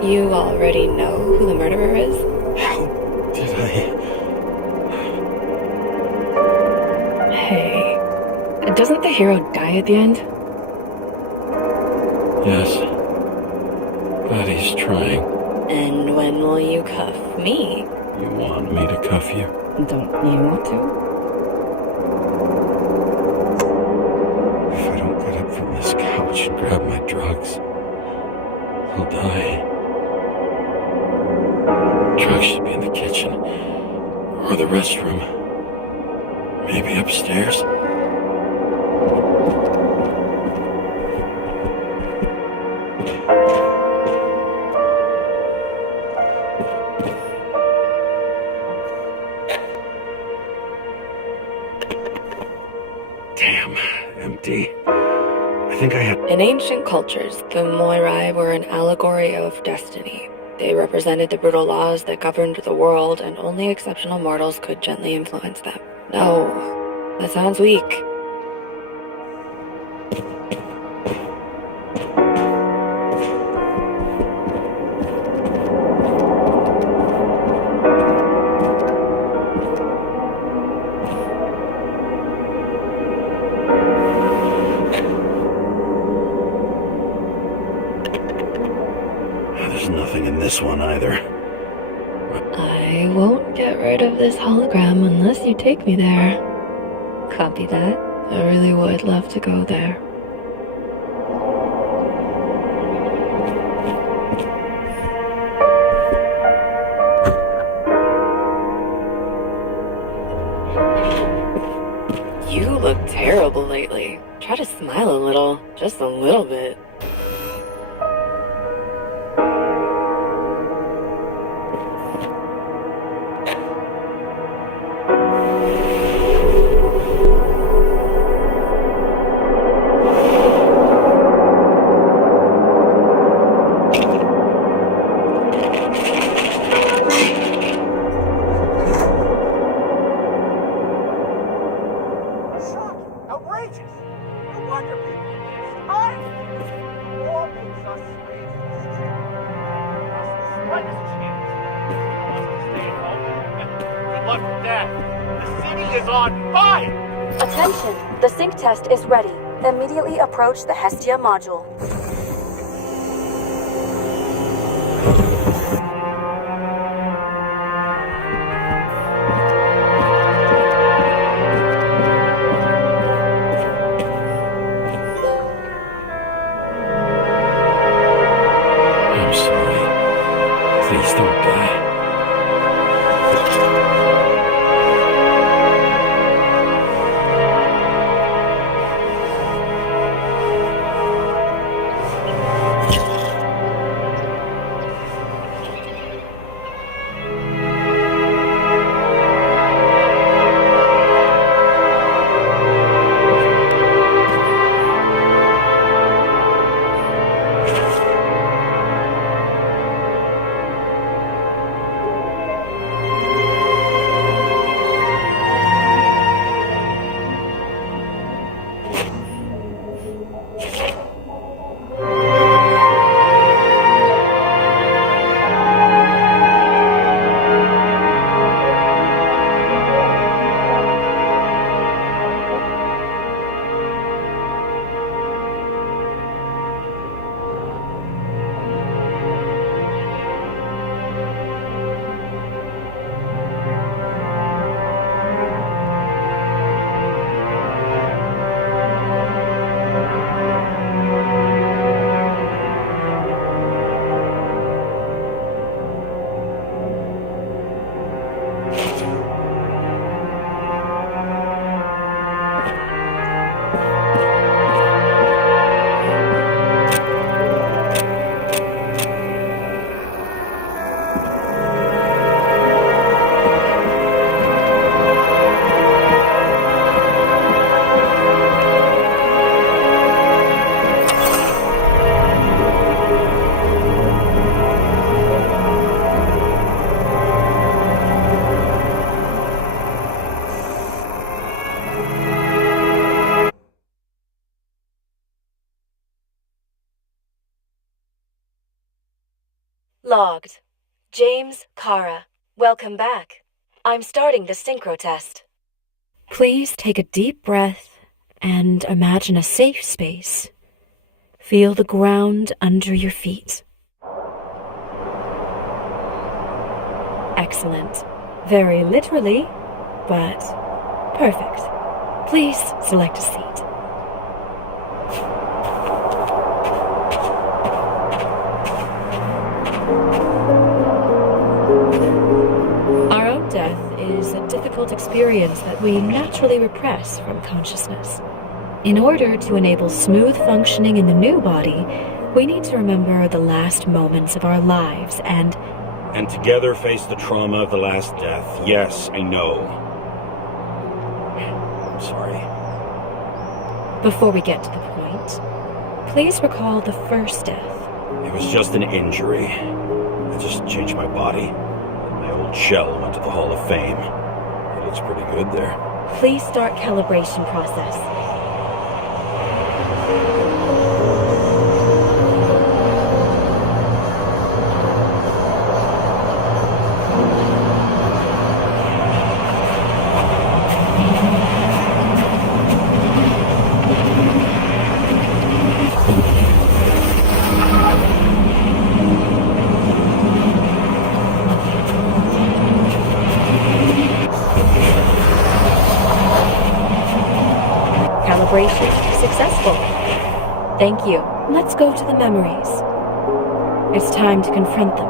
You already know who the murderer is? How did I? Hey, doesn't the hero die at the end? Yes. But he's trying. And when will you cuff me? You want me to cuff you? Don't you want to? If I don't get up from this couch and grab my drugs, I'll die. Drugs should be in the kitchen. Or the restroom. Maybe upstairs. Damn, empty. I think I had... In ancient cultures, the Moirai were an allegory of destiny. They represented the brutal laws that governed the world, and only exceptional mortals could gently influence them. No, that sounds weak. This one either. I won't get rid of this hologram unless you take me there. Copy that. I really would love to go there. You look terrible lately. Try to smile a little. Just a little bit. Attention! The sync test is ready. Immediately approach the Hestia module. I'm sorry. Please don't die. Logged. James Karra. Welcome back. I'm starting the synchro test. Please take a deep breath and imagine a safe space. Feel the ground under your feet. Excellent. Very literally, but perfect. Please select a seat. Our own death is a difficult experience that we naturally repress from consciousness. In order to enable smooth functioning in the new body, we need to remember the last moments of our lives and together face the trauma of the last death. Yes, I know. I'm sorry. Before we get to the point, please recall the first death. It was just an injury. I just changed my body. My old shell went to the Hall of Fame. It looks pretty good there. Please start calibration process. Calibration successful. Thank you. Let's go to the memories. It's time to confront them.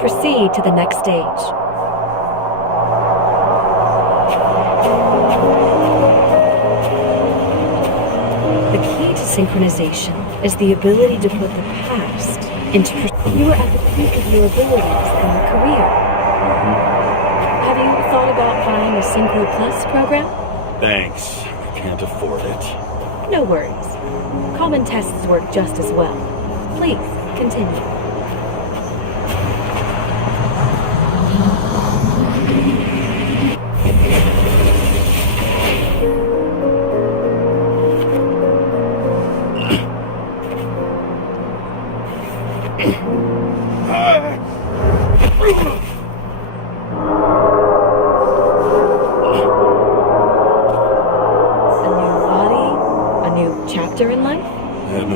Proceed to the next stage. The key to synchronization is the ability to put the past into... You are at the peak of your abilities and your career. Have you thought about buying a Synchro Plus program? Thanks. Can't afford it. No worries. Common tests work just as well. Please, continue.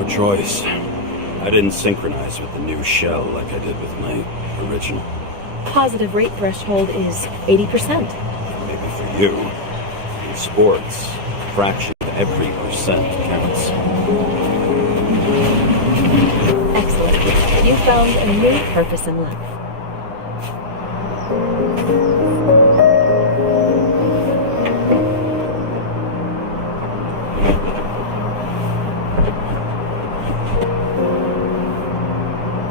Choice. I didn't synchronize with the new shell like I did with my original. Positive rate threshold is 80%. Maybe for you. In sports, a fraction of every percent counts. Excellent. You found a new purpose in life.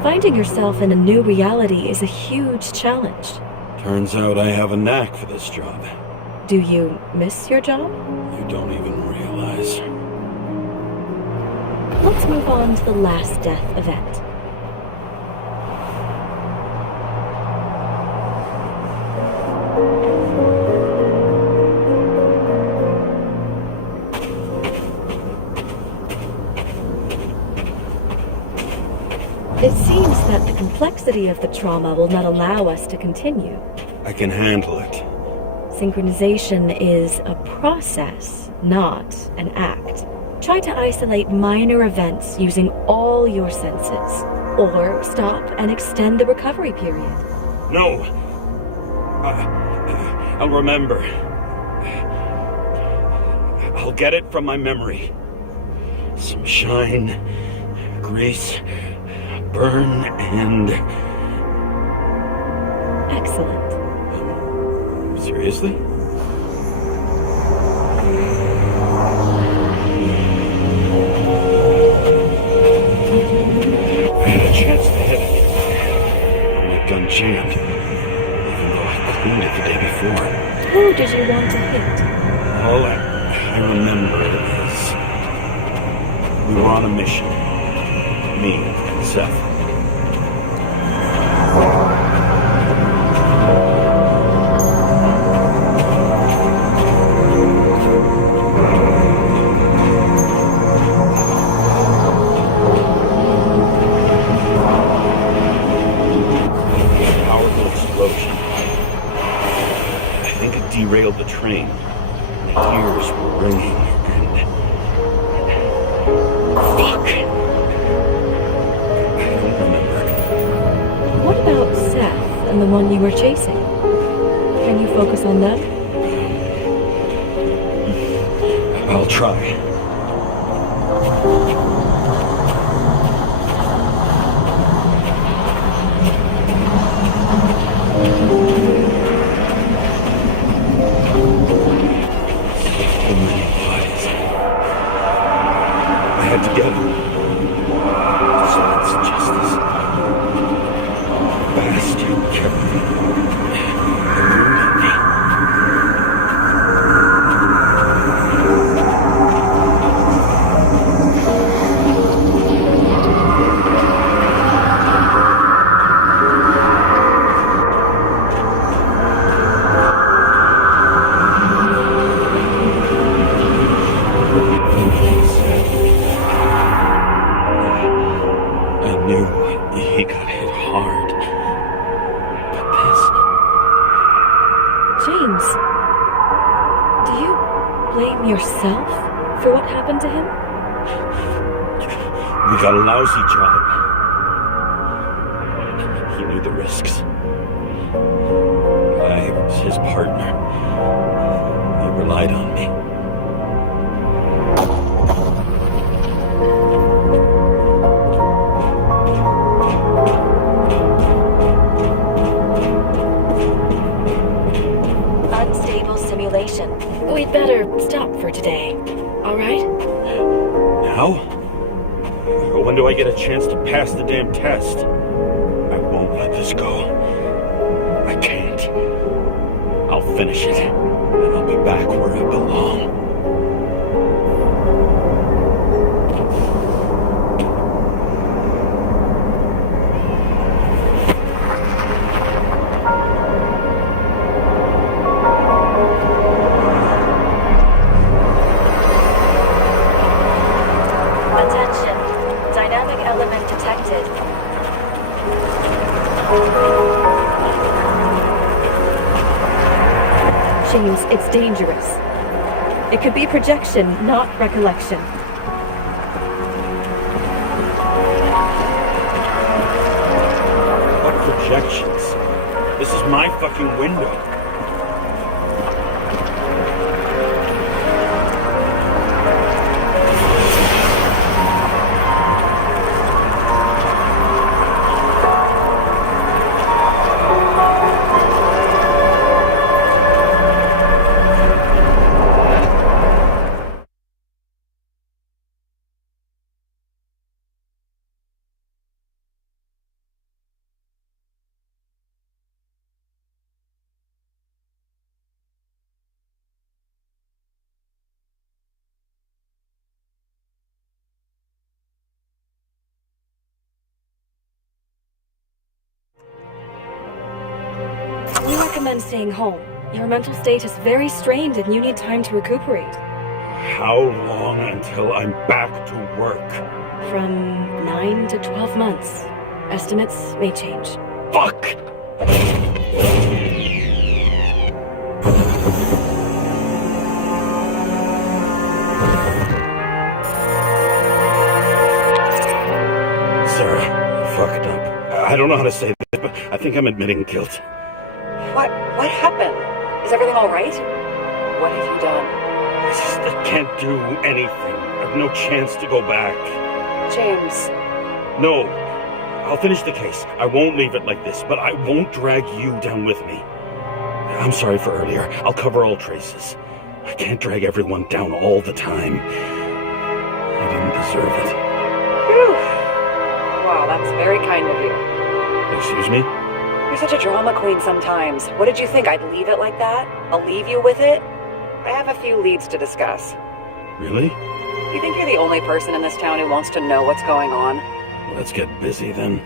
Finding yourself in a new reality is a huge challenge. Turns out I have a knack for this job. Do you miss your job? You don't even realize. Let's move on to the last death event. It seems that the complexity of the trauma will not allow us to continue. I can handle it. Synchronization is a process, not an act. Try to isolate minor events using all your senses, or stop and extend the recovery period. No. I'll remember. I'll get it from my memory. Some shine, grease, burn, and... Excellent. Seriously? I had a chance to hit it. My gun jammed, even though I cleaned it the day before. Who did you want to hit? All I remember is we were on a mission. Me and Seth. train. My ears were ringing, and... Fuck! I don't remember. What about Seth and the one you were chasing? Can you focus on them? I'll try. Together. So that's justice. Bastard kept me. Ruined me. He got hit hard. But this... James, do you blame yourself for what happened to him? We got a lousy job. He knew the risks. I was his partner. He relied on me. We'd better stop for today, all right? Now? When do I get a chance to pass the damn test? I won't let this go. I can't. I'll finish it, and I'll be back where I belong. James, it's dangerous. It could be projection, not recollection. What projections? This is my fucking window. We recommend staying home. Your mental state is very strained and you need time to recuperate. How long until I'm back to work? From 9 to 12 months. Estimates may change. Fuck! Sarah, I fucked up. I don't know how to say this, but I think I'm admitting guilt. What happened? Is everything all right? What have you done? I can't do anything. I've no chance to go back. James. No. I'll finish the case. I won't leave it like this, but I won't drag you down with me. I'm sorry for earlier. I'll cover all traces. I can't drag everyone down all the time. I didn't deserve it. Whew. Wow, that's very kind of you. Excuse me? You're such a drama queen sometimes. What did you think? I'd leave it like that? I'll leave you with it? I have a few leads to discuss. Really? You think you're the only person in this town who wants to know what's going on? Let's get busy then.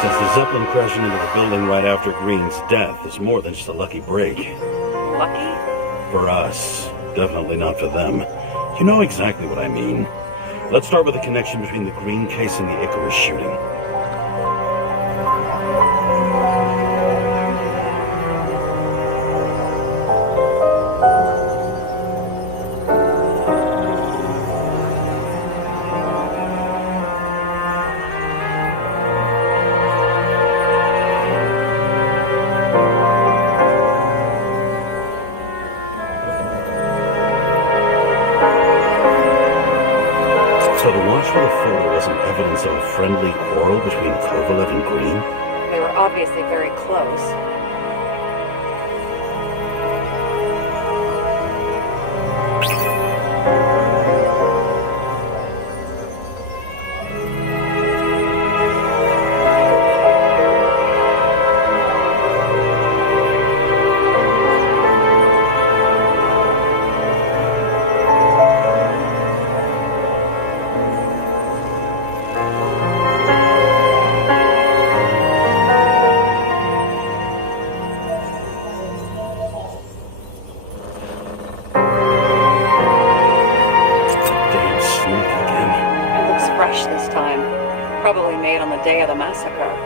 Since the Zeppelin crashing into the building right after Green's death is more than just a lucky break. Lucky? For us. Definitely not for them. You know exactly what I mean. Let's start with the connection between the Green case and the Icarus shooting. So the watch for the photo wasn't evidence of a friendly quarrel between Kovalev and Green? They were obviously very close. Probably made on the day of the massacre.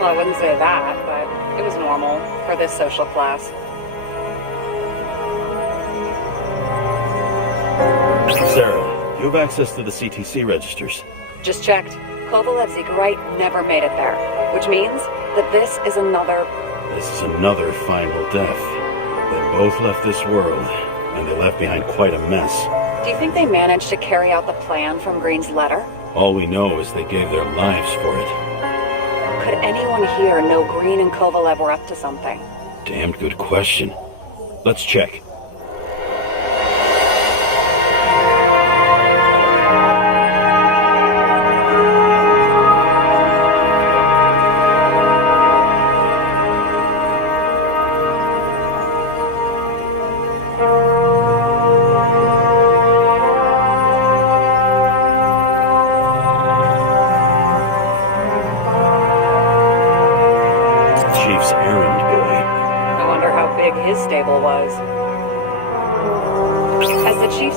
Well, I wouldn't say that, but it was normal for this social class. Sarah, you have access to the CTC registers. Just checked. Kovalev's Icarite never made it there, which means that this is another final death. They both left this world, and they left behind quite a mess. Do you think they managed to carry out the plan from Green's letter? All we know is they gave their lives for it. Could anyone here know Green and Kovalev were up to something? Damned good question. Let's check.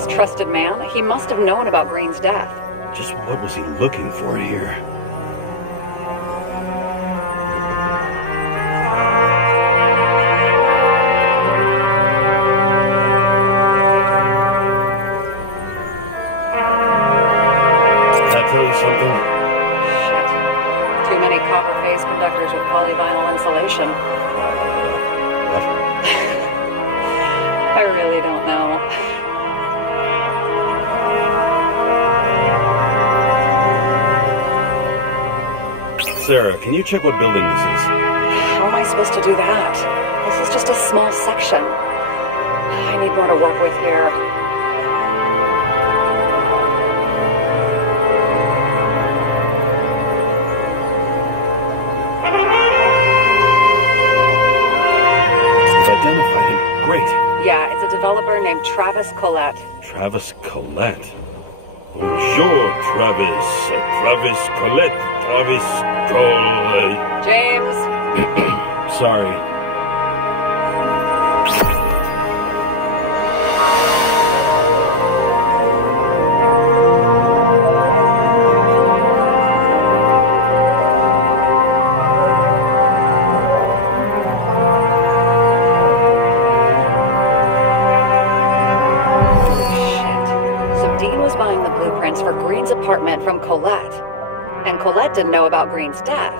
Trusted man, he must have known about Green's death. Just what was he looking for here? Does that tell you something? Shit. Too many copper phase conductors with polyvinyl insulation. What? I really don't know. Sarah, can you check what building this is? How am I supposed to do that? This is just a small section. I need more to work with here. You've identified him. Great. Yeah, it's a developer named Travis Collette. Travis Collette? Bonjour, Travis. Travis Collette. Travis Collette. James. Sorry. blueprints for Green's apartment from Colette. And Colette didn't know about Green's death,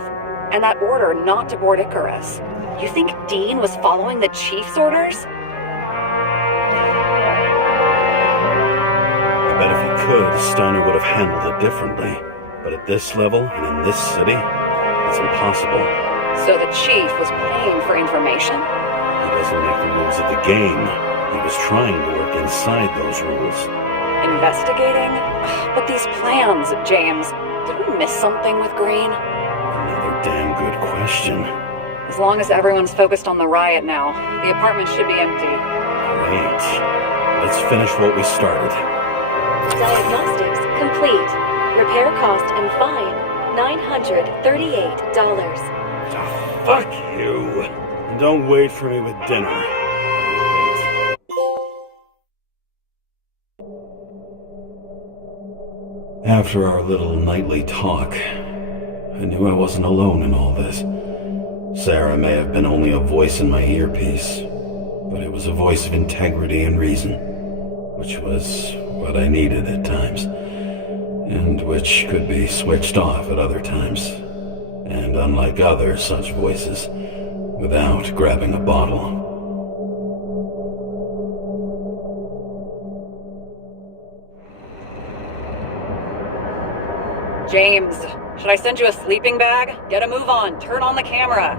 and that order not to board Icarus. You think Dean was following the chief's orders? I bet if he could, Steiner would have handled it differently. But at this level, and in this city, it's impossible. So the chief was paying for information? He doesn't make the rules of the game. He was trying to work inside those rules. Investigating? But these plans, James, did we miss something with Green? Another damn good question. As long as everyone's focused on the riot now, the apartment should be empty. Great. Let's finish what we started. Diagnostics complete. Repair cost and fine, $938. Oh, fuck you. And don't wait for me with dinner. After our little nightly talk, I knew I wasn't alone in all this. Sarah may have been only a voice in my earpiece, but it was a voice of integrity and reason, which was what I needed at times, and which could be switched off at other times, and unlike other such voices, without grabbing a bottle. James, should I send you a sleeping bag? Get a move on. Turn on the camera.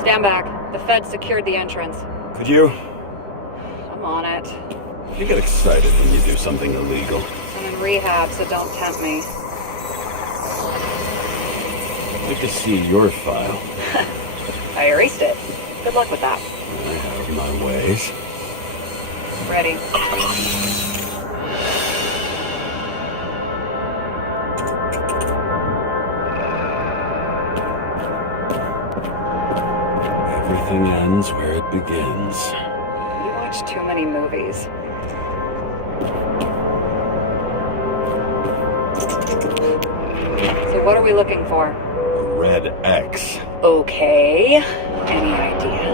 Stand back. The feds secured the entrance. Could you? I'm on it. You get excited when you do something illegal. I'm in rehab, so don't tempt me. I'd like to see your file. I erased it. Good luck with that. I have my ways. Ready. Everything ends where it begins. You watch too many movies. So what are we looking for? A red X. Okay. Any ideas?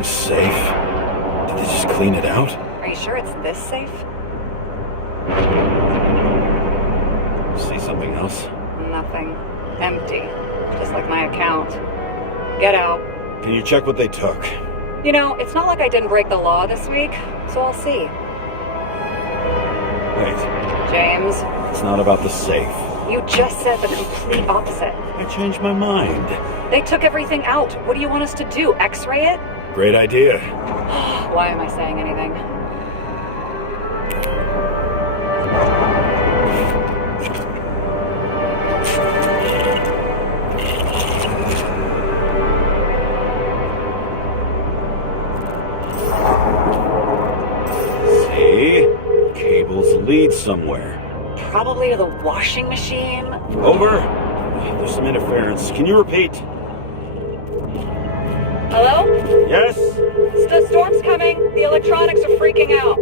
Safe. Did they just clean it out? Are you sure it's this safe? See something else? Nothing. Empty. Just like my account. Get out. Can you check what they took? You know, it's not like I didn't break the law this week, so I'll see. Wait. James. It's not about the safe. You just said the complete opposite. I changed my mind. They took everything out. What do you want us to do? X-ray it? Great idea. Why am I saying anything? See? Cables lead somewhere. Probably to the washing machine. Over. There's some interference. Can you repeat? Hello? Yes? The storm's coming. The electronics are freaking out.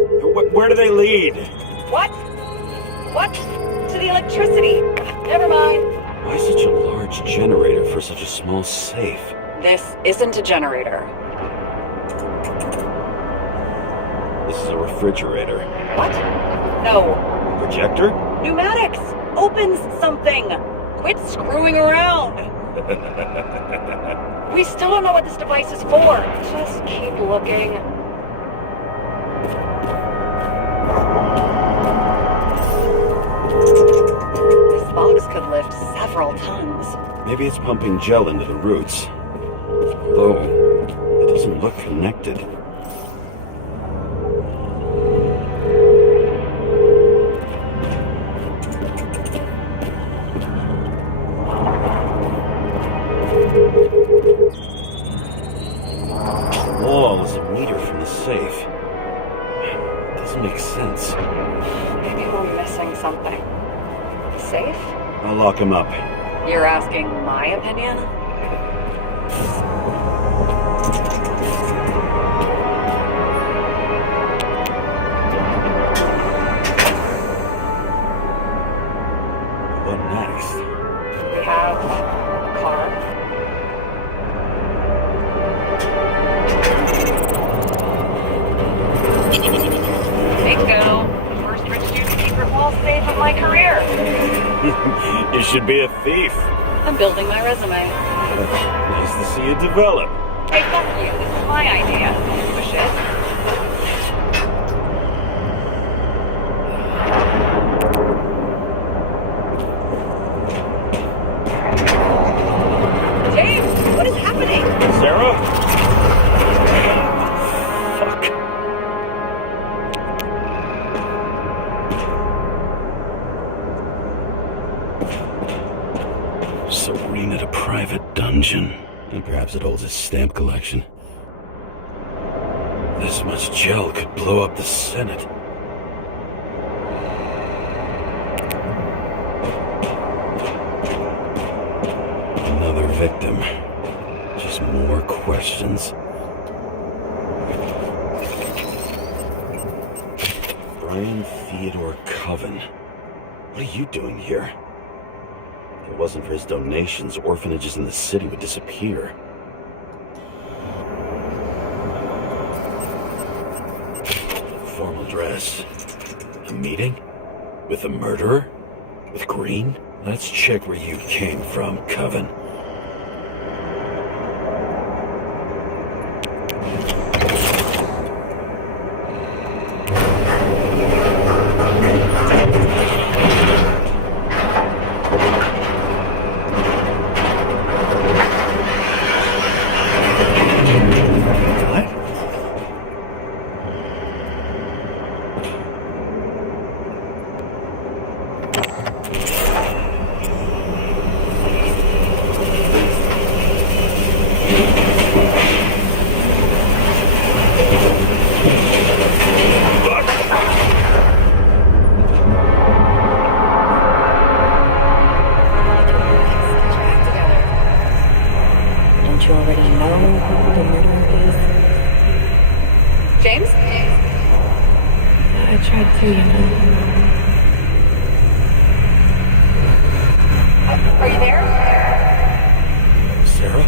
Where do they lead? What? What? To the electricity. Never mind. Why such a large generator for such a small safe? This isn't a generator. This is a refrigerator. What? No. Projector? Pneumatics! Opens something! Quit screwing around! We still don't know what this device is for. Just keep looking. This box could lift several tons. Maybe it's pumping gel into the roots. Although, it doesn't look connected. Wall is a meter from the safe. It doesn't make sense. Maybe we're missing something. Safe? I'll lock him up. You're asking my opinion? What next? We have car. Bingo! First rich dude secret wall safe of my career. You should be a thief. I'm building my resume. Nice to see you develop. Hey, fuck you. This is my idea. Push it. James, what is happening? Sarah? Fuck. Serene at a private dungeon. And perhaps it holds a stamp collection. This much gel could blow up the Senate. Another victim. Just more questions. Brian Theodore Coven. What are you doing here? If it wasn't for his donations, orphanages in the city would disappear. Formal dress. A meeting? With a murderer? With Green? Let's check where you came from, Coven. You already know who the murderer is? James? I tried to, you know. Are you there? Sarah?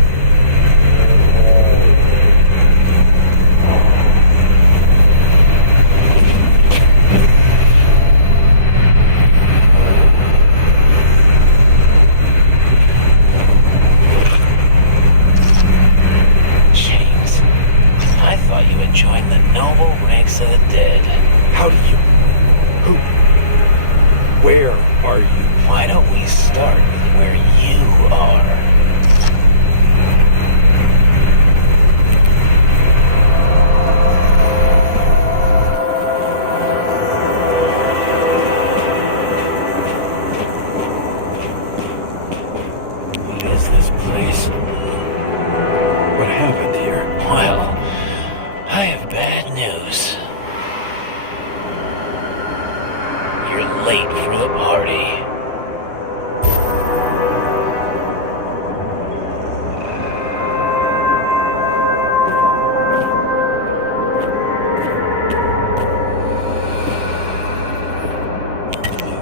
Join the noble ranks of the dead. How do you? Who? Where are you? Why don't we start with where you are? What is this place? What happened here? Well, I have bad news. You're late for the party.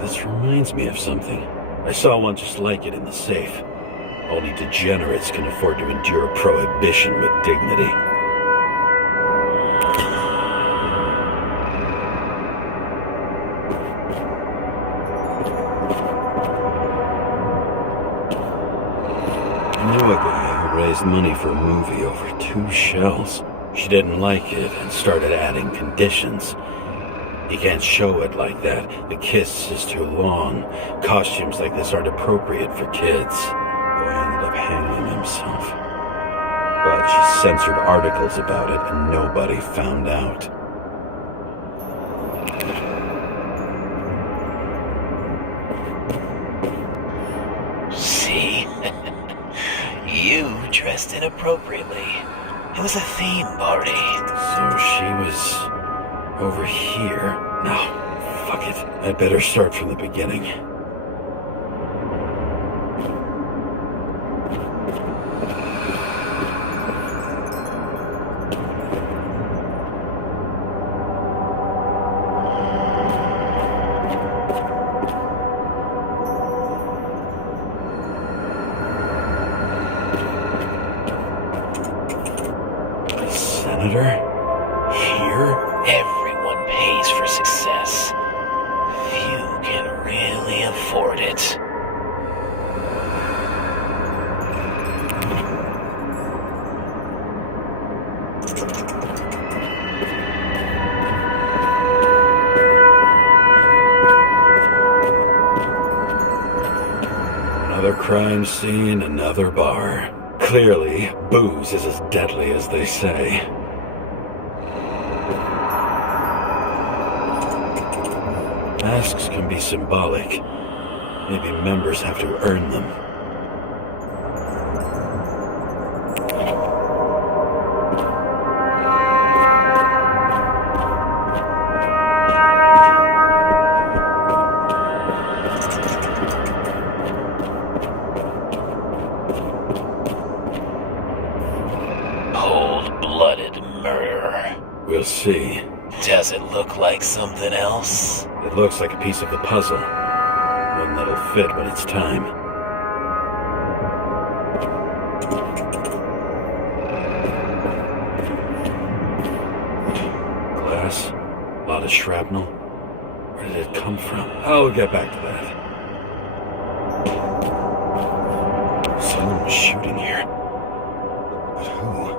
This reminds me of something. I saw one just like it in the safe. Only degenerates can afford to endure prohibition with dignity. I knew a guy who raised money for a movie over 2 shells. She didn't like it and started adding conditions. You can't show it like that. The kiss is too long. Costumes like this aren't appropriate for kids. Boy ended up hanging himself. But she censored articles about it and nobody found out. See? You dressed inappropriately. It was a theme party. So she was over here. No, fucking it. I'd better start from the beginning. Senator? Here? Everyone pays for success. Few can really afford it. Another crime scene, another bar. Clearly, booze is as deadly as they say. Masks can be symbolic. Maybe members have to earn them. Cold-blooded murder. We'll see. Does it look like something else? It looks like a piece of the puzzle. One that'll fit when it's time. Glass? A lot of shrapnel? Where did it come from? I'll get back to that. Someone was shooting here. But who?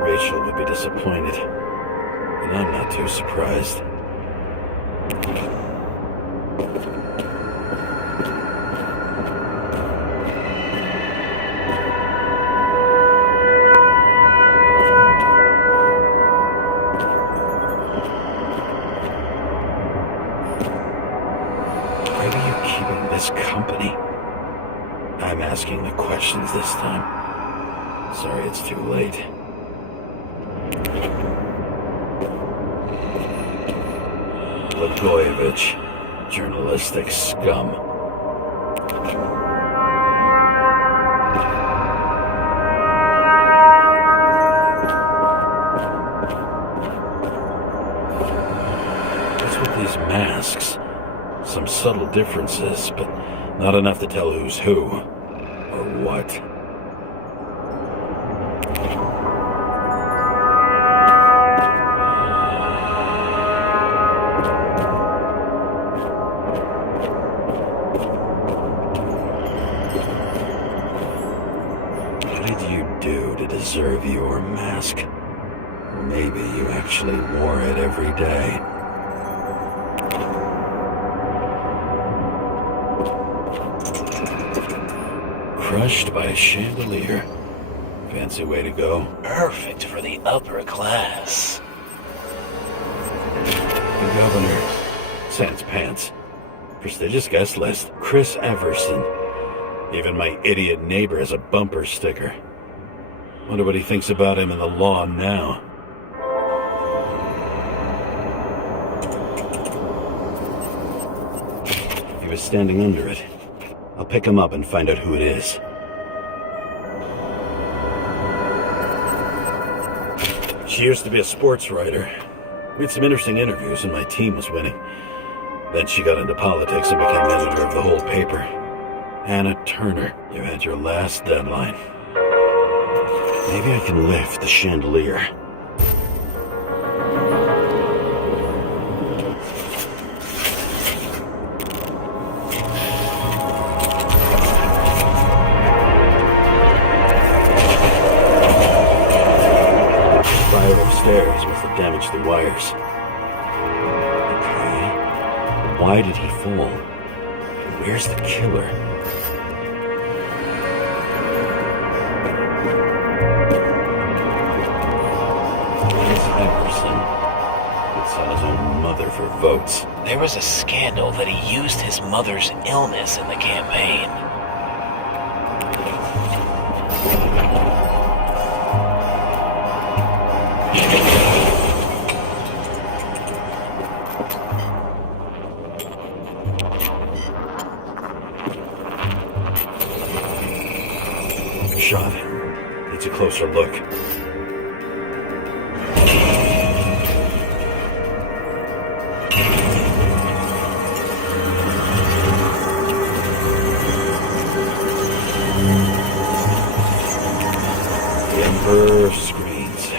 Rachel would be disappointed, and I'm not too surprised. Why are you keeping this company? I'm asking the questions this time. Sorry it's too late. Blagojevich, journalistic scum. What's with these masks? Some subtle differences, but not enough to tell who's who, or what. Deserve your mask. Maybe you actually wore it every day. Crushed by a chandelier. Fancy way to go. Perfect for the upper class. The governor. Sans pants. Prestigious guest list. Chris Everson. Even my idiot neighbor has a bumper sticker. Wonder what he thinks about him in the law now. He was standing under it. I'll pick him up and find out who it is. She used to be a sports writer. We had some interesting interviews and my team was winning. Then she got into politics and became editor of the whole paper. Anna Turner, you had your last deadline. Maybe I can lift the chandelier. Fire upstairs must have damaged the wires. Okay. Why did he fall? Where's the killer? Everson. Could sell his own mother for votes. There was a scandal that he used his mother's illness in the campaign. Shot. Needs a closer look. Emperor screens.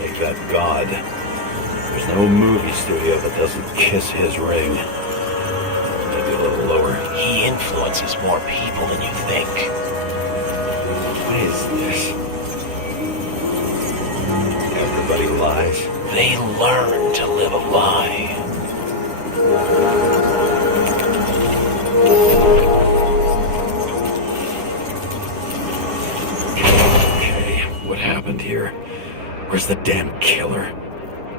Make that God. There's no movie studio that doesn't kiss his ring. Maybe a little lower. He influences more people than you think. What is this? Everybody lies. They learn to live a lie. Okay, what happened here? Where's the damn killer?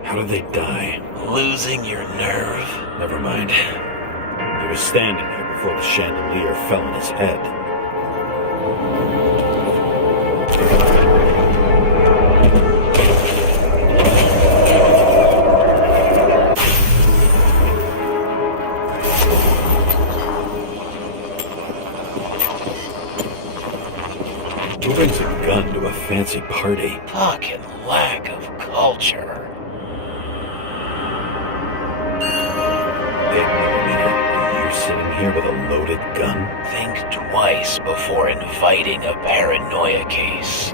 How did they die? Losing your nerve? Never mind. He was standing there before the chandelier fell on his head. Who brings a gun to a fancy party? Fucking lack of culture. Wait a minute. Are you sitting here with a loaded gun? Think twice before inviting a paranoia case.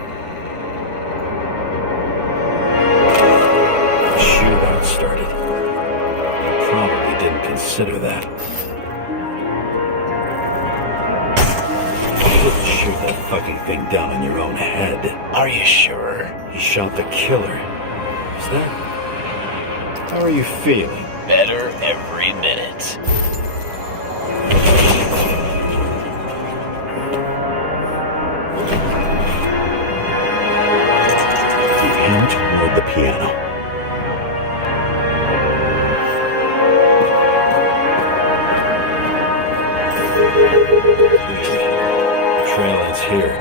The shootout started. You probably didn't consider that. You didn't shoot that fucking thing down on your own head. Are you sure? He shot the killer. Is that... How are you feeling? Better every minute. Keep him toward the piano. Trail ends here.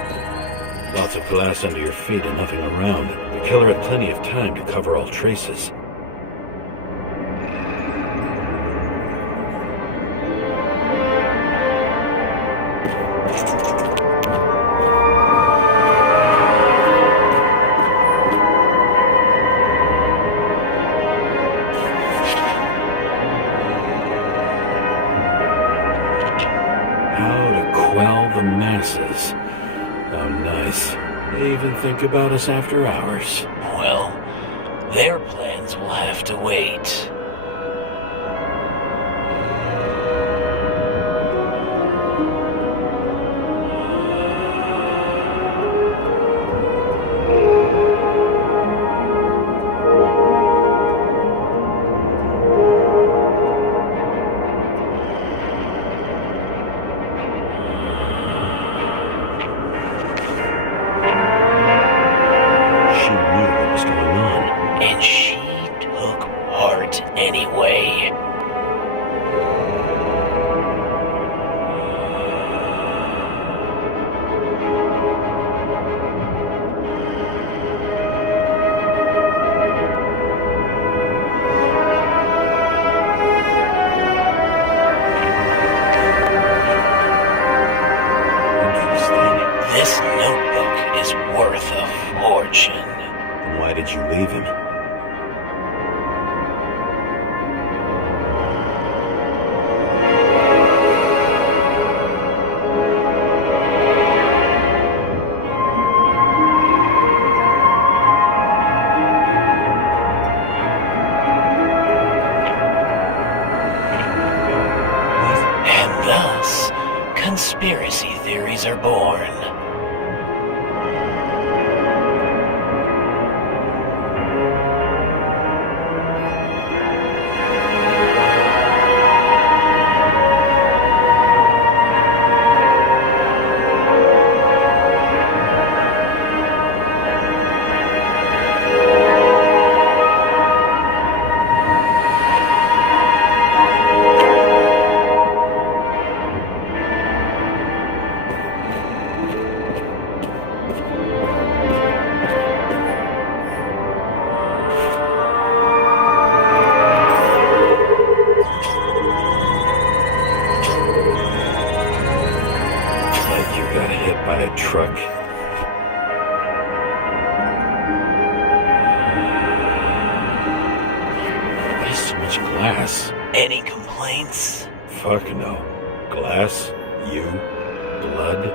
Lots of glass under your feet and nothing around. The killer had plenty of time to cover all traces. Masses. How nice. They even think about us after hours. Well, their plans will have to wait. And she took part anyway. Interesting. This notebook is worth a fortune. Then why did you leave him? Conspiracy theories are born. Like you got hit by a truck. There's so much glass. Any complaints? Fuck no. Glass, you, blood.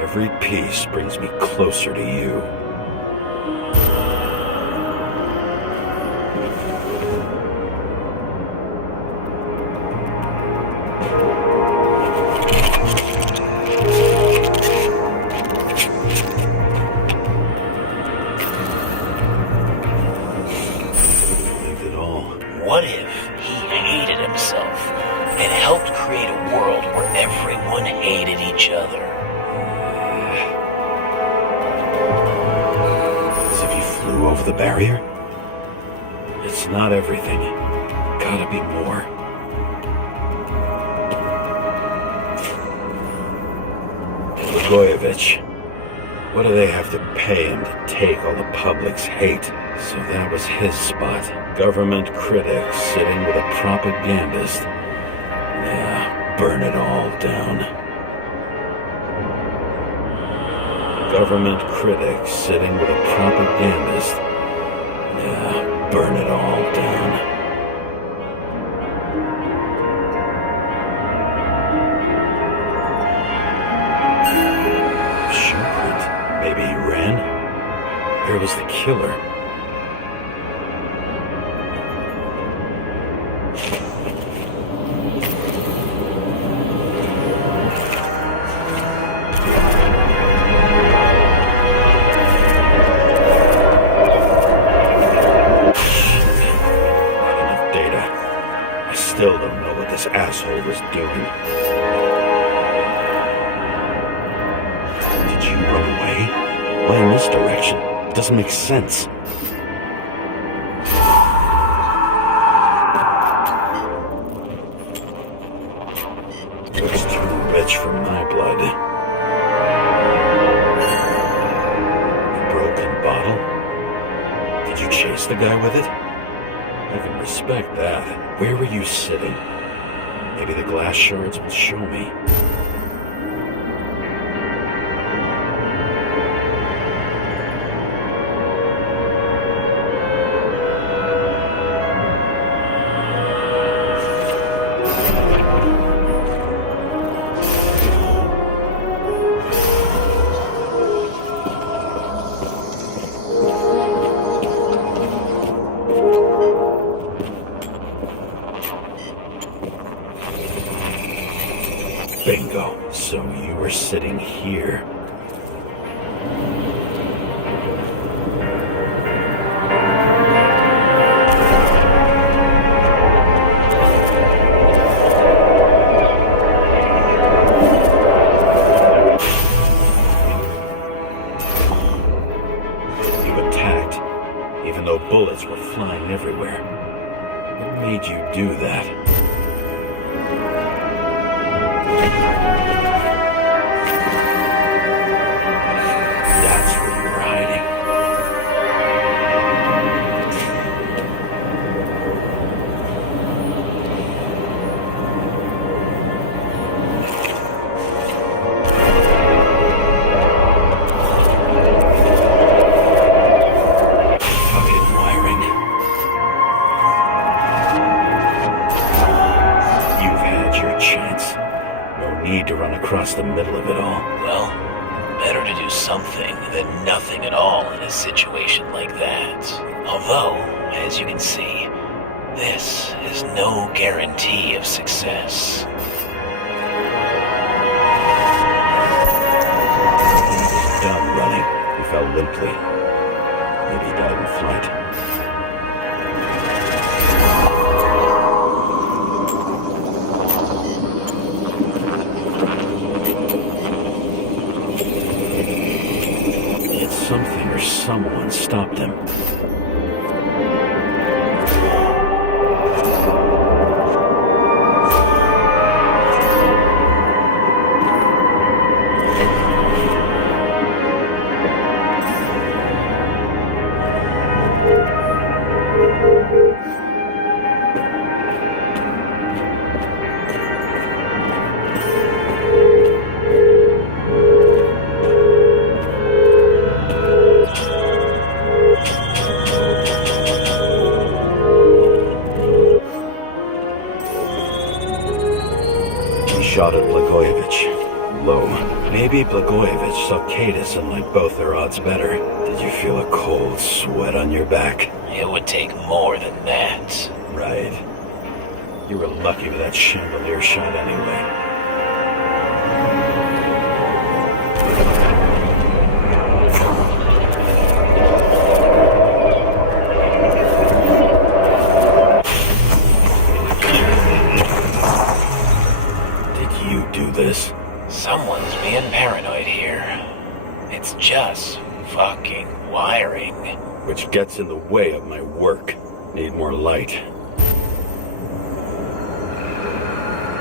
Every piece brings me closer to you. Believed it all. What if he hated himself and helped create a world where everyone hated each other? As if he flew over the barrier? It's not everything. Gotta be more. Blagojevich. What do they have to pay him to take all the public's hate? So that was his spot. Government critic sitting with a propagandist. Yeah, burn it all down. Government critic sitting with a propagandist. Yeah, burn it all down. Sure, maybe he ran? Where was the killer? Still don't know what this asshole was doing. Did you run away? Why in this direction? It doesn't make sense. Looks too rich for my blood. A broken bottle? Did you chase the guy with it? I can respect that. Where were you sitting? Maybe the glass shards will show me. Bingo. So you were sitting here. You attacked, even though bullets were flying everywhere. What made you do that? That's where you were hiding. Fucking wiring. You've had your chance. No need to run across the middle of it all. Well, better to do something than nothing at all in a situation like that. Although, as you can see, this is no guarantee of success. Done running. He fell limply. Maybe he died in flight. Something or someone stopped him. shot at Blagojevich. Low. Maybe Blagojevich saw Cadis and liked both their odds better. Did you feel a cold sweat on your back? It would take more than that. Right. You were lucky with that chandelier shot anyway. Did you do this? Someone's being paranoid here. It's just fucking wiring. Which gets in the way of my work. Need more light.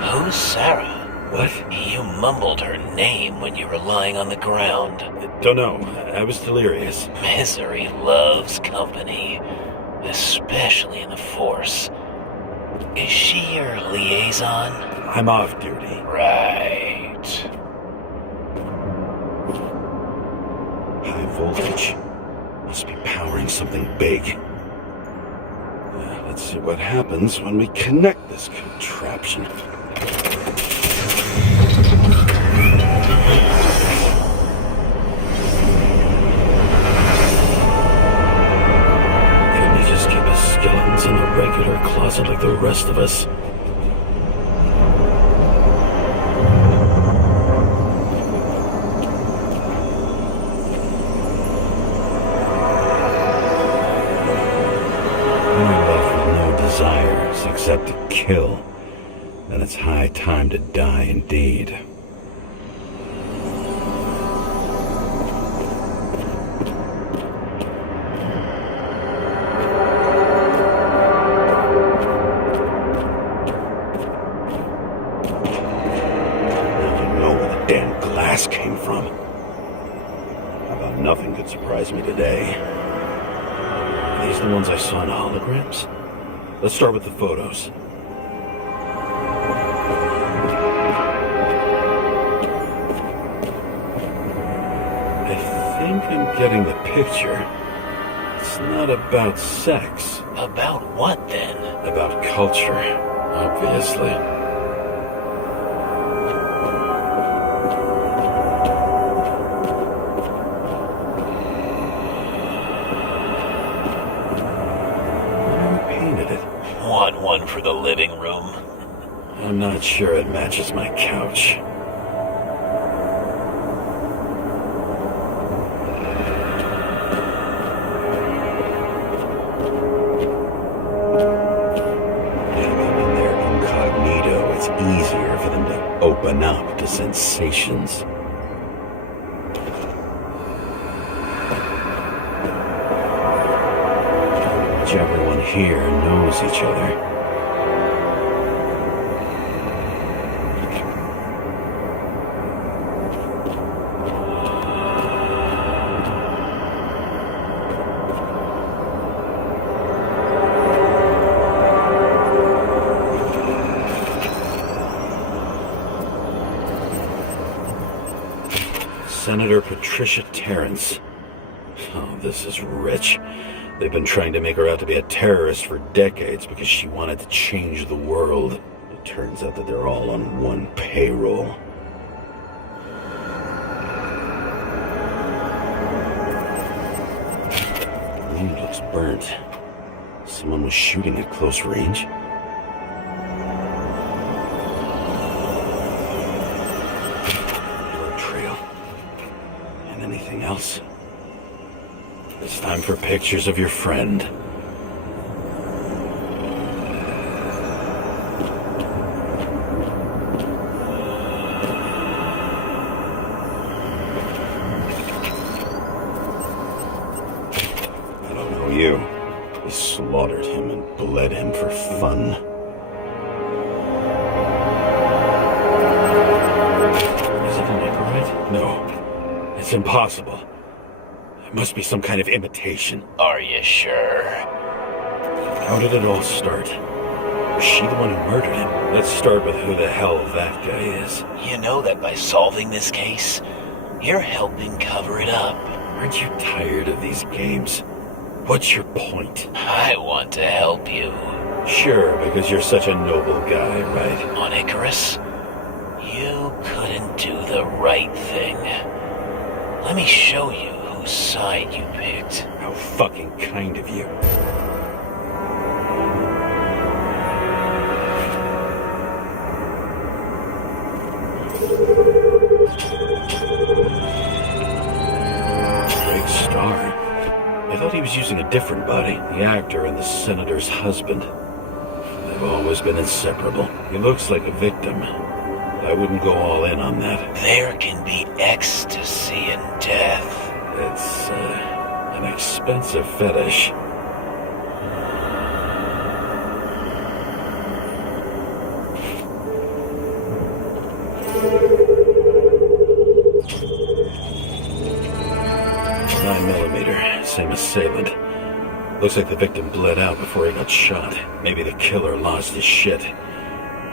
Who's Sarah? What? You mumbled her name when you were lying on the ground. Don't know. I was delirious. Misery loves company, especially in the Force. Is she your liaison? I'm off duty. Right. High voltage. Must be powering something big. Let's see what happens when we connect this contraption. Couldn't you just keep his skeletons in a regular closet like the rest of us? Except to kill, then it's high time to die indeed. Now I know where the damn glass came from. I thought nothing could surprise me today. Are these the ones I saw in holograms? Let's start with the photos. I think I'm getting the picture. It's not about sex. About what, then? About culture, obviously. Want one for the living room? I'm not sure it matches my couch. Maybe when they're incognito, it's easier for them to open up to sensations. Everyone here knows each other. Senator Patricia Terrence. Oh, this is rich. They've been trying to make her out to be a terrorist for decades because she wanted to change the world. It turns out that they're all on one payroll. The room looks burnt. Someone was shooting at close range. Blood trail. And anything else? It's time for pictures of your friend. I don't know you. They slaughtered him and bled him for fun. Is it an ignorant? No. It's impossible. It must be some kind of imitation. Are you sure? How did it all start? Was she the one who murdered him? Let's start with who the hell that guy is. You know that by solving this case, you're helping cover it up. Aren't you tired of these games? What's your point? I want to help you. Sure, because you're such a noble guy, right? On Icarus, the right thing. Let me show you whose side you picked. How fucking kind of you. Great star. I thought he was using a different body. The actor and the senator's husband. They've always been inseparable. He looks like a victim. I wouldn't go all in on that. There can be ecstasy in death. It's, an expensive fetish. Same assailant. Looks like the victim bled out before he got shot. Maybe the killer lost his shit.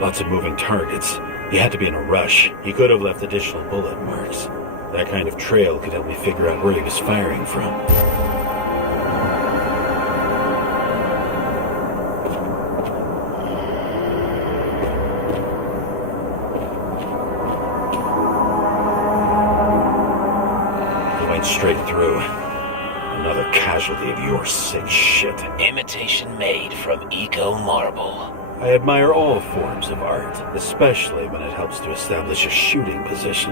Lots of moving targets. He had to be in a rush. He could have left additional bullet marks. That kind of trail could help me figure out where he was firing from. He went straight through. Another casualty of your sick shit. Imitation made from eco marble. I admire all forms of art, especially when it helps to establish a shooting position.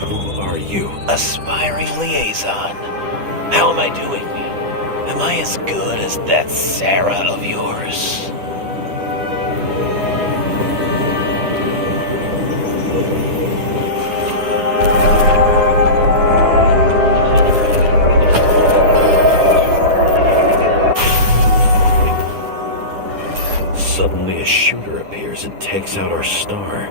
Who are you? Aspiring liaison. How am I doing? Am I as good as that Sara of yours? Suddenly a shooter appears and takes out our star.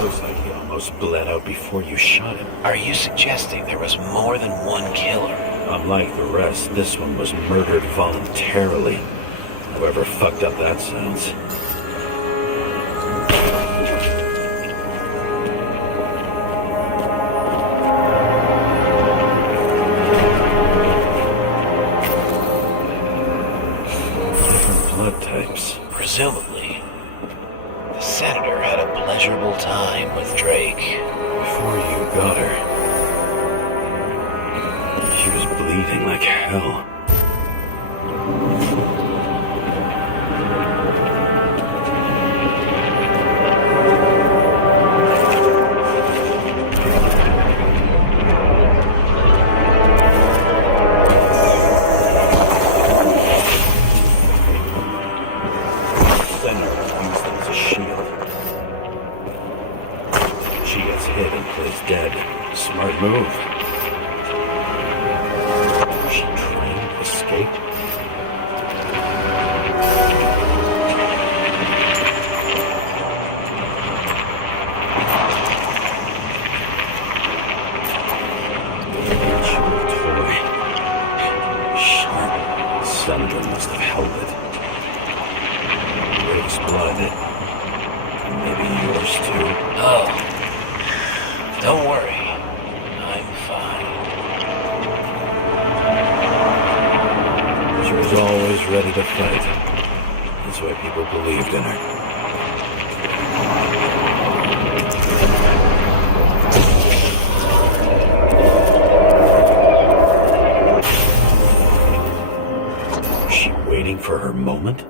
Looks like he almost bled out before you shot him. Are you suggesting there was more than one killer? Unlike the rest, this one was murdered voluntarily. However fucked up that sounds. Different blood types. Presumably, the senator had a pleasurable time with Drake. Before you got her, she was bleeding like hell. Smart move. Was she trying to escape? Toy. Sharp. Senator must have held it. Drake's blood. And maybe yours too. Oh. Don't worry. She was always ready to fight. That's why people believed in her. Was she waiting for her moment?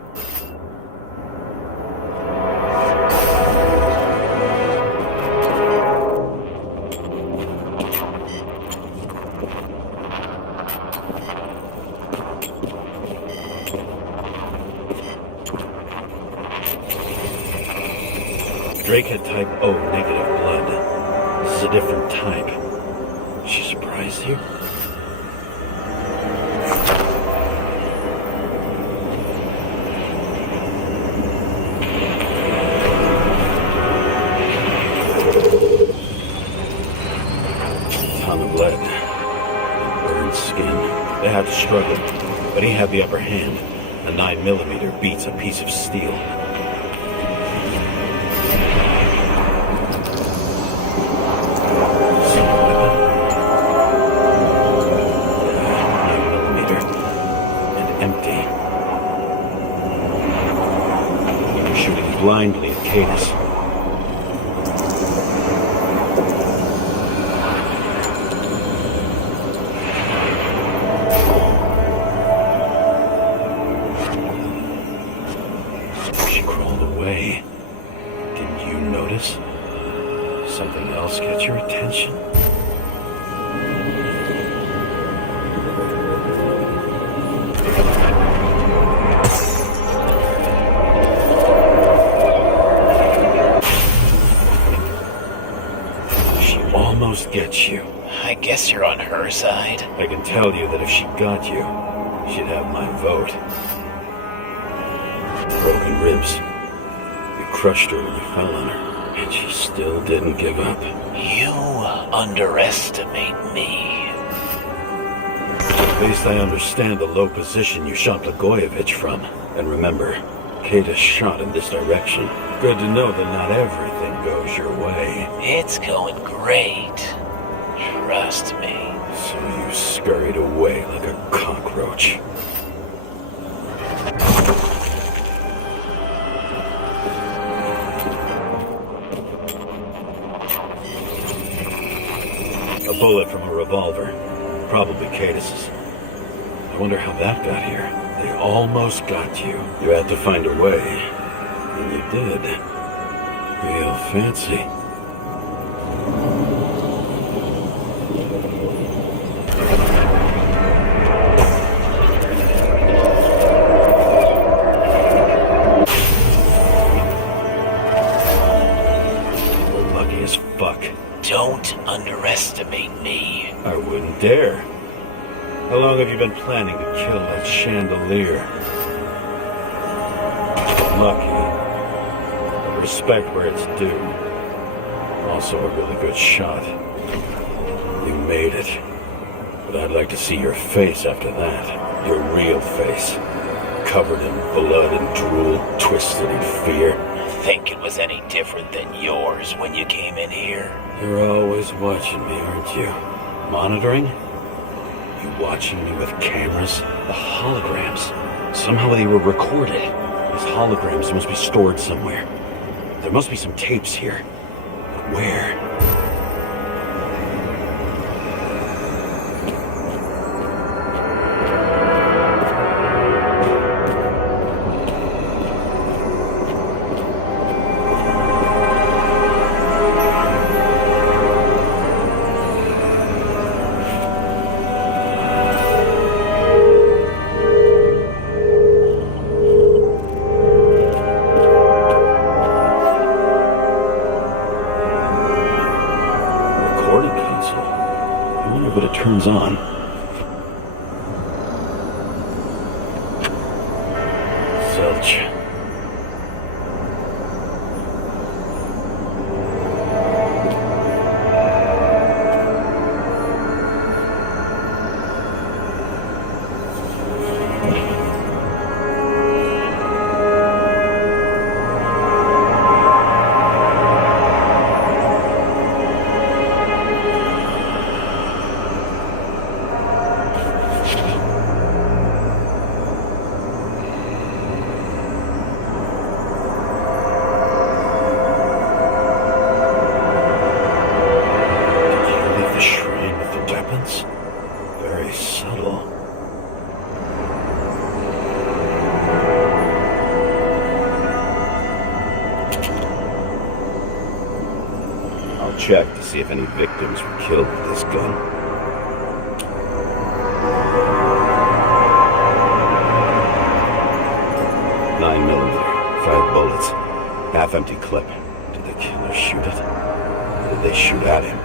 Drake had type O negative blood. This is a different type. Is she surprised you? Ton of lead. Burned skin. They had to struggle, but he had the upper hand. A 9mm beats a piece of steel. Cadis. She crawled away. Didn't you notice? Something else get your attention? Almost gets you. I guess you're on her side. I can tell you that if she got you, she'd have my vote. Broken ribs. You crushed her when you fell on her, and she still didn't give up. You underestimate me. At least I understand the low position you shot Blagojevich from. And remember, Kata's shot in this direction. Good to know that not everything goes your way. It's going great. Trust me. So you scurried away like a cockroach. A bullet from a revolver. Probably Cadis's. I wonder how that got here. They almost got you. You had to find a way. And you did. Real fancy. We're lucky as fuck. Don't underestimate me. I wouldn't dare. How long have you been planning to kill that chandelier? Lucky. Respect where it's due. Also a really good shot. You made it. But I'd like to see your face after that. Your real face. Covered in blood and drool, twisted in fear. Think it was any different than yours when you came in here? You're always watching me, aren't you? Monitoring? You watching me with cameras? The holograms. Somehow they were recorded. These holograms must be stored somewhere. There must be some tapes here. But where? Turns on. Zilch. Check to see if any victims were killed with this gun. .9mm, 5 bullets, half-empty clip. Did the killer shoot it? Or did they shoot at him?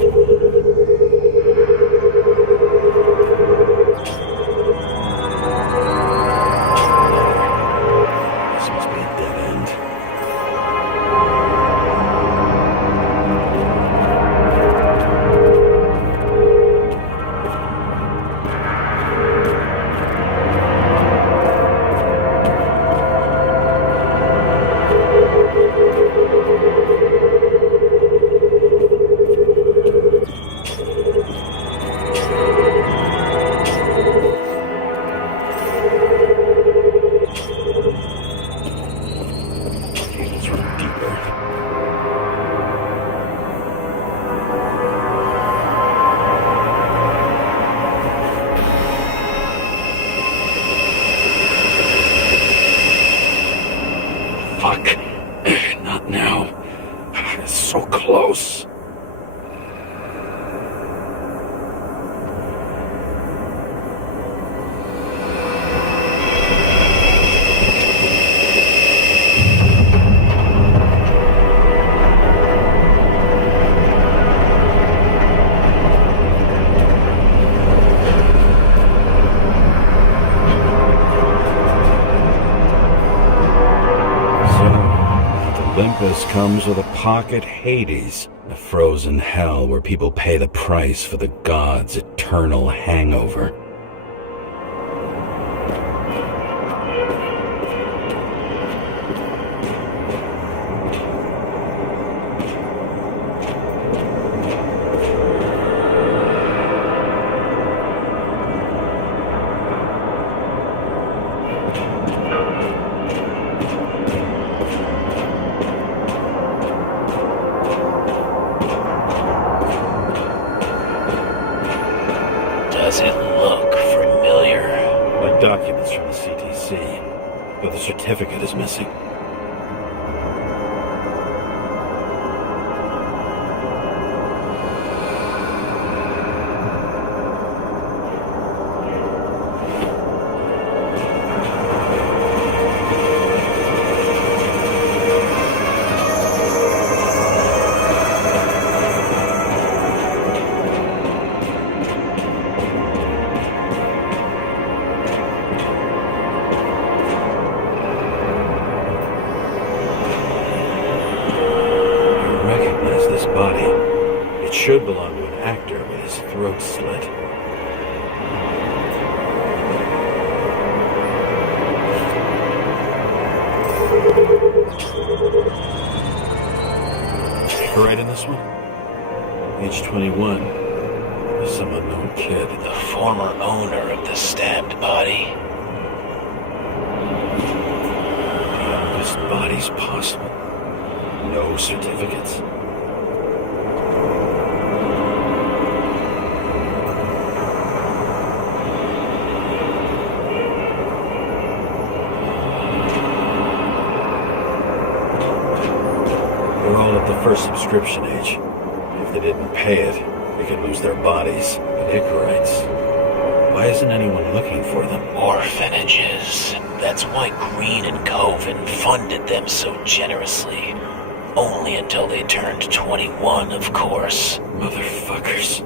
This must be a dead end. Fuck. Not now. It's so close. Olympus comes with a pocket Hades, a frozen hell where people pay the price for the gods' eternal hangover. Does it look familiar? Like documents from the CTC, but the certificate is missing. Body. It should belong to an actor with his throat slit. Right in this one? Age 21. Some unknown kid. The former owner of the stabbed body. The youngest bodies possible. No certificates. They're all at the first subscription age. If they didn't pay it, they could lose their bodies. But Icarites, why isn't anyone looking for them? Orphanages. That's why Green and Coven funded them so generously. Only until they turned 21, of course. Motherfuckers.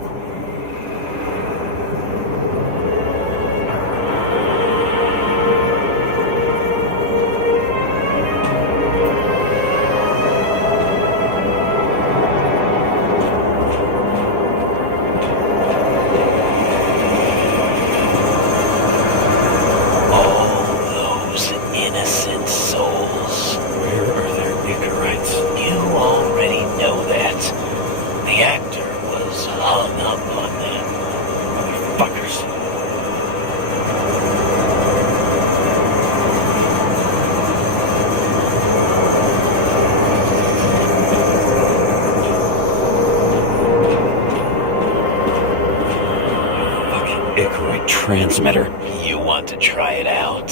Transmitter. You want to try it out?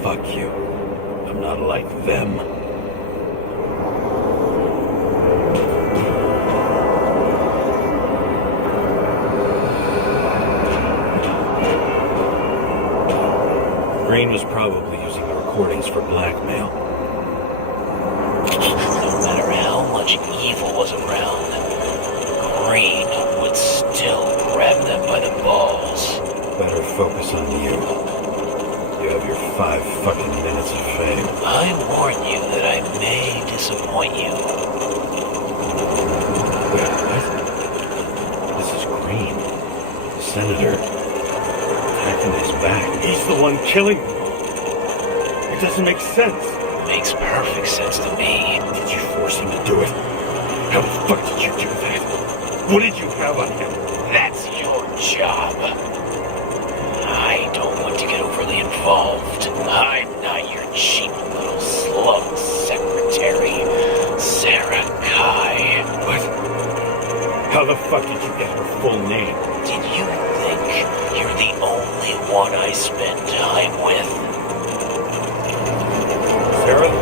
Fuck you. I'm not like them. Green was probably using the recordings for blackmail. No matter how much evil was around, Green Wait, what? This is Green. Senator. Attacking his back. He's the one killing me. It doesn't make sense. Makes perfect sense to me. Did you force him to do it? How the fuck did you do that? What did you have on him? That's your job. I don't want to get overly involved. I'm not your cheap little slum secretary, Sara Kai. What? How the fuck did you get her full name? Did you think you're the only one I spend time with? Sarah,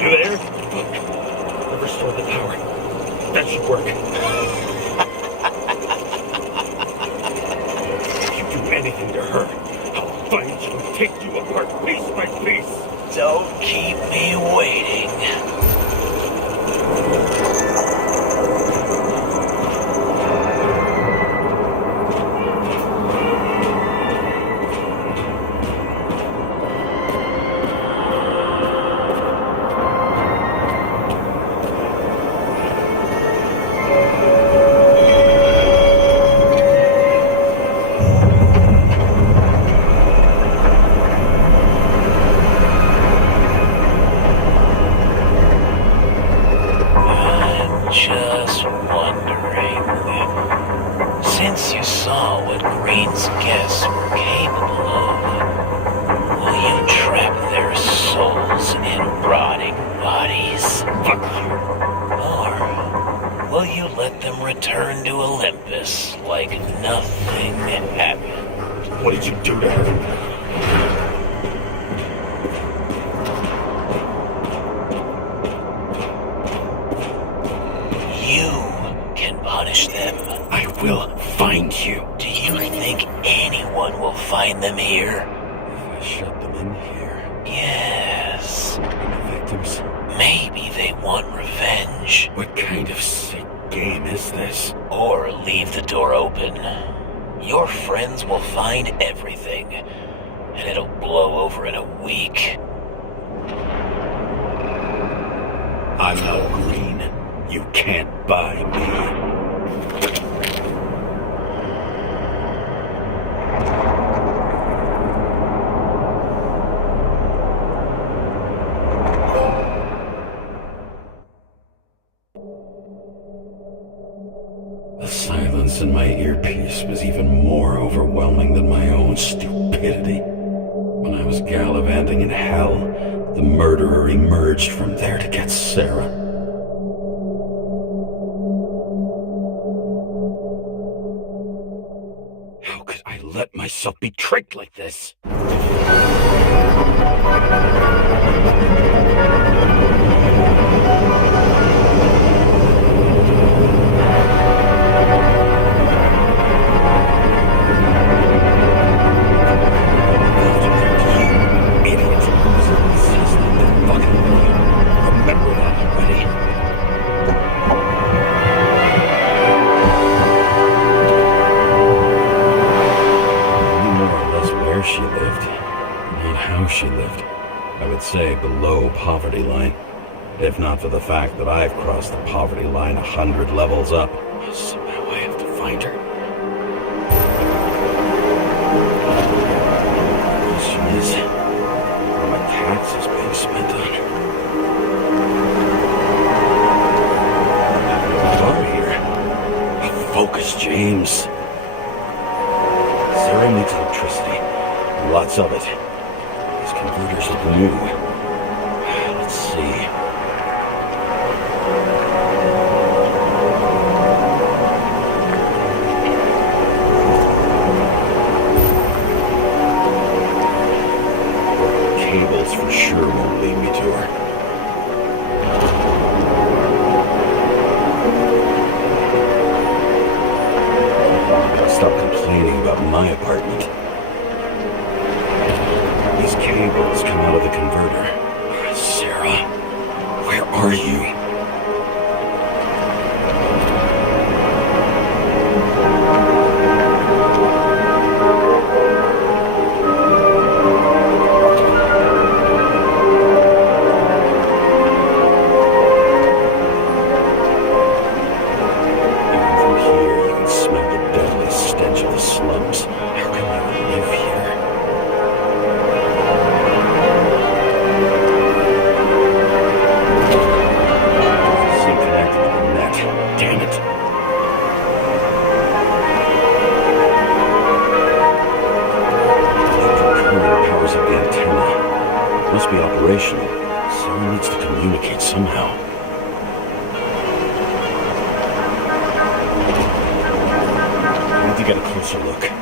you there? Look, restore the power. That should work. If you do anything to her, I'll find you and take you apart piece by piece. Don't keep me waiting. Just wondering, since you saw what Green's guests were capable of, will you trap their souls in rotting bodies? Fuck you. Or will you let them return to Olympus like nothing happened? What did you do to her? Punish them. I will find you. Do you think anyone will find them here? If I shut them in here, Yes. the victims. Maybe they want revenge. What kind of sick game is this? Or leave the door open. Your friends will find everything, and it'll blow over in a week. I'm not Green. You can't buy me. The silence in my earpiece was even more overwhelming than my own stupidity. When I was gallivanting in hell, the murderer emerged from there to get Sarah. How could I let myself be tricked like this? Remember that already. More or less where she lived, not how she lived. I would say below poverty line, if not for the fact that I've crossed the poverty line 100 levels up. Somehow I have to find her. The question is, what are my taxes being spent on? Focus, James. Sarah needs electricity. Lots of it. These converters look new. Let's see. Cables for sure won't lead me to her. Stop complaining about my apartment. These cables come out of the converter closer look.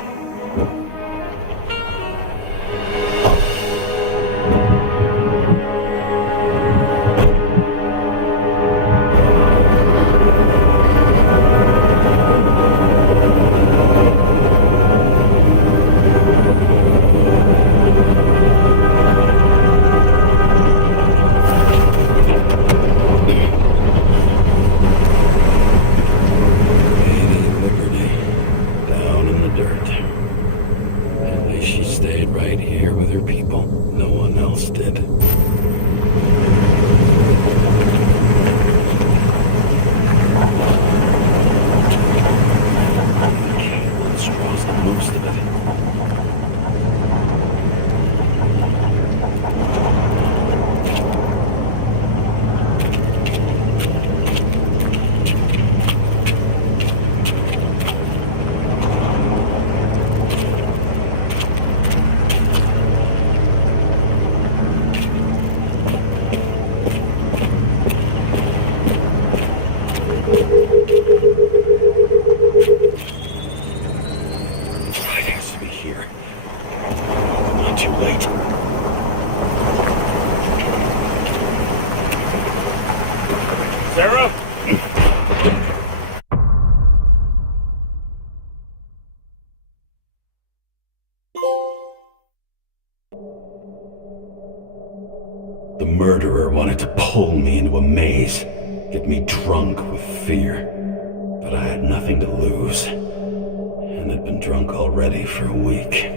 The murderer wanted to pull me into a maze, get me drunk with fear. But I had nothing to lose, and had been drunk already for a week.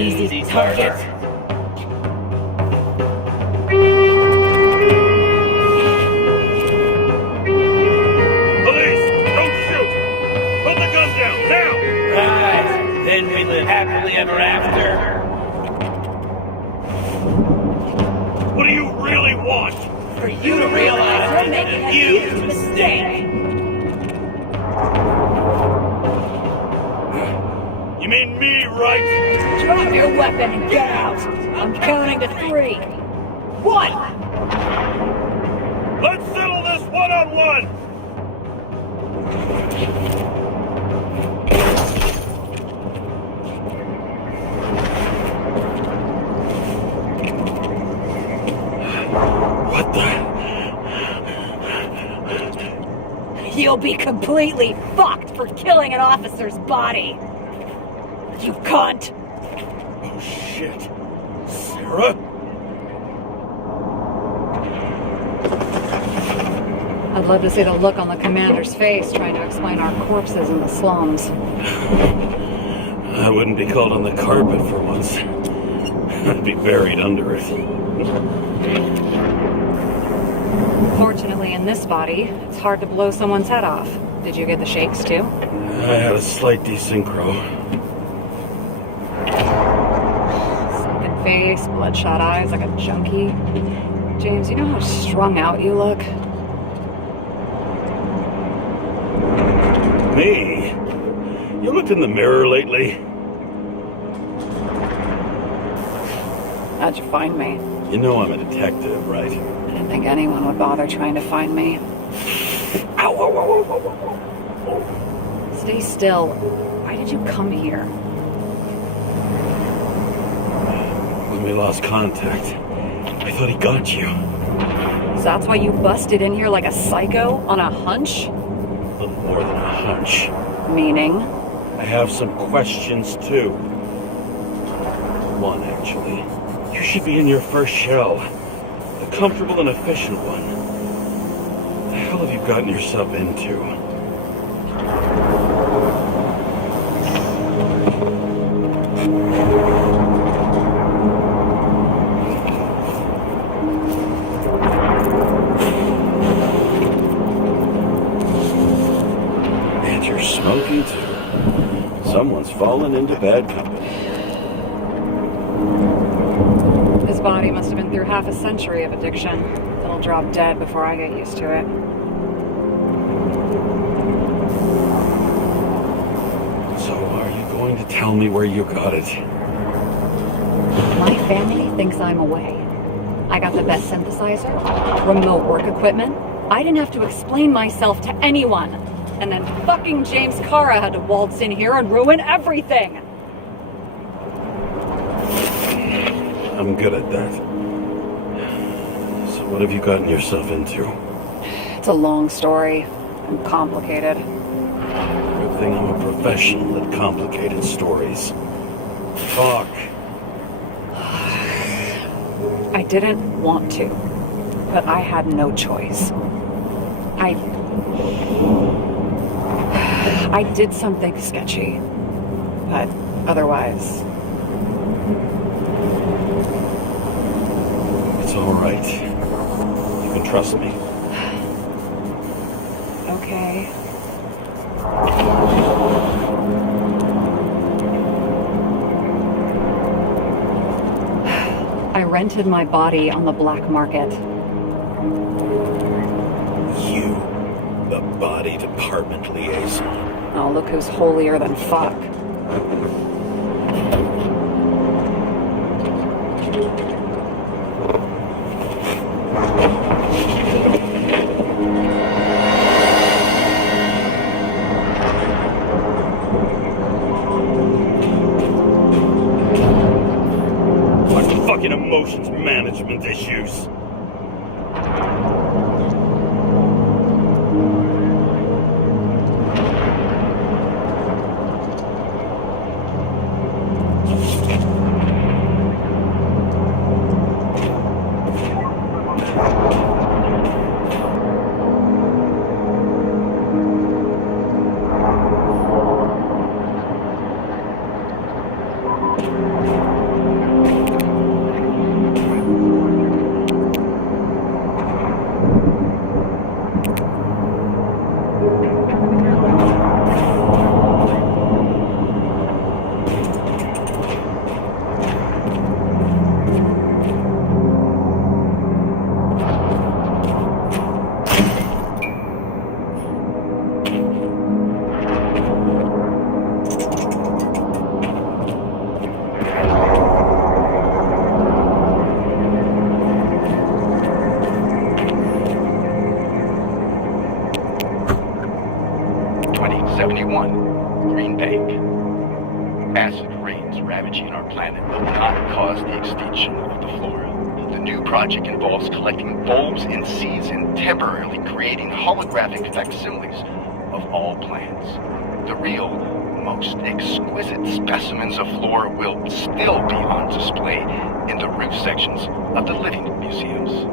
easy target. Police, don't shoot! Put the gun down, now! Right, then we live happily ever after. What do you really want? For you to realize you're making a huge mistake. You mean me, right? Drop your weapon and get out. I'm counting to 3. 1. Let's settle this one-on-one! What the? You'll be completely fucked for killing an officer's body. You cunt! Oh, shit. Sarah? I'd love to see the look on the commander's face trying to explain our corpses in the slums. I wouldn't be called on the carpet for once. I'd be buried under it. Fortunately, in this body, it's hard to blow someone's head off. Did you get the shakes, too? I had a slight desynchro. Sunken face, bloodshot eyes like a junkie. James, you know how strung out you look? Me? You looked in the mirror lately? How'd you find me? You know I'm a detective, right? I didn't think anyone would bother trying to find me. Ow, whoa, whoa, whoa, whoa, whoa. Stay still. Why did you come here? When we lost contact, I thought he got you. So that's why you busted in here like a psycho on a hunch? A little more than a hunch. Meaning? I have some questions, too. One, actually. You should be in your first shell. A comfortable and efficient one. What the hell have you gotten yourself into? And you're smoking, too. Someone's fallen into bad company. His body must have been through half a century of addiction. It'll drop dead before I get used to it. So are you going to tell me where you got it? My family thinks I'm away. I got the best synthesizer, remote work equipment. I didn't have to explain myself to anyone. And then fucking James Karra had to waltz in here and ruin everything. I'm good at that. So what have you gotten yourself into? It's a long story and complicated. Good thing I'm a professional at complicated stories. Talk. I didn't want to, but I had no choice. I did something sketchy, but otherwise... It's all right. You can trust me. Okay. I rented my body on the black market. You, the body department liaison. Oh, look who's holier than fuck. Fucking emotions management issues. Project involves collecting bulbs and seeds and temporarily creating holographic facsimiles of all plants. The real, most exquisite specimens of flora will still be on display in the roof sections of the living museums.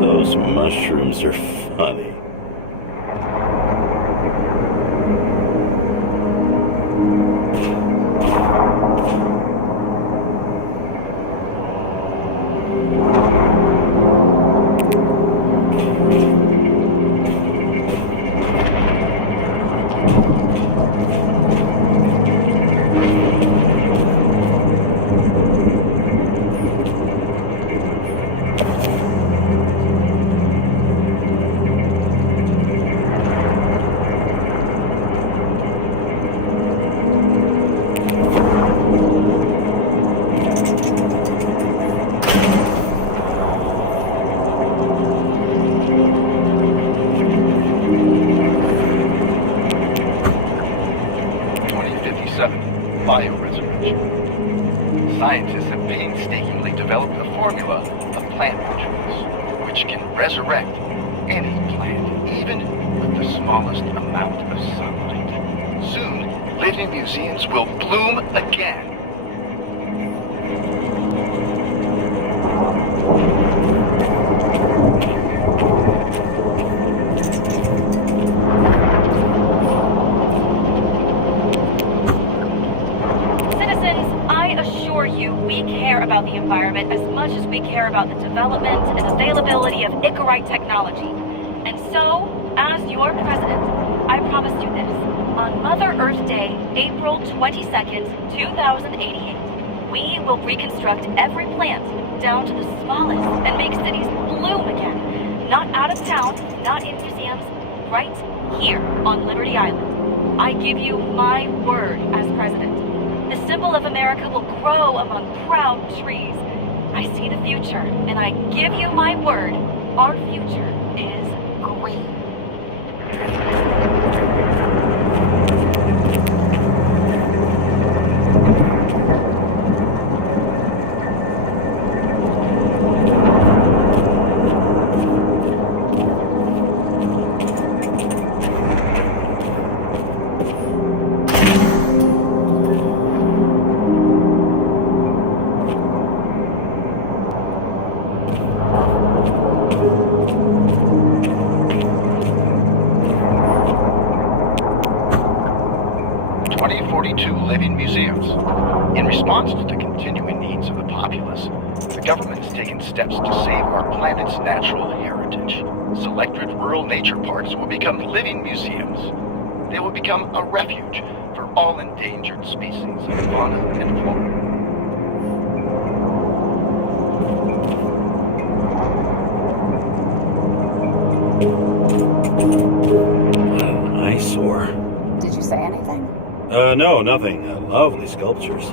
Those mushrooms are funny. Scientists have painstakingly developed a formula of plant nutrients, which can resurrect any plant, even with the smallest amount of sunlight. Soon, living museums will bloom again. About the environment as much as we care about the development and availability of Icarite technology. And so, as your president, I promise you this. On Mother Earth Day, April 22nd, 2088, we will reconstruct every plant down to the smallest and make cities bloom again. Not out of town, not in museums, right here on Liberty Island. I give you my word as president. The symbol of America will grow among proud trees. I see the future, and I give you my word, our future is green. Living museums. In response to the continuing needs of the populace, The government has taken steps to save our planet's natural heritage. Selected rural nature parks will become living museums. They will become a refuge for all endangered species of fauna and flora. What an eyesore. Did you say anything? No, nothing. Lovely sculptures.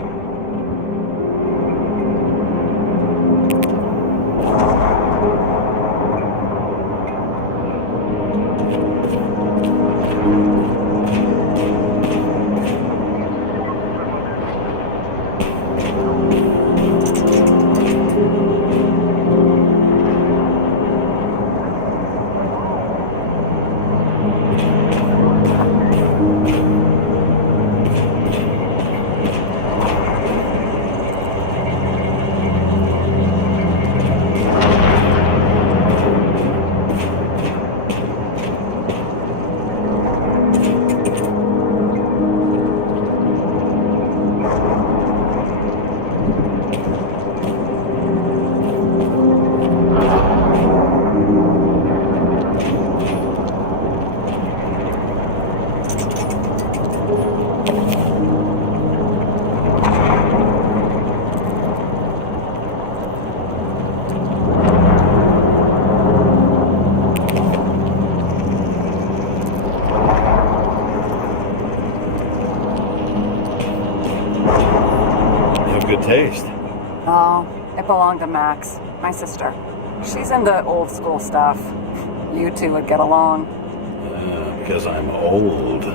Good taste. Oh, it belonged to Max, my sister. She's into old school stuff. You two would get along. Because I'm old.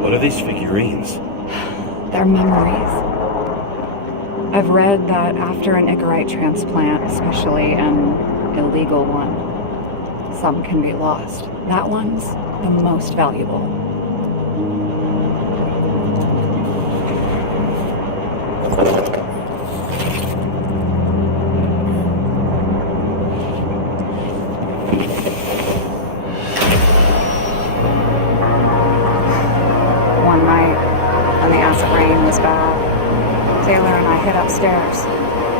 What are these figurines? They're memories. I've read that after an Icarite transplant, especially an illegal one, some can be lost. That one's the most valuable. One night, when the acid rain was bad, Taylor and I hid upstairs,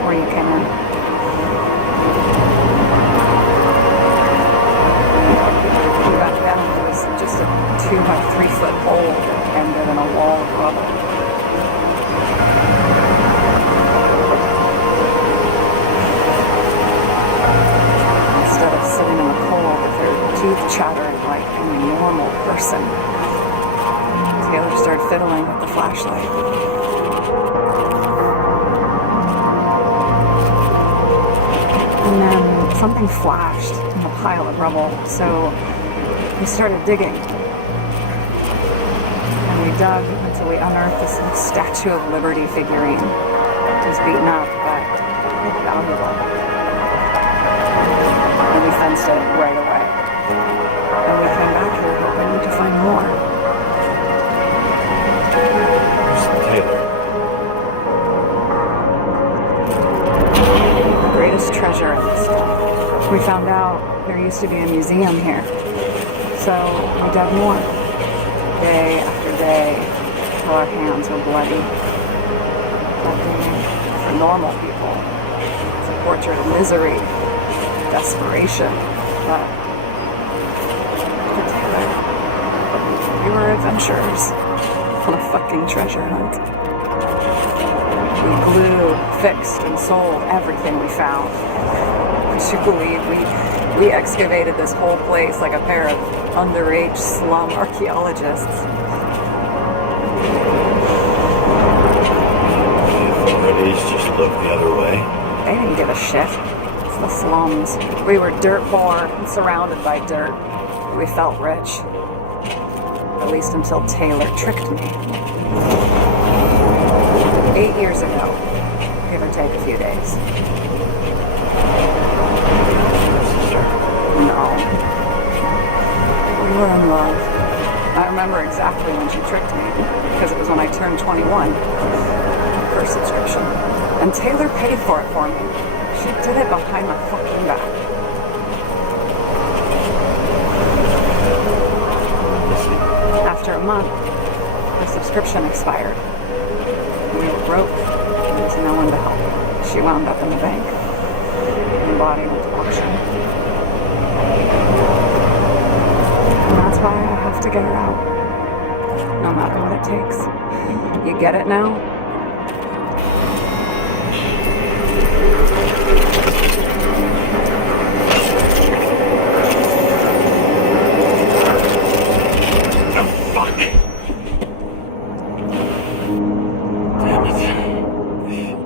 where you came in. Back then, it was just a 2 by 3 foot hole that ended in a wall of rubble. Instead of sitting in the cold with their teeth chattering like any normal person, Taylor started fiddling with the flashlight. And then something flashed in the pile of rubble, so we started digging. And we dug until we unearthed this Statue of Liberty figurine. It was beaten up, but valuable. And we fenced it right away. And we came back here hoping to find more. Taylor. The greatest treasure in this stuff. We found out there used to be a museum here. So we dug more. Day after day, till our hands were bloody. Nothing for normal people. It's a portrait of misery, desperation. But for Taylor, we were adventurers on a fucking treasure hunt. We glued, fixed, and sold everything we found. Would you believe we excavated this whole place like a pair of underage slum archaeologists? The authorities just looked the other way. They didn't give a shit. It's the slums. We were dirt poor and surrounded by dirt. We felt rich. At least until Taylor tricked me. 8 years ago, give or take a few days. No. We were in love. I remember exactly when she tricked me. when I turned 21. First subscription. And Taylor paid for it for me. She did it behind my fucking back. After a month, the subscription expired. We were broke. There was no one to help. She wound up in the bank. The body went to auction. And that's why I have to get her out. No matter what it takes. You get it now?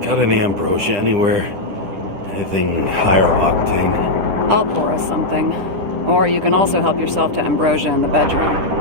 Got any ambrosia anywhere? Anything higher octane? I'll pour us something. Or you can also help yourself to ambrosia in the bedroom.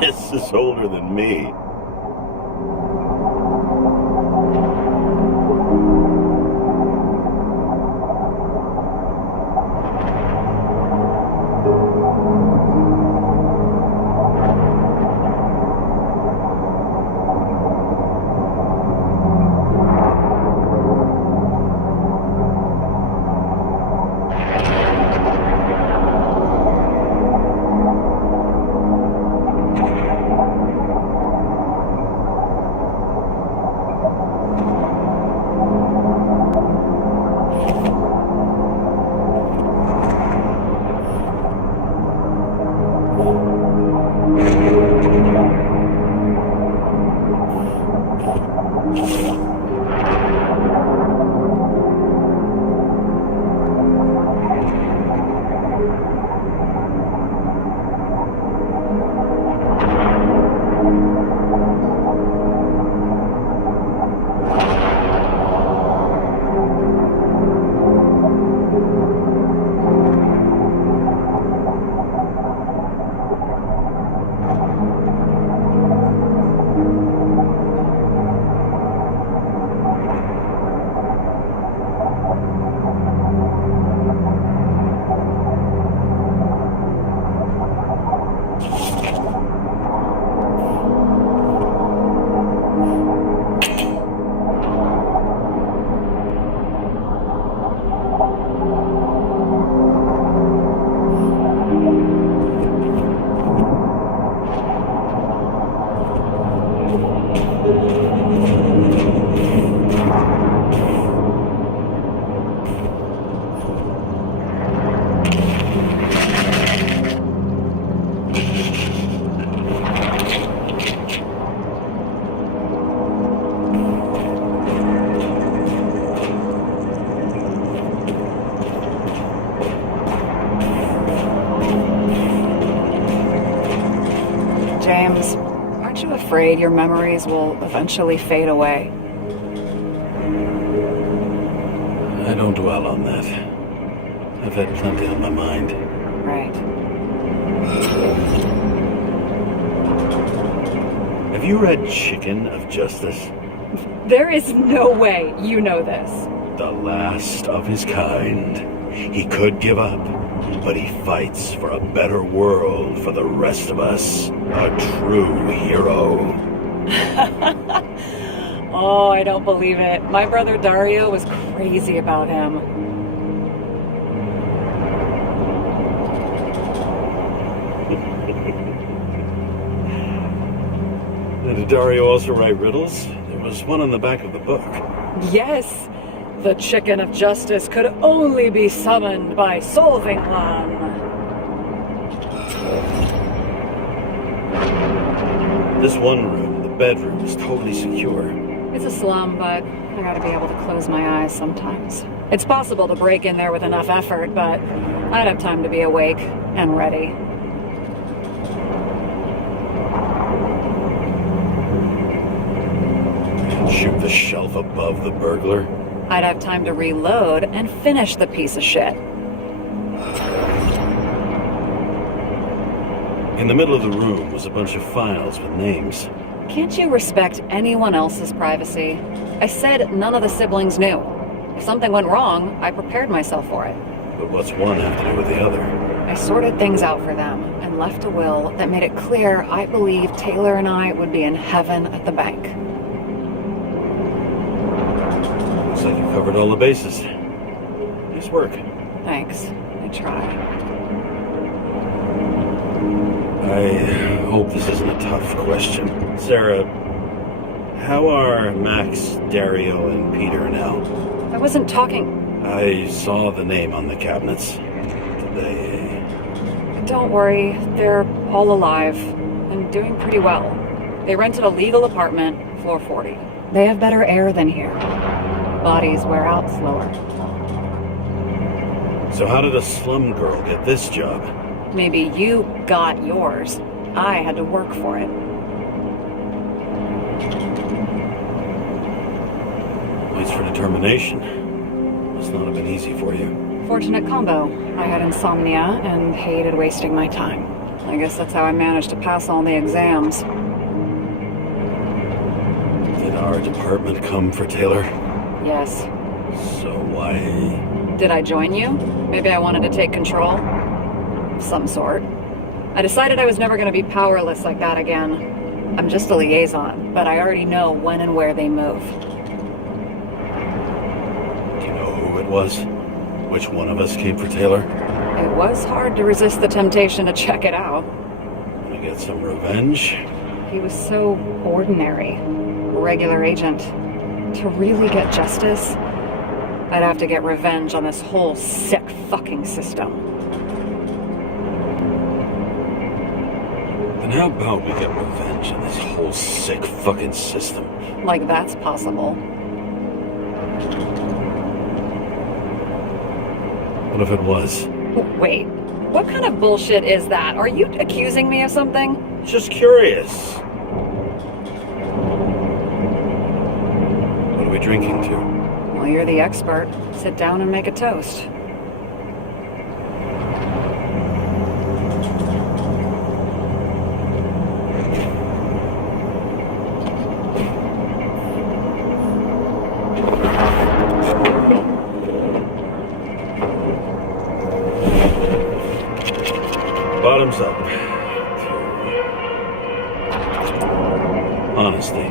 This is older than me. afraid your memories will eventually fade away. I don't dwell on that. I've had plenty on my mind. Right. Have you read Chicken of Justice? There is no way you know this. The last of his kind. He could give up, but he fights for a better world for the rest of us. A true hero. Oh, I don't believe it. My brother Dario was crazy about him. Did Dario also write riddles? There was one on the back of the book. Yes, the Chicken of Justice could only be summoned by solving one. This one room, the bedroom, is totally secure. It's a slum, but I gotta be able to close my eyes sometimes. It's possible to break in there with enough effort, but I'd have time to be awake and ready. Shoot the shelf above the burglar? I'd have time to reload and finish the piece of shit. In the middle of the room was a bunch of files with names. Can't you respect anyone else's privacy? I said none of the siblings knew. If something went wrong, I prepared myself for it. But what's one have to do with the other? I sorted things out for them and left a will that made it clear I believed Taylor and I would be in heaven at the bank. Looks like you covered all the bases. Nice work. Thanks. I tried. I hope this isn't a tough question. Sarah, how are Max, Dario, and Peter now? I wasn't talking. I saw the name on the cabinets. Did they... Don't worry, they're all alive and doing pretty well. They rented a legal apartment, floor 40. They have better air than here. Bodies wear out slower. So how did a slum girl get this job? Maybe you got yours. I had to work for it. Points for determination. Must not have been easy for you. Fortunate combo. I had insomnia and hated wasting my time. I guess that's how I managed to pass all the exams. Did our department come for Taylor? Yes. So why... Did I join you? Maybe I wanted to take control? Of some sort. I decided I was never going to be powerless like that again. I'm just a liaison, but I already know when and where they move. Do you know who it was? Which one of us came for Taylor? It was hard to resist the temptation to check it out. Want to get some revenge? He was so ordinary. A regular agent. To really get justice, I'd have to get revenge on this whole sick fucking system. Then how about we get revenge on this whole sick fucking system? Like that's possible. What if it was? Wait, what kind of bullshit is that? Are you accusing me of something? Just curious. What are we drinking to? Well, you're the expert. Sit down and make a toast. Bottoms up. Honesty.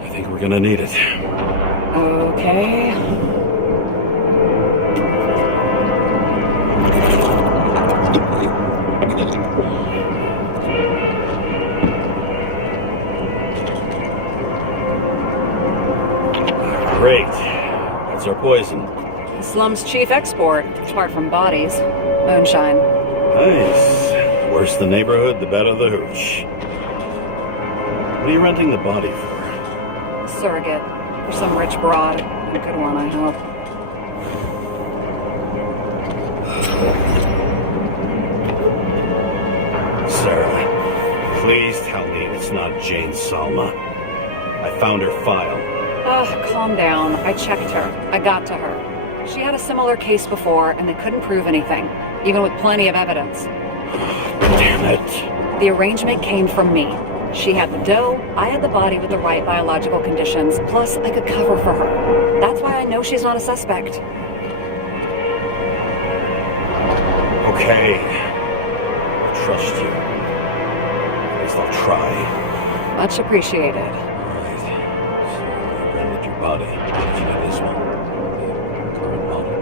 I think we're gonna need it. Okay. Great. That's our poison. The slum's chief export, apart from bodies. Moonshine. Nice. The worse the neighborhood, the better the hooch. What are you renting the body for? Surrogate. For some rich broad. A good one, I hope. Sarah, please tell me it's not Jane Salma. I found her file. Ugh, calm down. I checked her. I got to her. She had a similar case before, and they couldn't prove anything, even with plenty of evidence. Damn it. The arrangement came from me. She had the dough, I had the body with the right biological conditions, plus I could cover for her. That's why I know she's not a suspect. Okay. I trust you. At least I'll try. Much appreciated. Alright. So, you rented your body. Did you get this one? The current model.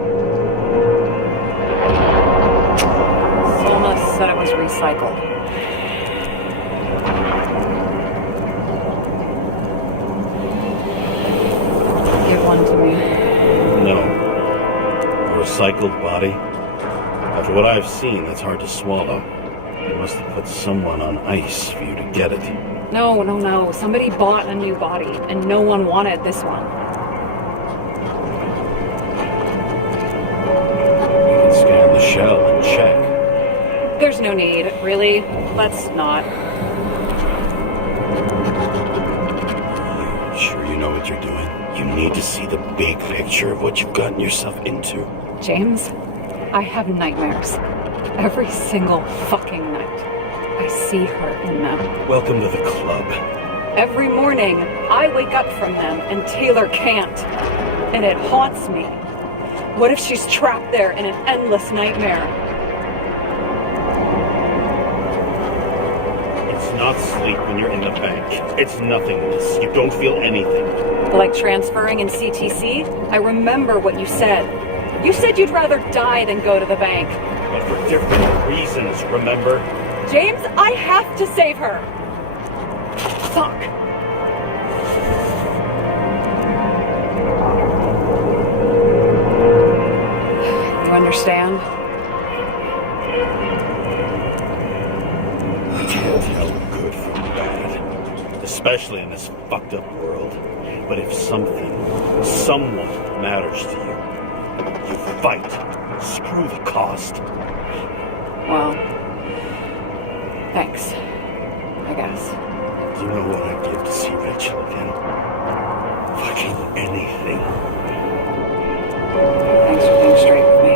Salma said it was recycled. Give one to me. No. A recycled body? After what I've seen, that's hard to swallow. They must have put someone on ice for you to get it. No. Somebody bought a new body, and no one wanted this one. You can scan the shell and check. There's no need, really. Let's not. You sure you know what you're doing? You need to see the big picture of what you've gotten yourself into. James, I have nightmares. Every single fucking night. I see her in them. Welcome to the club. Every morning, I wake up from them and Taylor can't. And it haunts me. What if she's trapped there in an endless nightmare? It's not sleep when you're in the bank. It's nothingness. You don't feel anything. Like transferring in CTC? I remember what you said. You said you'd rather die than go to the bank. But for different reasons, remember? James, I have to save her. Fuck. You understand? You can't tell good from bad. Especially in this fucked up world. But if someone matters to you, you fight. Screw the cost. Well, thanks, I guess. Do you know what I'd give to see Rachel again? Fucking anything. Thanks for being straight with me.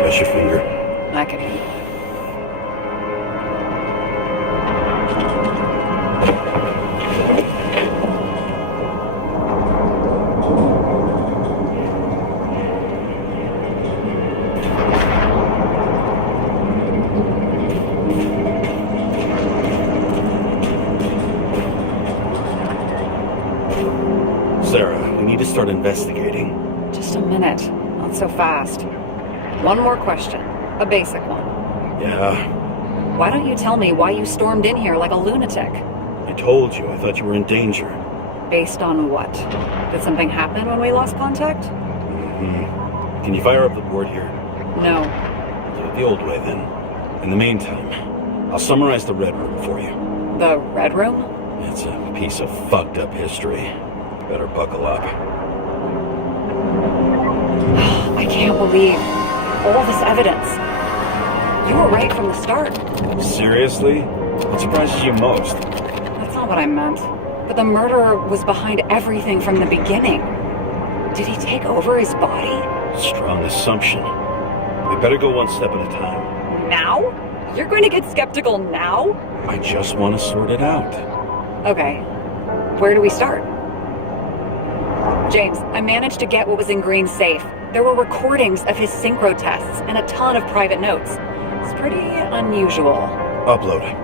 Press your finger. I can handle it. Sarah, we need to start investigating. Just a minute. Not so fast. One more question. A basic one. Yeah, Why don't you tell me why you stormed in here like a lunatic? I told you. I thought you were in danger. Based on what? Did something happen when we lost contact? Mm-hmm. Can you fire up the board here? No. Do it the old way, then. In the meantime, I'll summarize the Red Room for you. The Red Room? It's a piece of fucked up history. Better buckle up. I can't believe all this evidence. You were right from the start. Seriously? What surprises you most? That's not what I meant. But the murderer was behind everything from the beginning. Did he take over his body? Strong assumption. We better go one step at a time. Now? You're going to get skeptical now? I just want to sort it out. Okay. Where do we start? James, I managed to get what was in Green's safe. There were recordings of his synchro tests and a ton of private notes. It's pretty unusual. Upload.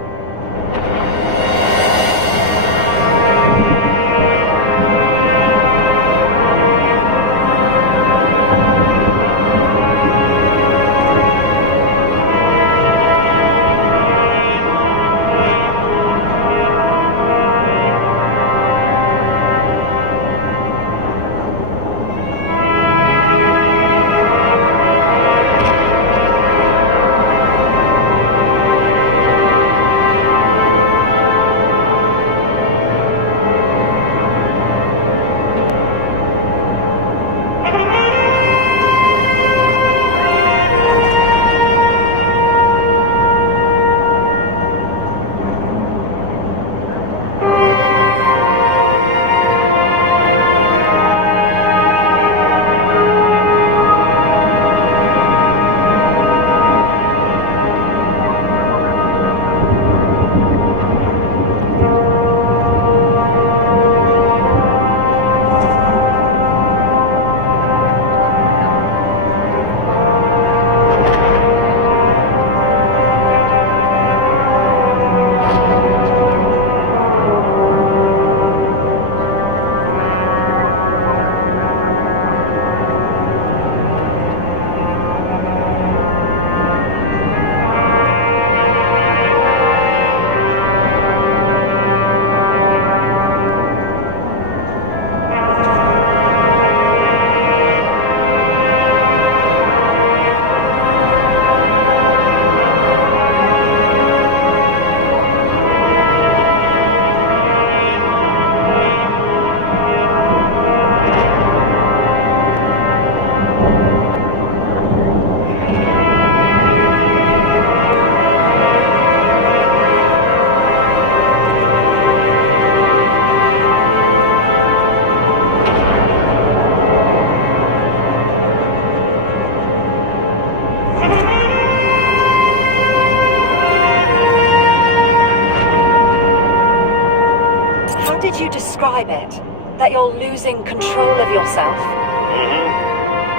How did you describe it? That you're losing control of yourself?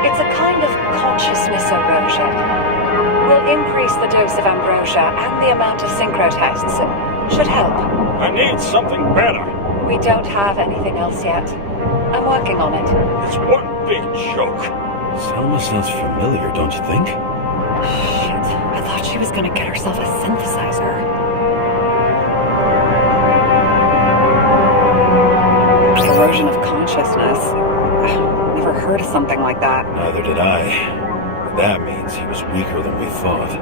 It's a kind of consciousness erosion. We'll increase the dose of ambrosia and the amount of synchro tests. Should help. I need something better. We don't have anything else yet. I'm working on it. It's one big joke. Selma sounds familiar, don't you think? Shit. I thought she was gonna get herself a synthesizer. Erosion of consciousness. Never heard of something like that. Neither did I. That means he was weaker than we thought.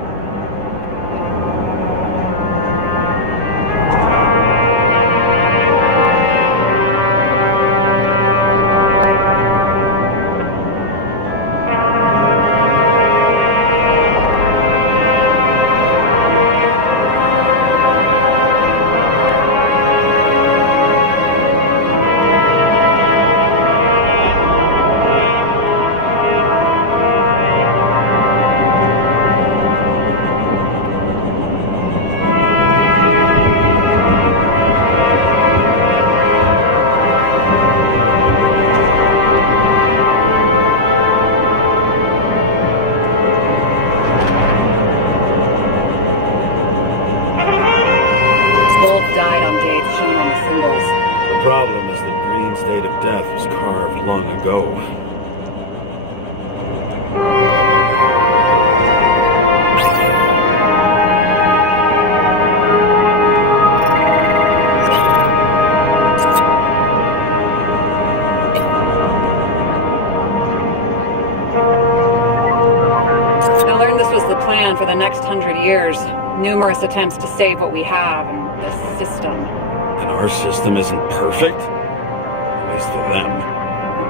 For the next 100 years, numerous attempts to save what we have and the system. And our system isn't perfect? At least to them.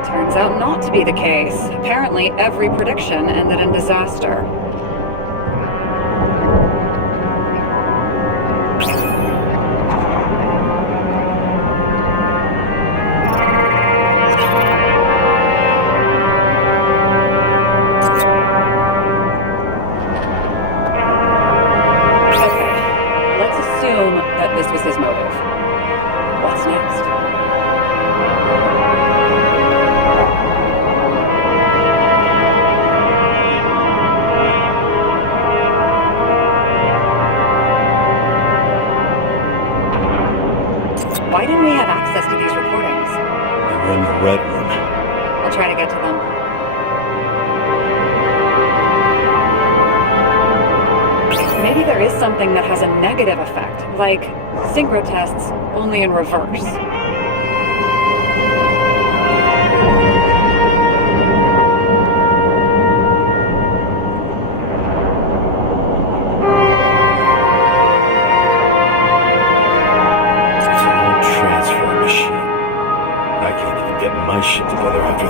It turns out not to be the case. Apparently, every prediction ended in disaster. Why didn't we have access to these recordings? They were in the red room. I'll try to get to them. Maybe there is something that has a negative effect, like synchro tests, only in reverse. My shit together after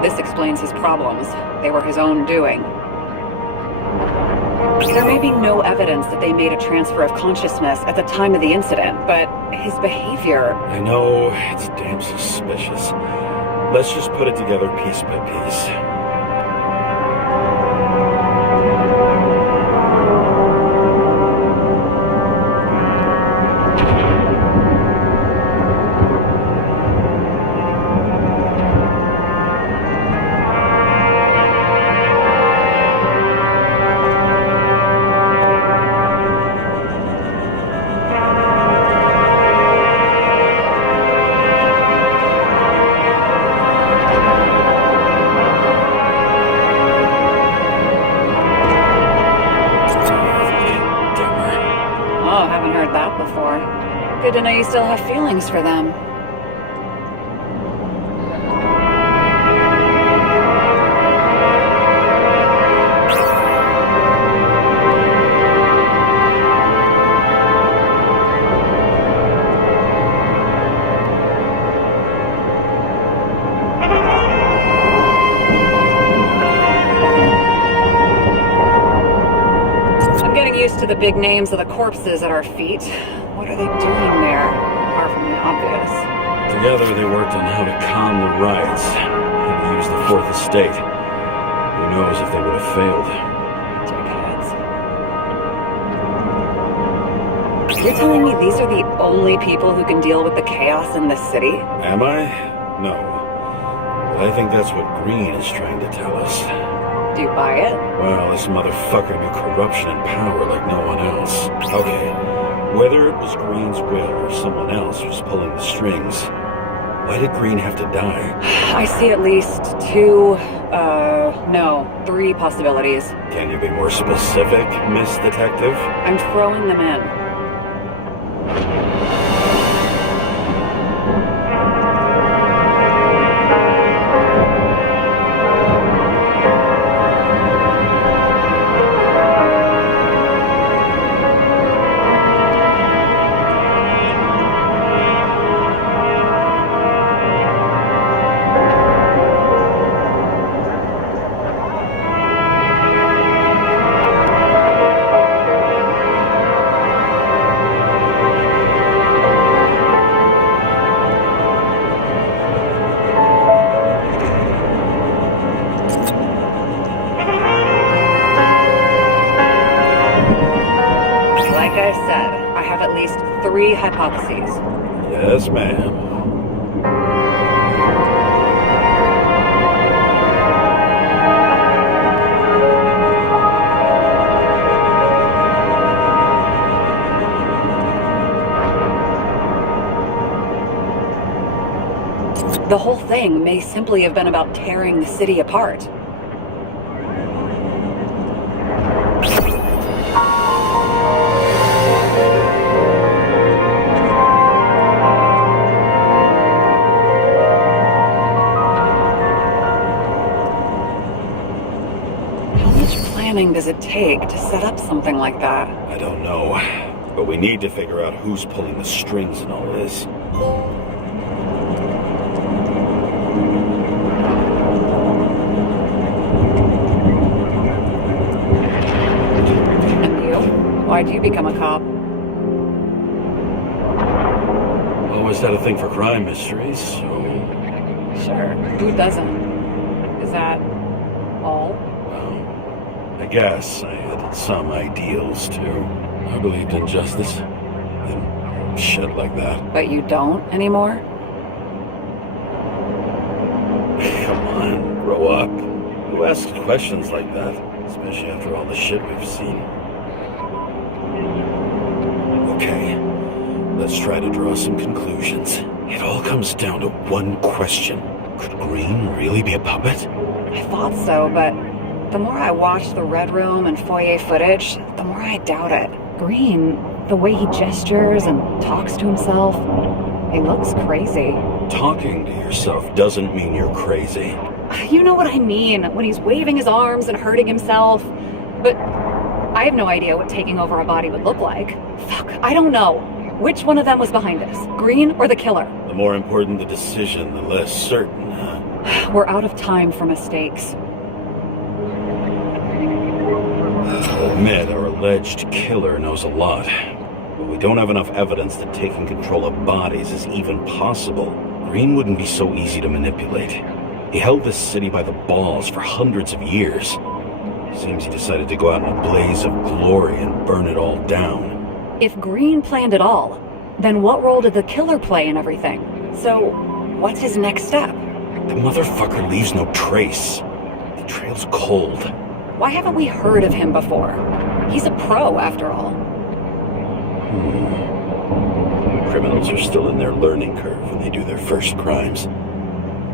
3. This explains his problems. They were his own doing. There may be no evidence that they made a transfer of consciousness at the time of the incident, but his behavior... I know, it's damn suspicious. Let's just put it together piece by piece. Good to know you still have feelings for them. I'm getting used to the big names of the corpses at our feet. What are they doing there, apart from the obvious? Together they worked on how to calm the riots and use the Fourth Estate. Who knows if they would have failed. Dickheads. You're telling me these are the only people who can deal with the chaos in this city? Am I? No. But I think that's what Green is trying to tell us. Do you buy it? Well, this motherfucker knew corruption and power like no one else. Okay, whether it was Green's will or someone else was pulling the strings, why did Green have to die? I see at least three possibilities. Can you be more specific, Miss Detective? I'm throwing them in. Three hypotheses. Yes, ma'am. The whole thing may simply have been about tearing the city apart. Does it take to set up something like that? I don't know, but we need to figure out who's pulling the strings in all this. And you? Why'd you become a cop? Always had a thing for crime mysteries, so... Sure, who doesn't? Is that all? I guess I had some ideals, too. I believed in justice. And shit like that. But you don't anymore? Come on, grow up. Who asks questions like that? Especially after all the shit we've seen. Okay, let's try to draw some conclusions. It all comes down to one question. Could Green really be a puppet? I thought so, but... the more I watch the Red Room and foyer footage, the more I doubt it. Green, the way he gestures and talks to himself, he looks crazy. Talking to yourself doesn't mean you're crazy. You know what I mean, when he's waving his arms and hurting himself. But I have no idea what taking over a body would look like. Fuck, I don't know. Which one of them was behind this? Green or the killer? The more important the decision, the less certain, huh? We're out of time for mistakes. I'll admit our alleged killer knows a lot, but we don't have enough evidence that taking control of bodies is even possible. Green wouldn't be so easy to manipulate. He held this city by the balls for hundreds of years. Seems he decided to go out in a blaze of glory and burn it all down. If Green planned it all, then what role did the killer play in everything? So, what's his next step? The motherfucker leaves no trace. The trail's cold. Why haven't we heard of him before? He's a pro, after all. Criminals are still in their learning curve when they do their first crimes.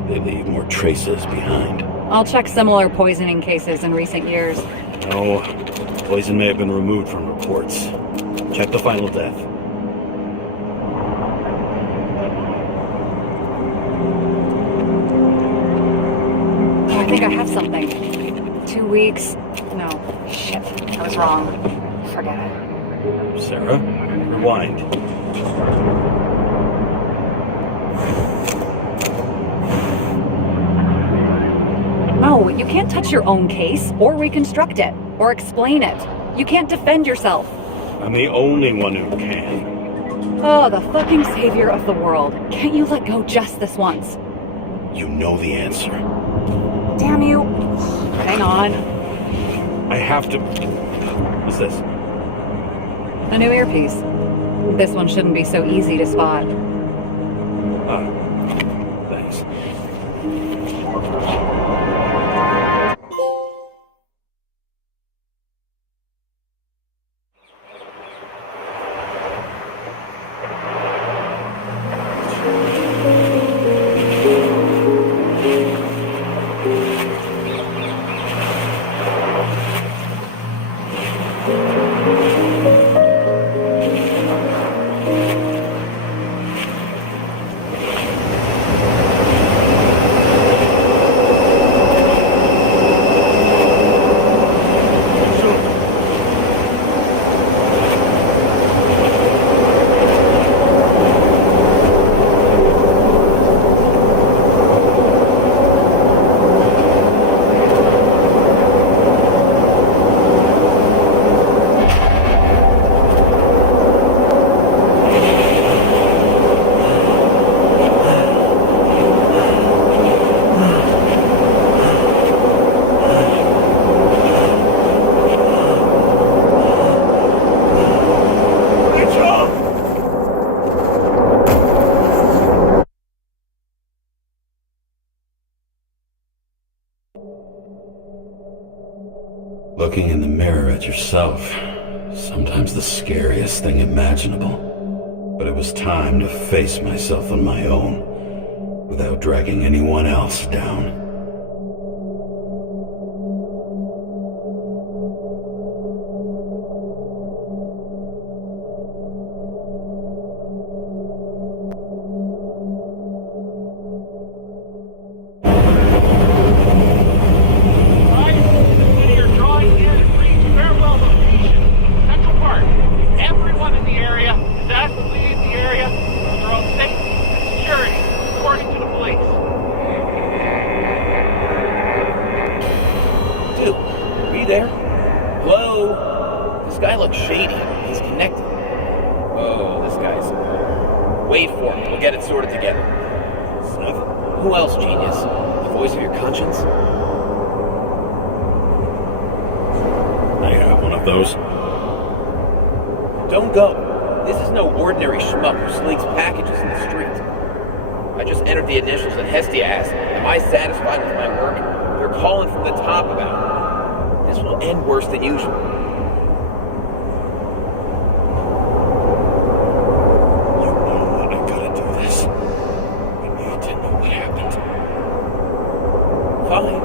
They leave more traces behind. I'll check similar poisoning cases in recent years. No, poison may have been removed from reports. Check the final death. Oh, I think I have something. 2 weeks. No, shit. I was wrong. Forget it. Sarah, rewind. No, you can't touch your own case, or reconstruct it, or explain it. You can't defend yourself. I'm the only one who can. Oh, the fucking savior of the world. Can't you let go just this once? You know the answer. Damn you. Hang on. I have to... What's this? A new earpiece. This one shouldn't be so easy to spot. Thanks. Looking in the mirror at yourself, sometimes the scariest thing imaginable. But it was time to face myself on my own, without dragging anyone else down. Don't go. This is no ordinary schmuck who slinks packages in the street. I just entered the initials and Hestia asked, am I satisfied with my work? They're calling from the top about it. This will end worse than usual. You know I gotta do this. I need to know what happened. Fine.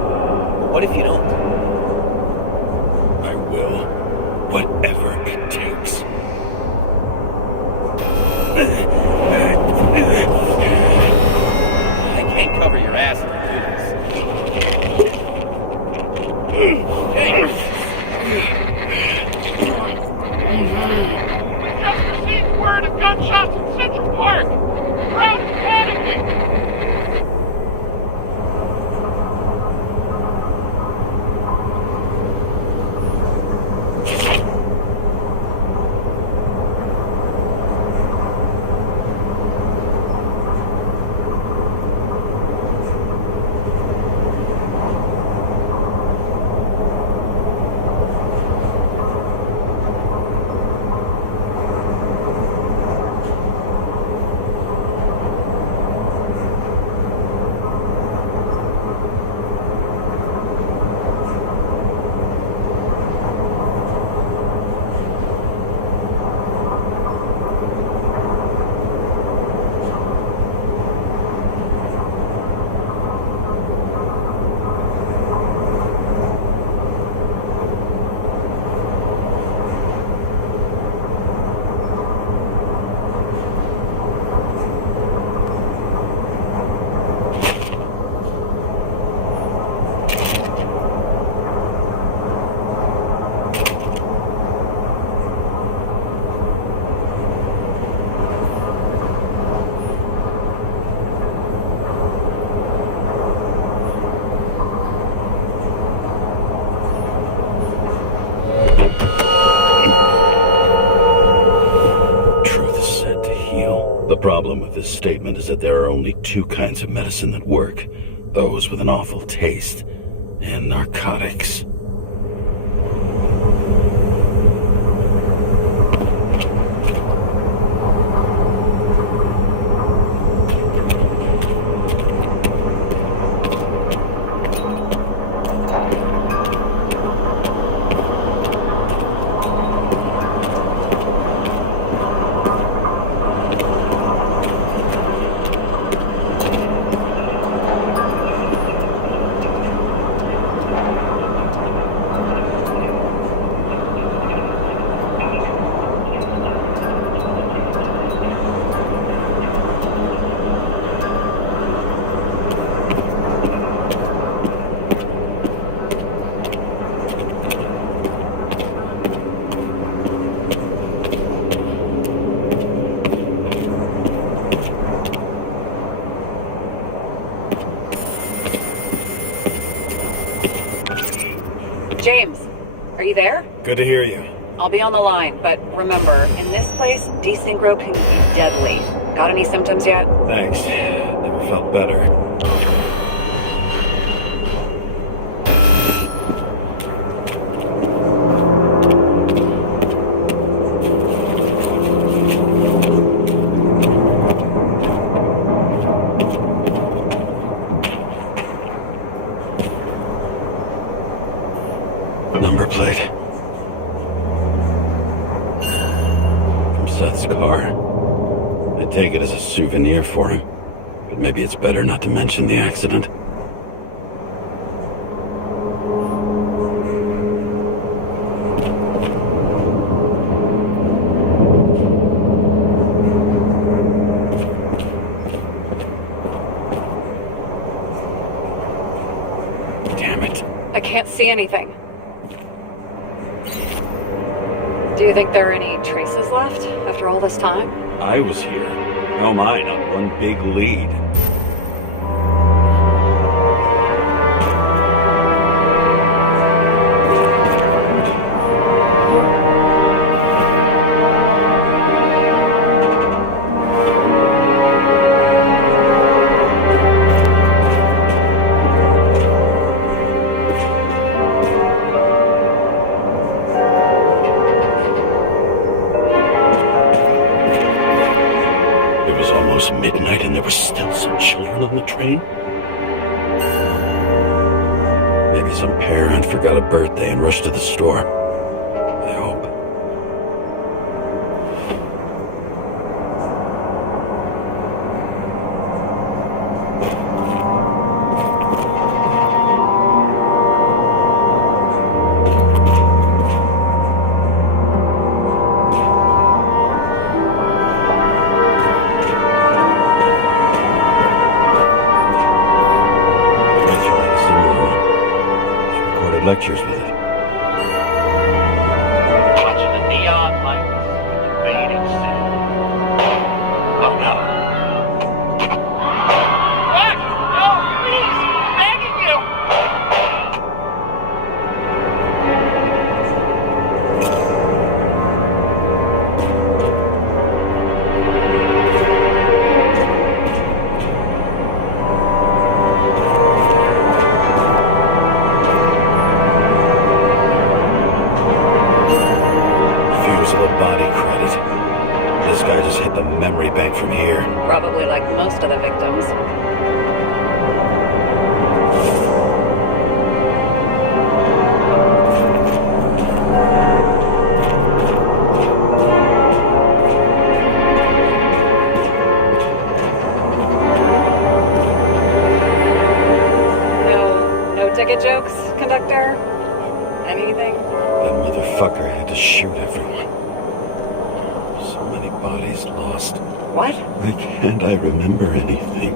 But what if you don't? I will. Whatever it takes. I can't cover your ass if you do this. Hey! We just received word of gunshots in Central Park. Crowd is panicking. The problem with this statement is that there are only two kinds of medicine that work. Those with an awful taste, and narcotics. Good to hear you. I'll be on the line, but remember, in this place, desynchro can be deadly. Got any symptoms yet? Thanks. Never felt better. Number plate. From Seth's car. I take it as a souvenir for him, but maybe it's better not to mention the accident. Damn it. I can't see anything. Do you think there are any traces left after all this time? I was here. How am I not one big lead? Midnight and there were still some children on the train? Maybe some parent forgot a birthday and rushed to the store. I hope. Lectures with it. Watching the neon lights, fading city. Oh no. What? No, please! I'm begging you! Body credit. This guy just hit the memory bank from here. Probably like most of the victims. No ticket jokes, conductor? Anything? That motherfucker had to shoot everyone. Bodies lost. What? Why can't I remember anything?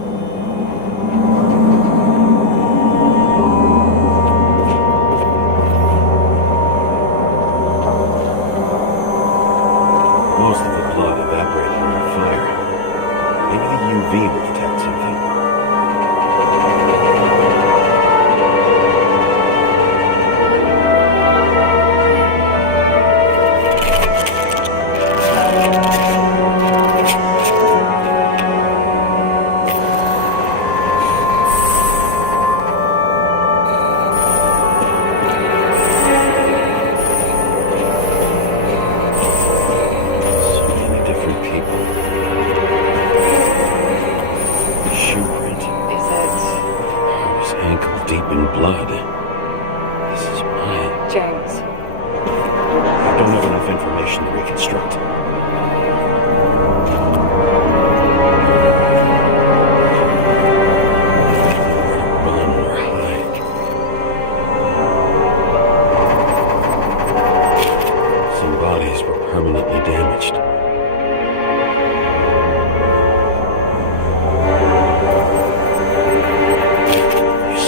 Most of the blood evaporated in the fire. Maybe the UV will detect something. Blood. This is mine. James. I don't have enough information to reconstruct. Run or hide. Some bodies were permanently damaged.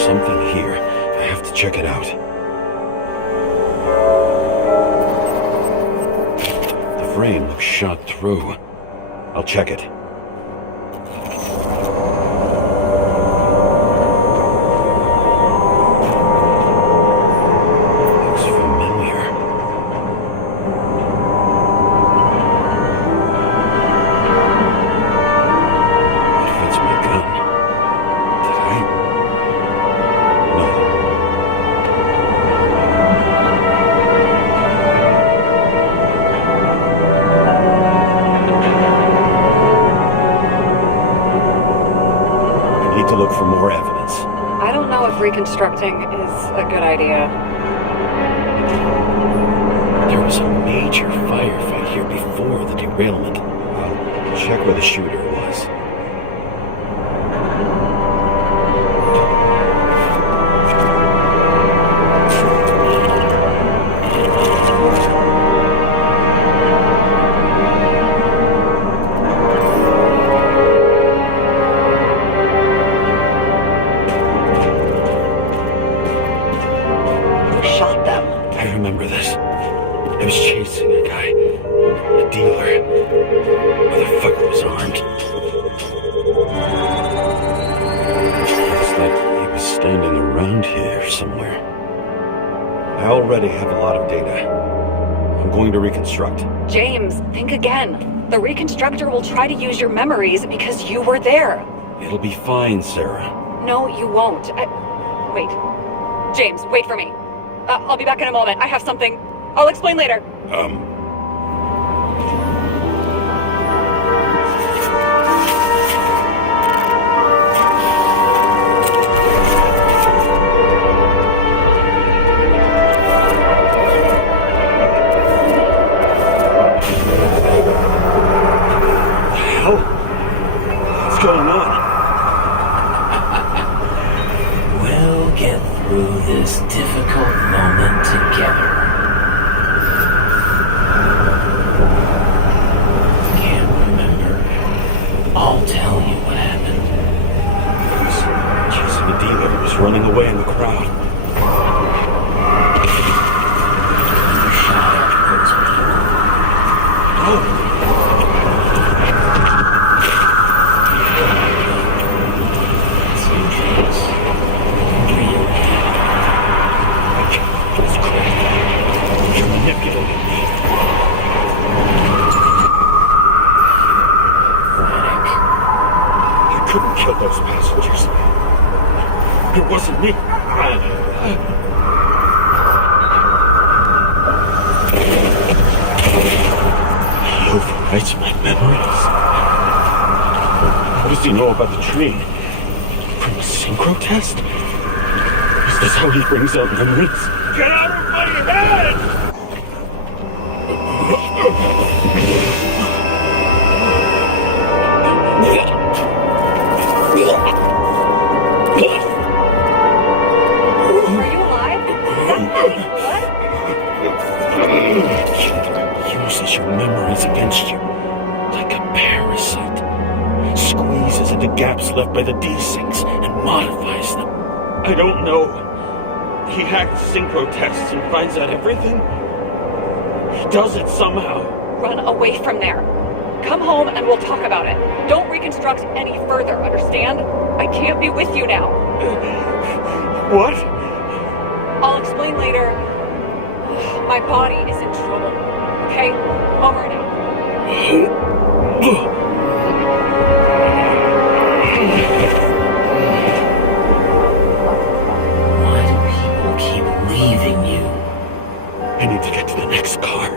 Something here. I have to check it out. The frame looks shot through. I'll check it. Looks familiar. need to look for more evidence. I don't know if reconstructing is a good idea. There was a major firefight here before the derailment. I'll check where the shooter was. I already have a lot of data. I'm going to reconstruct. James, think again. The reconstructor will try to use your memories because you were there. It'll be fine, Sarah. No, you won't. Wait. James, wait for me. I'll be back in a moment. I have something. I'll explain later. What's going on? We'll get through this difficult moment together. Can't remember. I'll tell you what happened. He was chasing a dealer who was running away in the crowd. Oh! Couldn't kill those passengers. It wasn't me. He overwrites my memories. What does he know about the train? From a synchro test? Is this how he brings out memories? Get out of my head! Uses your memories against you, like a parasite. Squeezes into gaps left by the desyncs and modifies them. I don't know. He hacks synchro tests and finds out everything. He does it somehow. Run away from there. Come home and we'll talk about it. Don't reconstruct any further, understand? I can't be with you now. What? I'll explain later. My body is in trouble. Okay? Over now. Why do people keep leaving you? I need to get to the next car.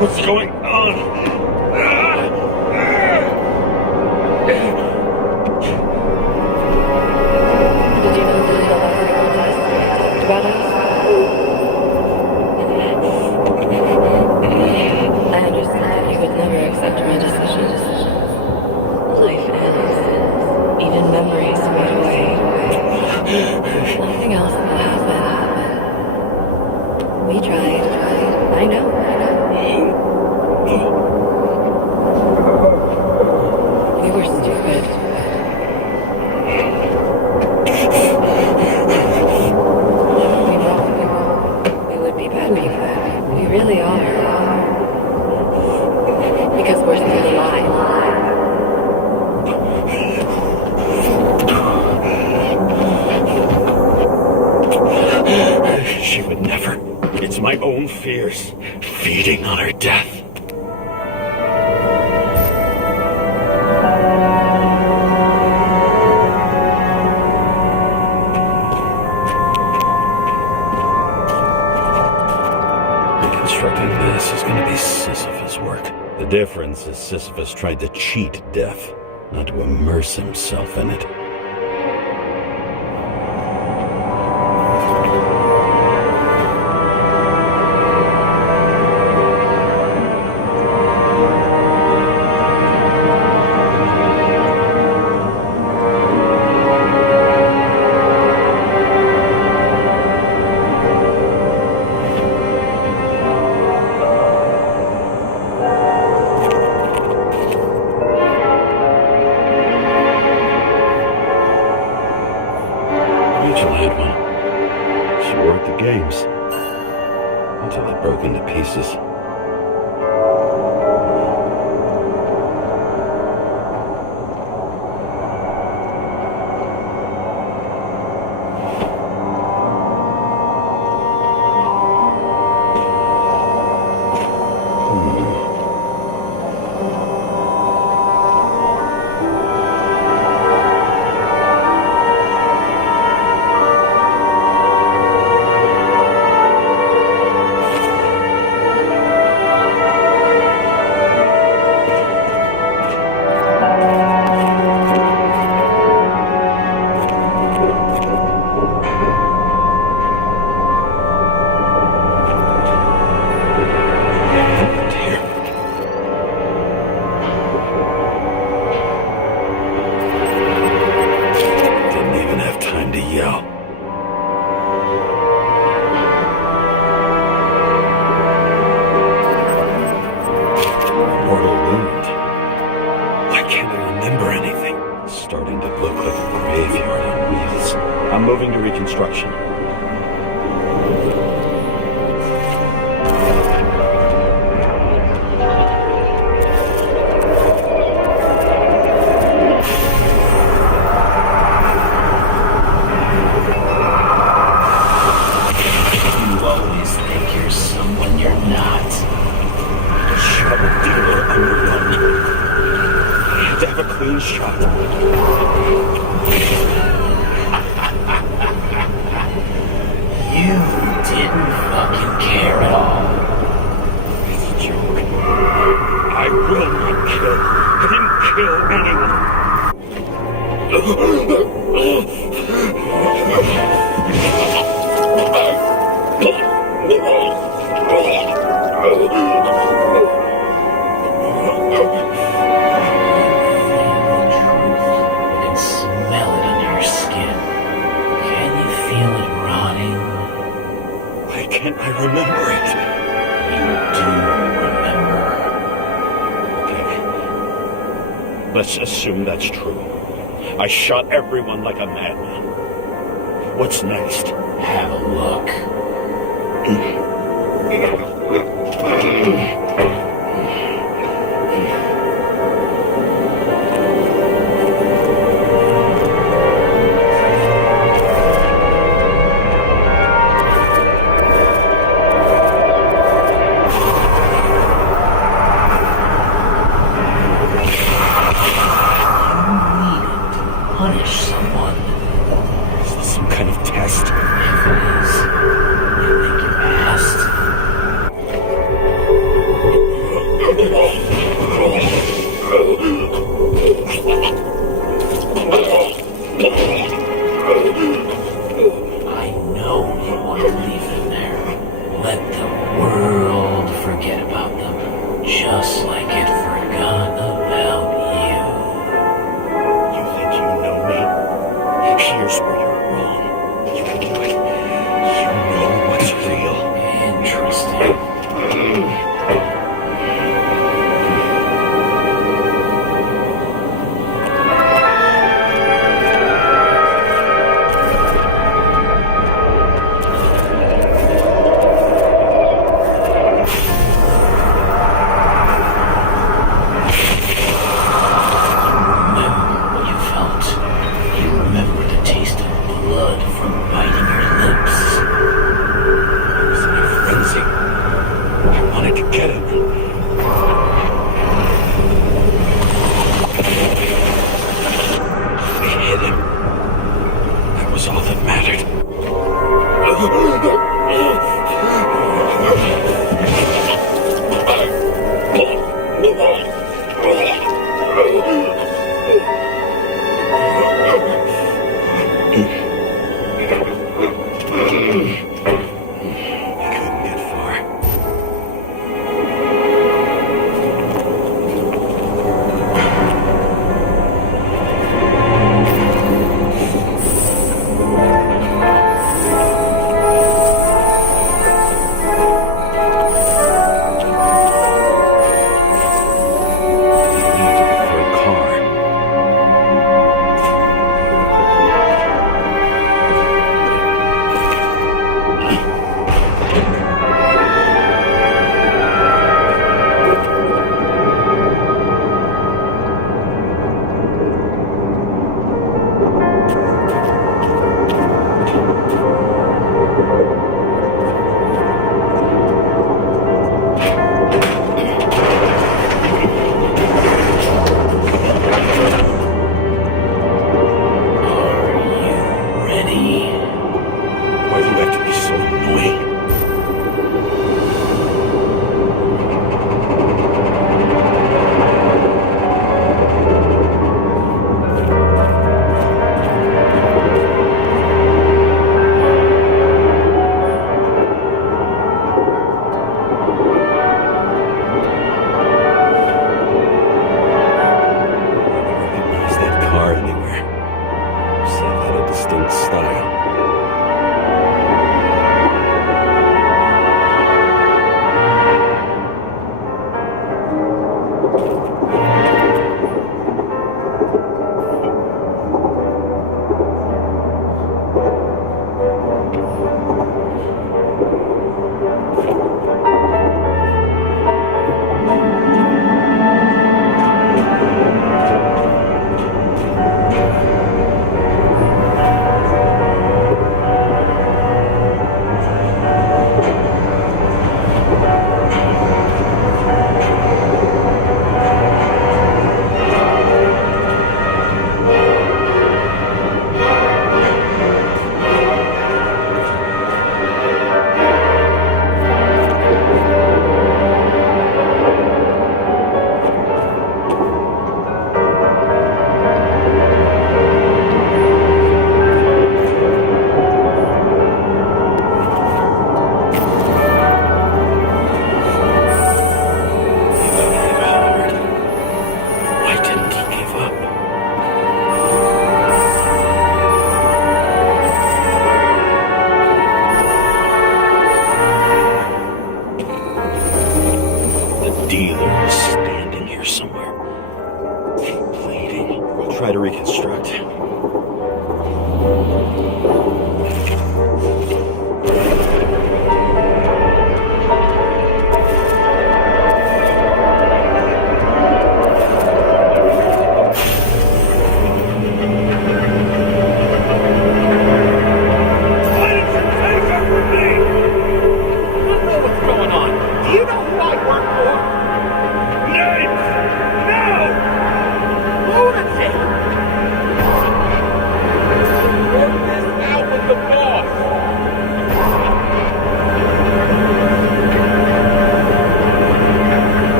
What's going on? Did you know that the last something else that happened. We tried. I know. We were stupid. We would be bad people. We really are. Because we're still alive. She would never. It's my own fears feeding on her death. Reconstructing this is going to be Sisyphus work. The difference is Sisyphus tried to cheat death, not to immerse himself in it. Until it broke into pieces. Moving to reconstruction. You always think you're someone you're not. Shot a dealer underrun. I had to have a clean shot. You didn't fucking care at all. It's a joke. I will not kill. I didn't kill anyone. You can smell it under your skin. Can you feel it rotting? Why can't I remember it? You do remember. Okay. Let's assume that's true. I shot everyone like a madman. What's next? Have a look. Punish someone. Is this some kind of test? If it is, I think you passed. I know you want to leave them there. Let the world forget about them. Just like it forgot about you. You think you know me? Here's where you're wrong. You can do couldn't get far. For a car.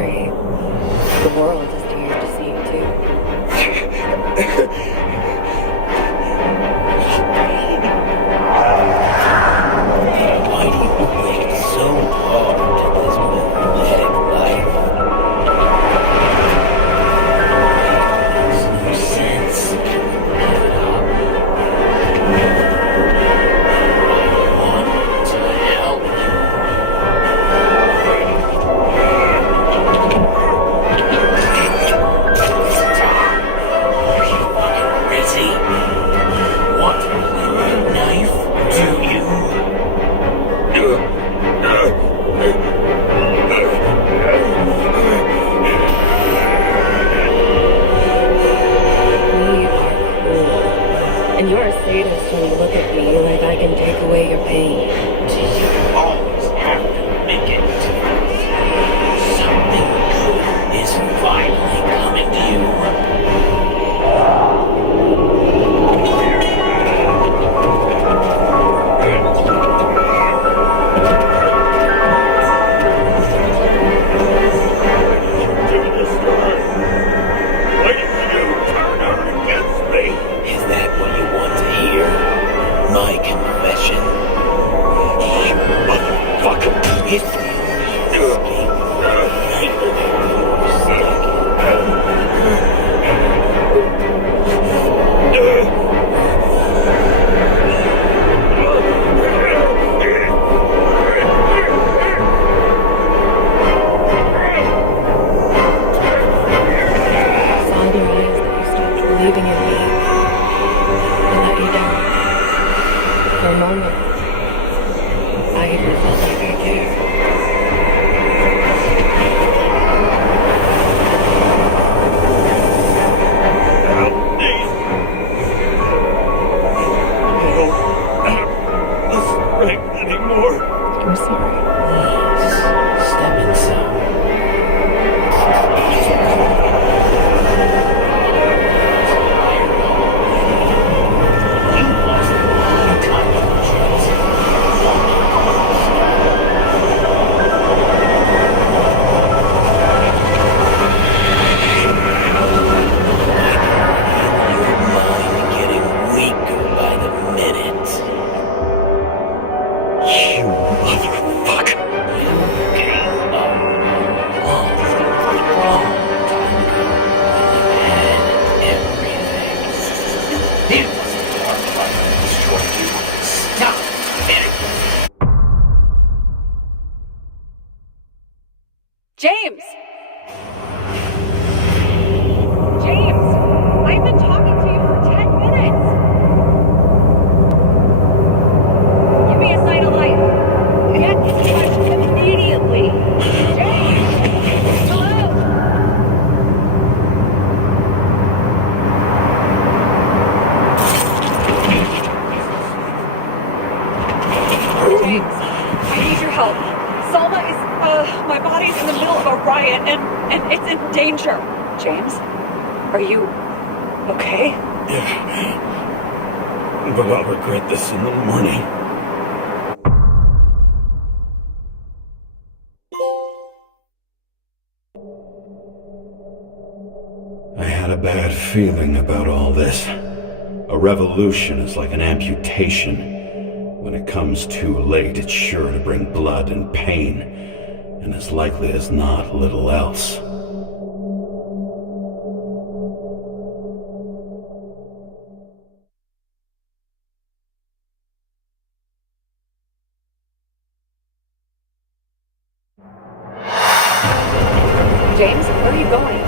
sorry. The world is tired to see you too. Why do you wait so hard to this pathetic life? It makes no sense. Give it up. I want to help you. Are you fucking crazy? Want to play with a knife? Do you? We are cruel. And you're a sadist when you look at me like I can take away your pain. Do you always have to make it? Something good is finally coming to you. Is that what you want to hear? My confession? You motherfucker! It feels escape Saw in your eyes that you stopped believing in me. And that you don't. For a moment, I even felt like I cared. I'm sorry. Please, step inside. You lost a long time of trust. Your mind getting weaker by the minute. You motherfucker! You gave up a long time ago when you had everything. It was the dark light that destroyed you. Stop it! James! James! I've been talking to you for 10 minutes! Give me a sign of life. Get in touch immediately. James! Hello? James, I need your help. Salma is, my body's in the middle of a riot and it's in danger. James, are you okay? Yeah. But I'll regret this in the morning. I had a bad feeling about all this. A revolution is like an amputation. When it comes too late, it's sure to bring blood and pain, and as likely as not, little else. James, where are you going?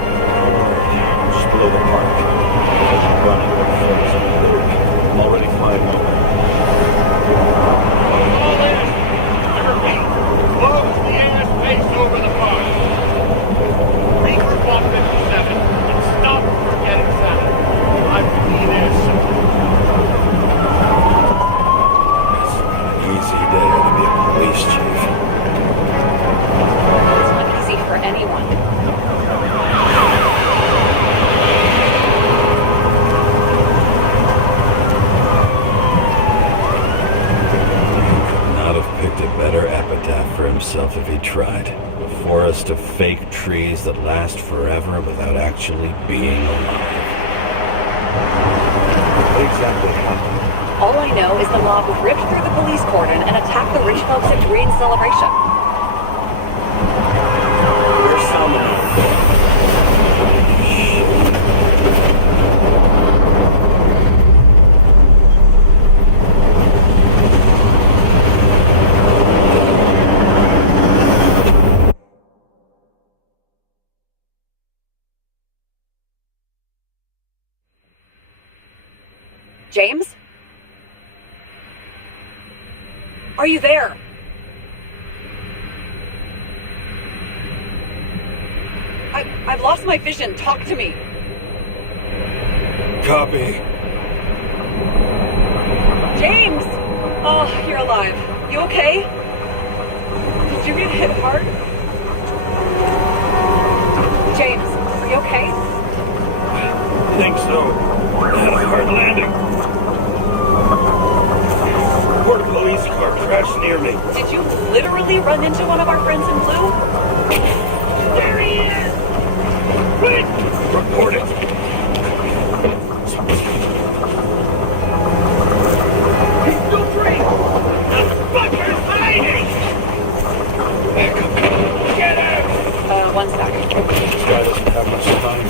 Just below the park. I'm running I'm already 5 over. Close the ass face over the park. Regroup on 57 and stop for getting set. I will be there soon. It's not an easy day to be a police chief. It's not easy for anyone. Picked a better epitaph for himself if he tried. A forest of fake trees that last forever without actually being alive. What exactly happened? All I know is the mob ripped through the police cordon and attacked the rich folks at Green's celebration. Where's Salma? James? Are you there? I've lost my vision. Talk to me. Copy. James! Oh, you're alive. You okay? Did you get hit hard? James, are you okay? I think so. Had a hard landing. Poor police car crashed near me. Did you literally run into one of our friends in blue? There he is! Quick! Report it. He's still free! The fucker's hiding! Back up. Get out! One sec. This guy doesn't have much time.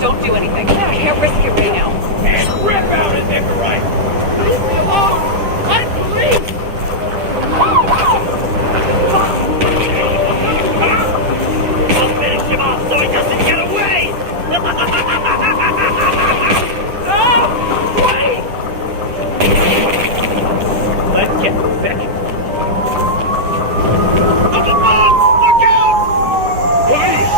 Don't do anything. I can't risk it right now. And rip out his Nicorite! Leave me alone! I'm police! I'll finish him off so he doesn't get away! No! Wait! Let's get sick. Double bomb! Look out! Police!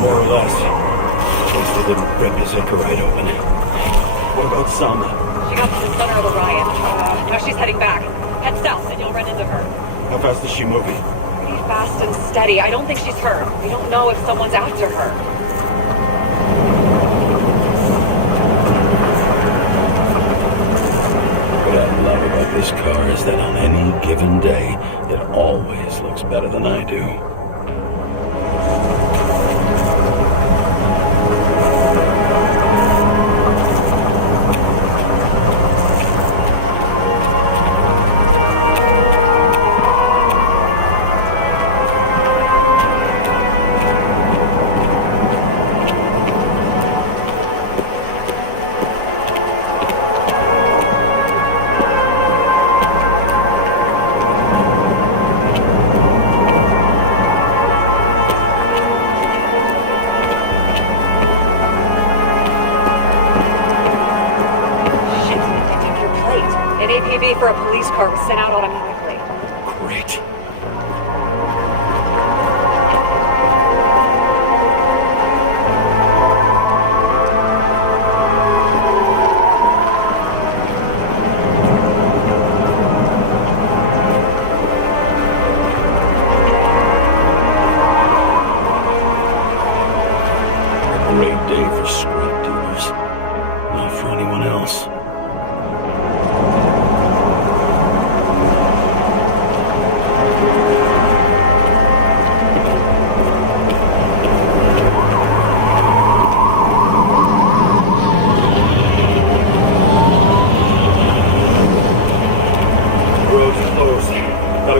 More or less. At least they didn't rip his Icarite open. What about Salma? She got to the center of the riot. Now she's heading back. Head south and you'll run into her. How fast is she moving? Pretty fast and steady. I don't think she's hurt. We don't know if someone's after her. What I love about this car is that on any given day, it always looks better than I do. For a police car was sent out automatically. Great. A great day for scrap dealers. Not for anyone else.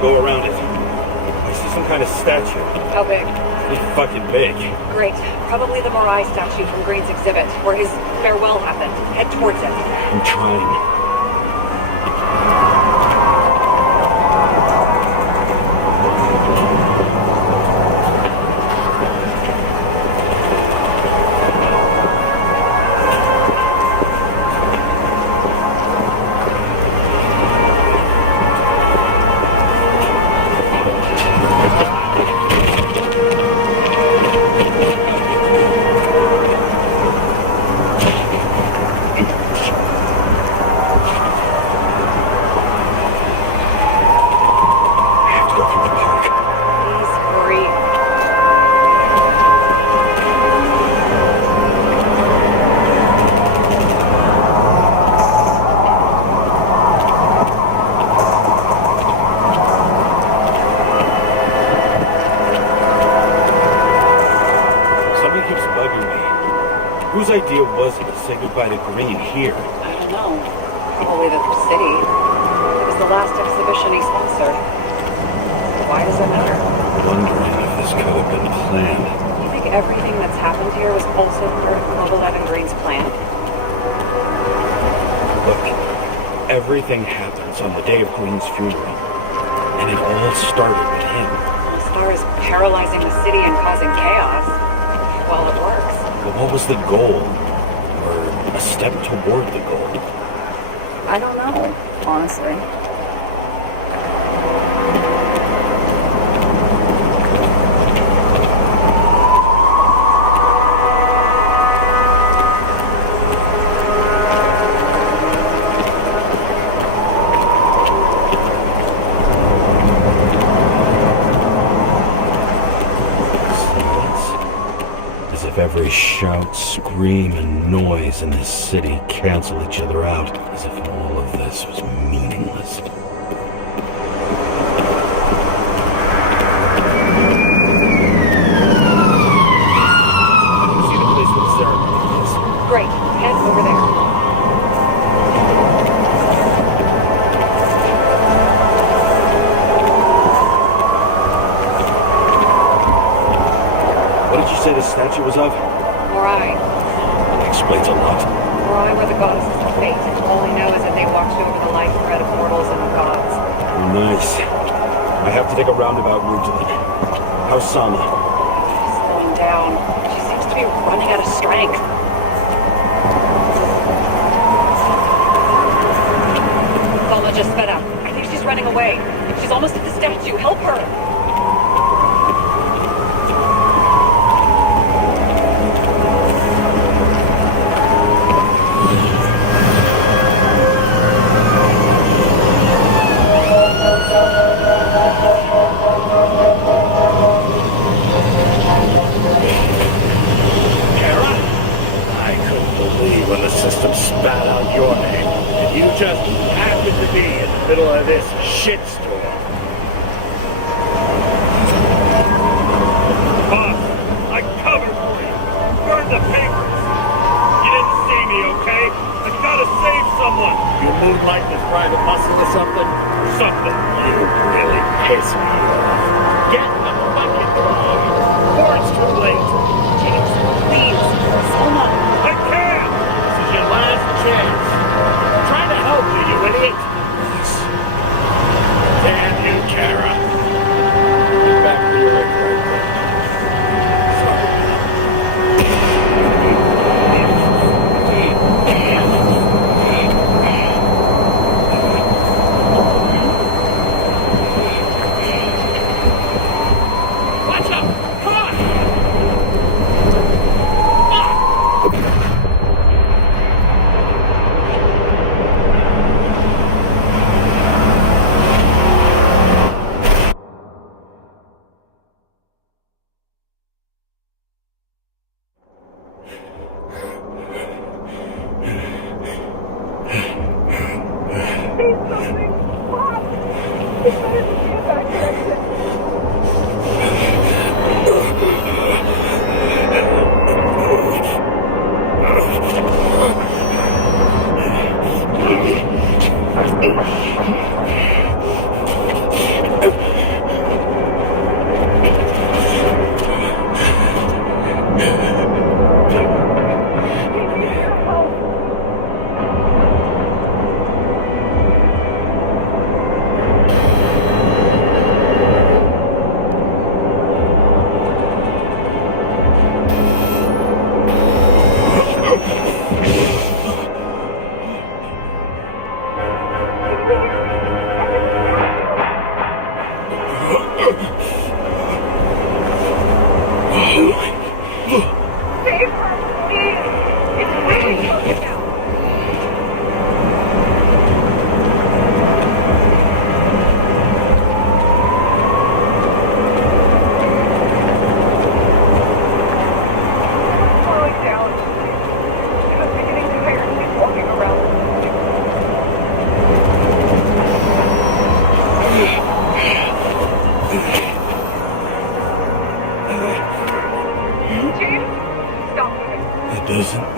Go around it. I see some kind of statue. How big? Pretty fucking big. Great. Probably the Morai statue from Green's exhibit, where his farewell happened. Head towards it. I'm trying. Whose idea was it to say goodbye to Green here? I don't know. Probably the city. It was the last exhibition he sponsored. Why does it matter? Wondering if this could have been planned. You think everything that's happened here was also part of Mobile Green's plan? Look, everything happens on the day of Green's funeral. And it all started with him. As far as paralyzing the city and causing chaos, well, it works. But what was the goal? Or a step toward the goal? I don't know, honestly. Every shout, scream, and noise in this city cancel each other out, as if all of this was meaningless. See the place where Sara Kai is? Great. Head over there. Say the statue was of? Morai. Explains a lot. Morai were the goddesses of fate. All I know is that they watched over the life thread of mortals and the gods. Oh, nice. I have to take a roundabout route to them. How's Sama? She's slowing down. She seems to be running out of strength. Sama just sped up. I think she's running away. She's almost at the statue. Help her! When the system spat out your name, and you just happened to be in the middle of this shitstorm. Boss, I covered for you. Burned the papers. You didn't see me, okay? I gotta save someone. You moonlight with private muscle or something? Something. You really piss me off. Get the fucking dog, or it's too late. James, please. Selma. I can't. Your last chance. I'm trying to help you, you idiot. Damn you, Kara. Get back to your right there. Watch out! Come on! Doesn't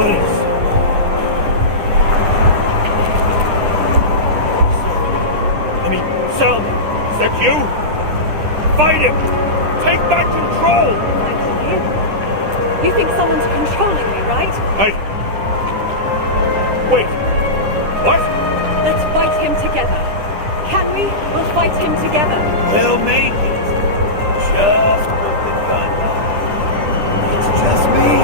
What is? I mean, Sam, is that you? Fight him! Take back control! You think someone's controlling me, right? Wait. What? Let's fight him together. Can we? We'll fight him together. We'll make it. Just put the gun down. It's just me.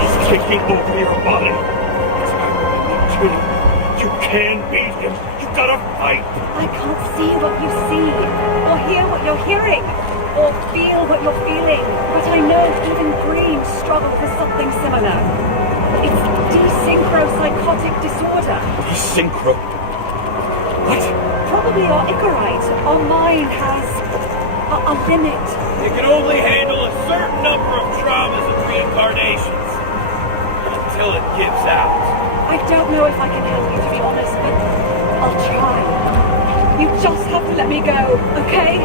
He's taking over your body. Me too. You can beat him. You gotta fight. I can't see what you see, or hear what you're hearing, or feel what you're feeling. But I know even dreams struggle for something similar. It's desynchropsychotic disorder. Desynchro? What? Probably our Icarite. Our mind has a limit. It can only handle a certain number of traumas and reincarnations. Until it gives out. I don't know if I can help you, to be honest, but I'll try. You just have to let me go, okay?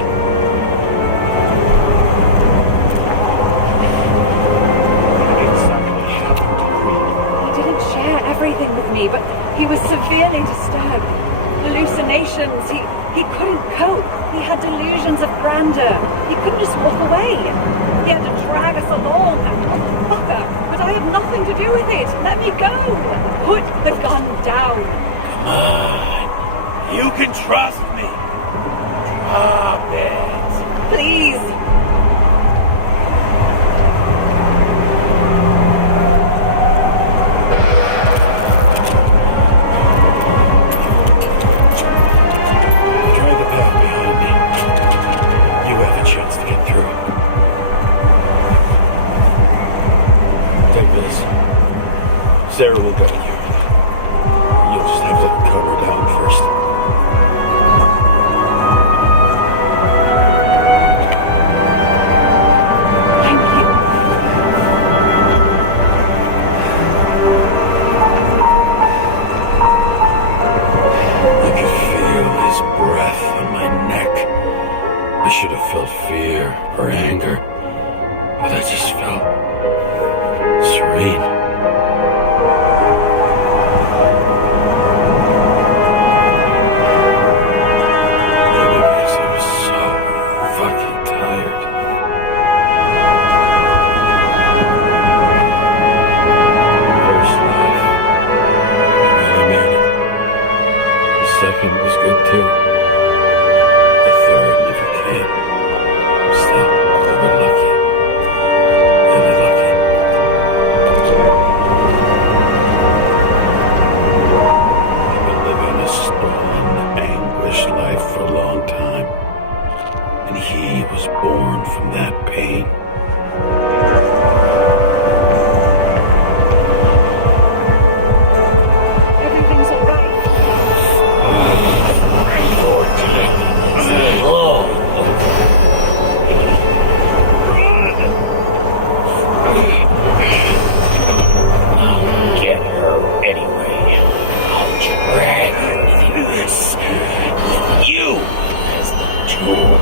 He didn't share everything with me, but he was severely disturbed. Hallucinations, he couldn't cope. He had delusions of grandeur. He couldn't just walk away. He had to drag us along. Fucker, but I have nothing to do with it. Let me go. Put the gun down. Come on. You can trust me. Drop it. Please. Try the path behind me. You have a chance to get through. Take this. Sarah will guide you. You'll just have to cut her down first. Thank you. I could feel his breath on my neck. I should have felt fear or anger, but I just felt serene. Maybe because I was so fucking tired. First life, I really made it. The second was good too. The third never came. Still, we're lucky. Really lucky. I've been living a stolen, anguished life for a long time. And he was born from that pain. Everything's all right. I'll get her anyway. I'll drag her through this. With you as the tool.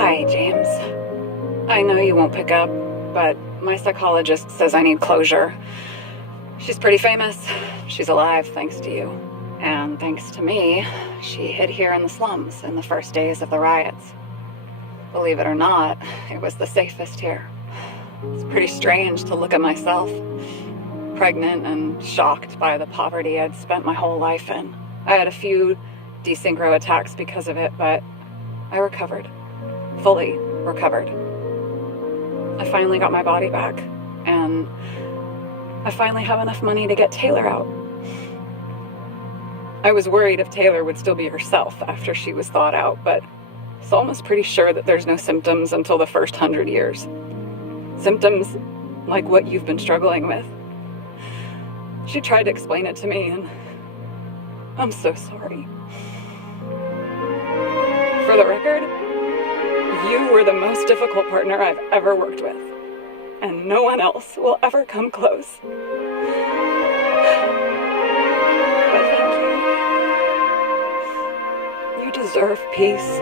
Hi, James. I know you won't pick up, but my psychologist says I need closure. She's pretty famous. She's alive thanks to you. And thanks to me, she hid here in the slums in the first days of the riots. Believe it or not, it was the safest here. It's pretty strange to look at myself, pregnant and shocked by the poverty I'd spent my whole life in. I had a few desynchro attacks because of it, but I recovered. Fully recovered. I finally got my body back, and I finally have enough money to get Taylor out. I was worried if Taylor would still be herself after she was thawed out, but Salma's pretty sure that there's no symptoms until the first 100 years. Symptoms like what you've been struggling with. She tried to explain it to me, and I'm so sorry. For the record, you were the most difficult partner I've ever worked with, and no one else will ever come close. But thank you. You deserve peace.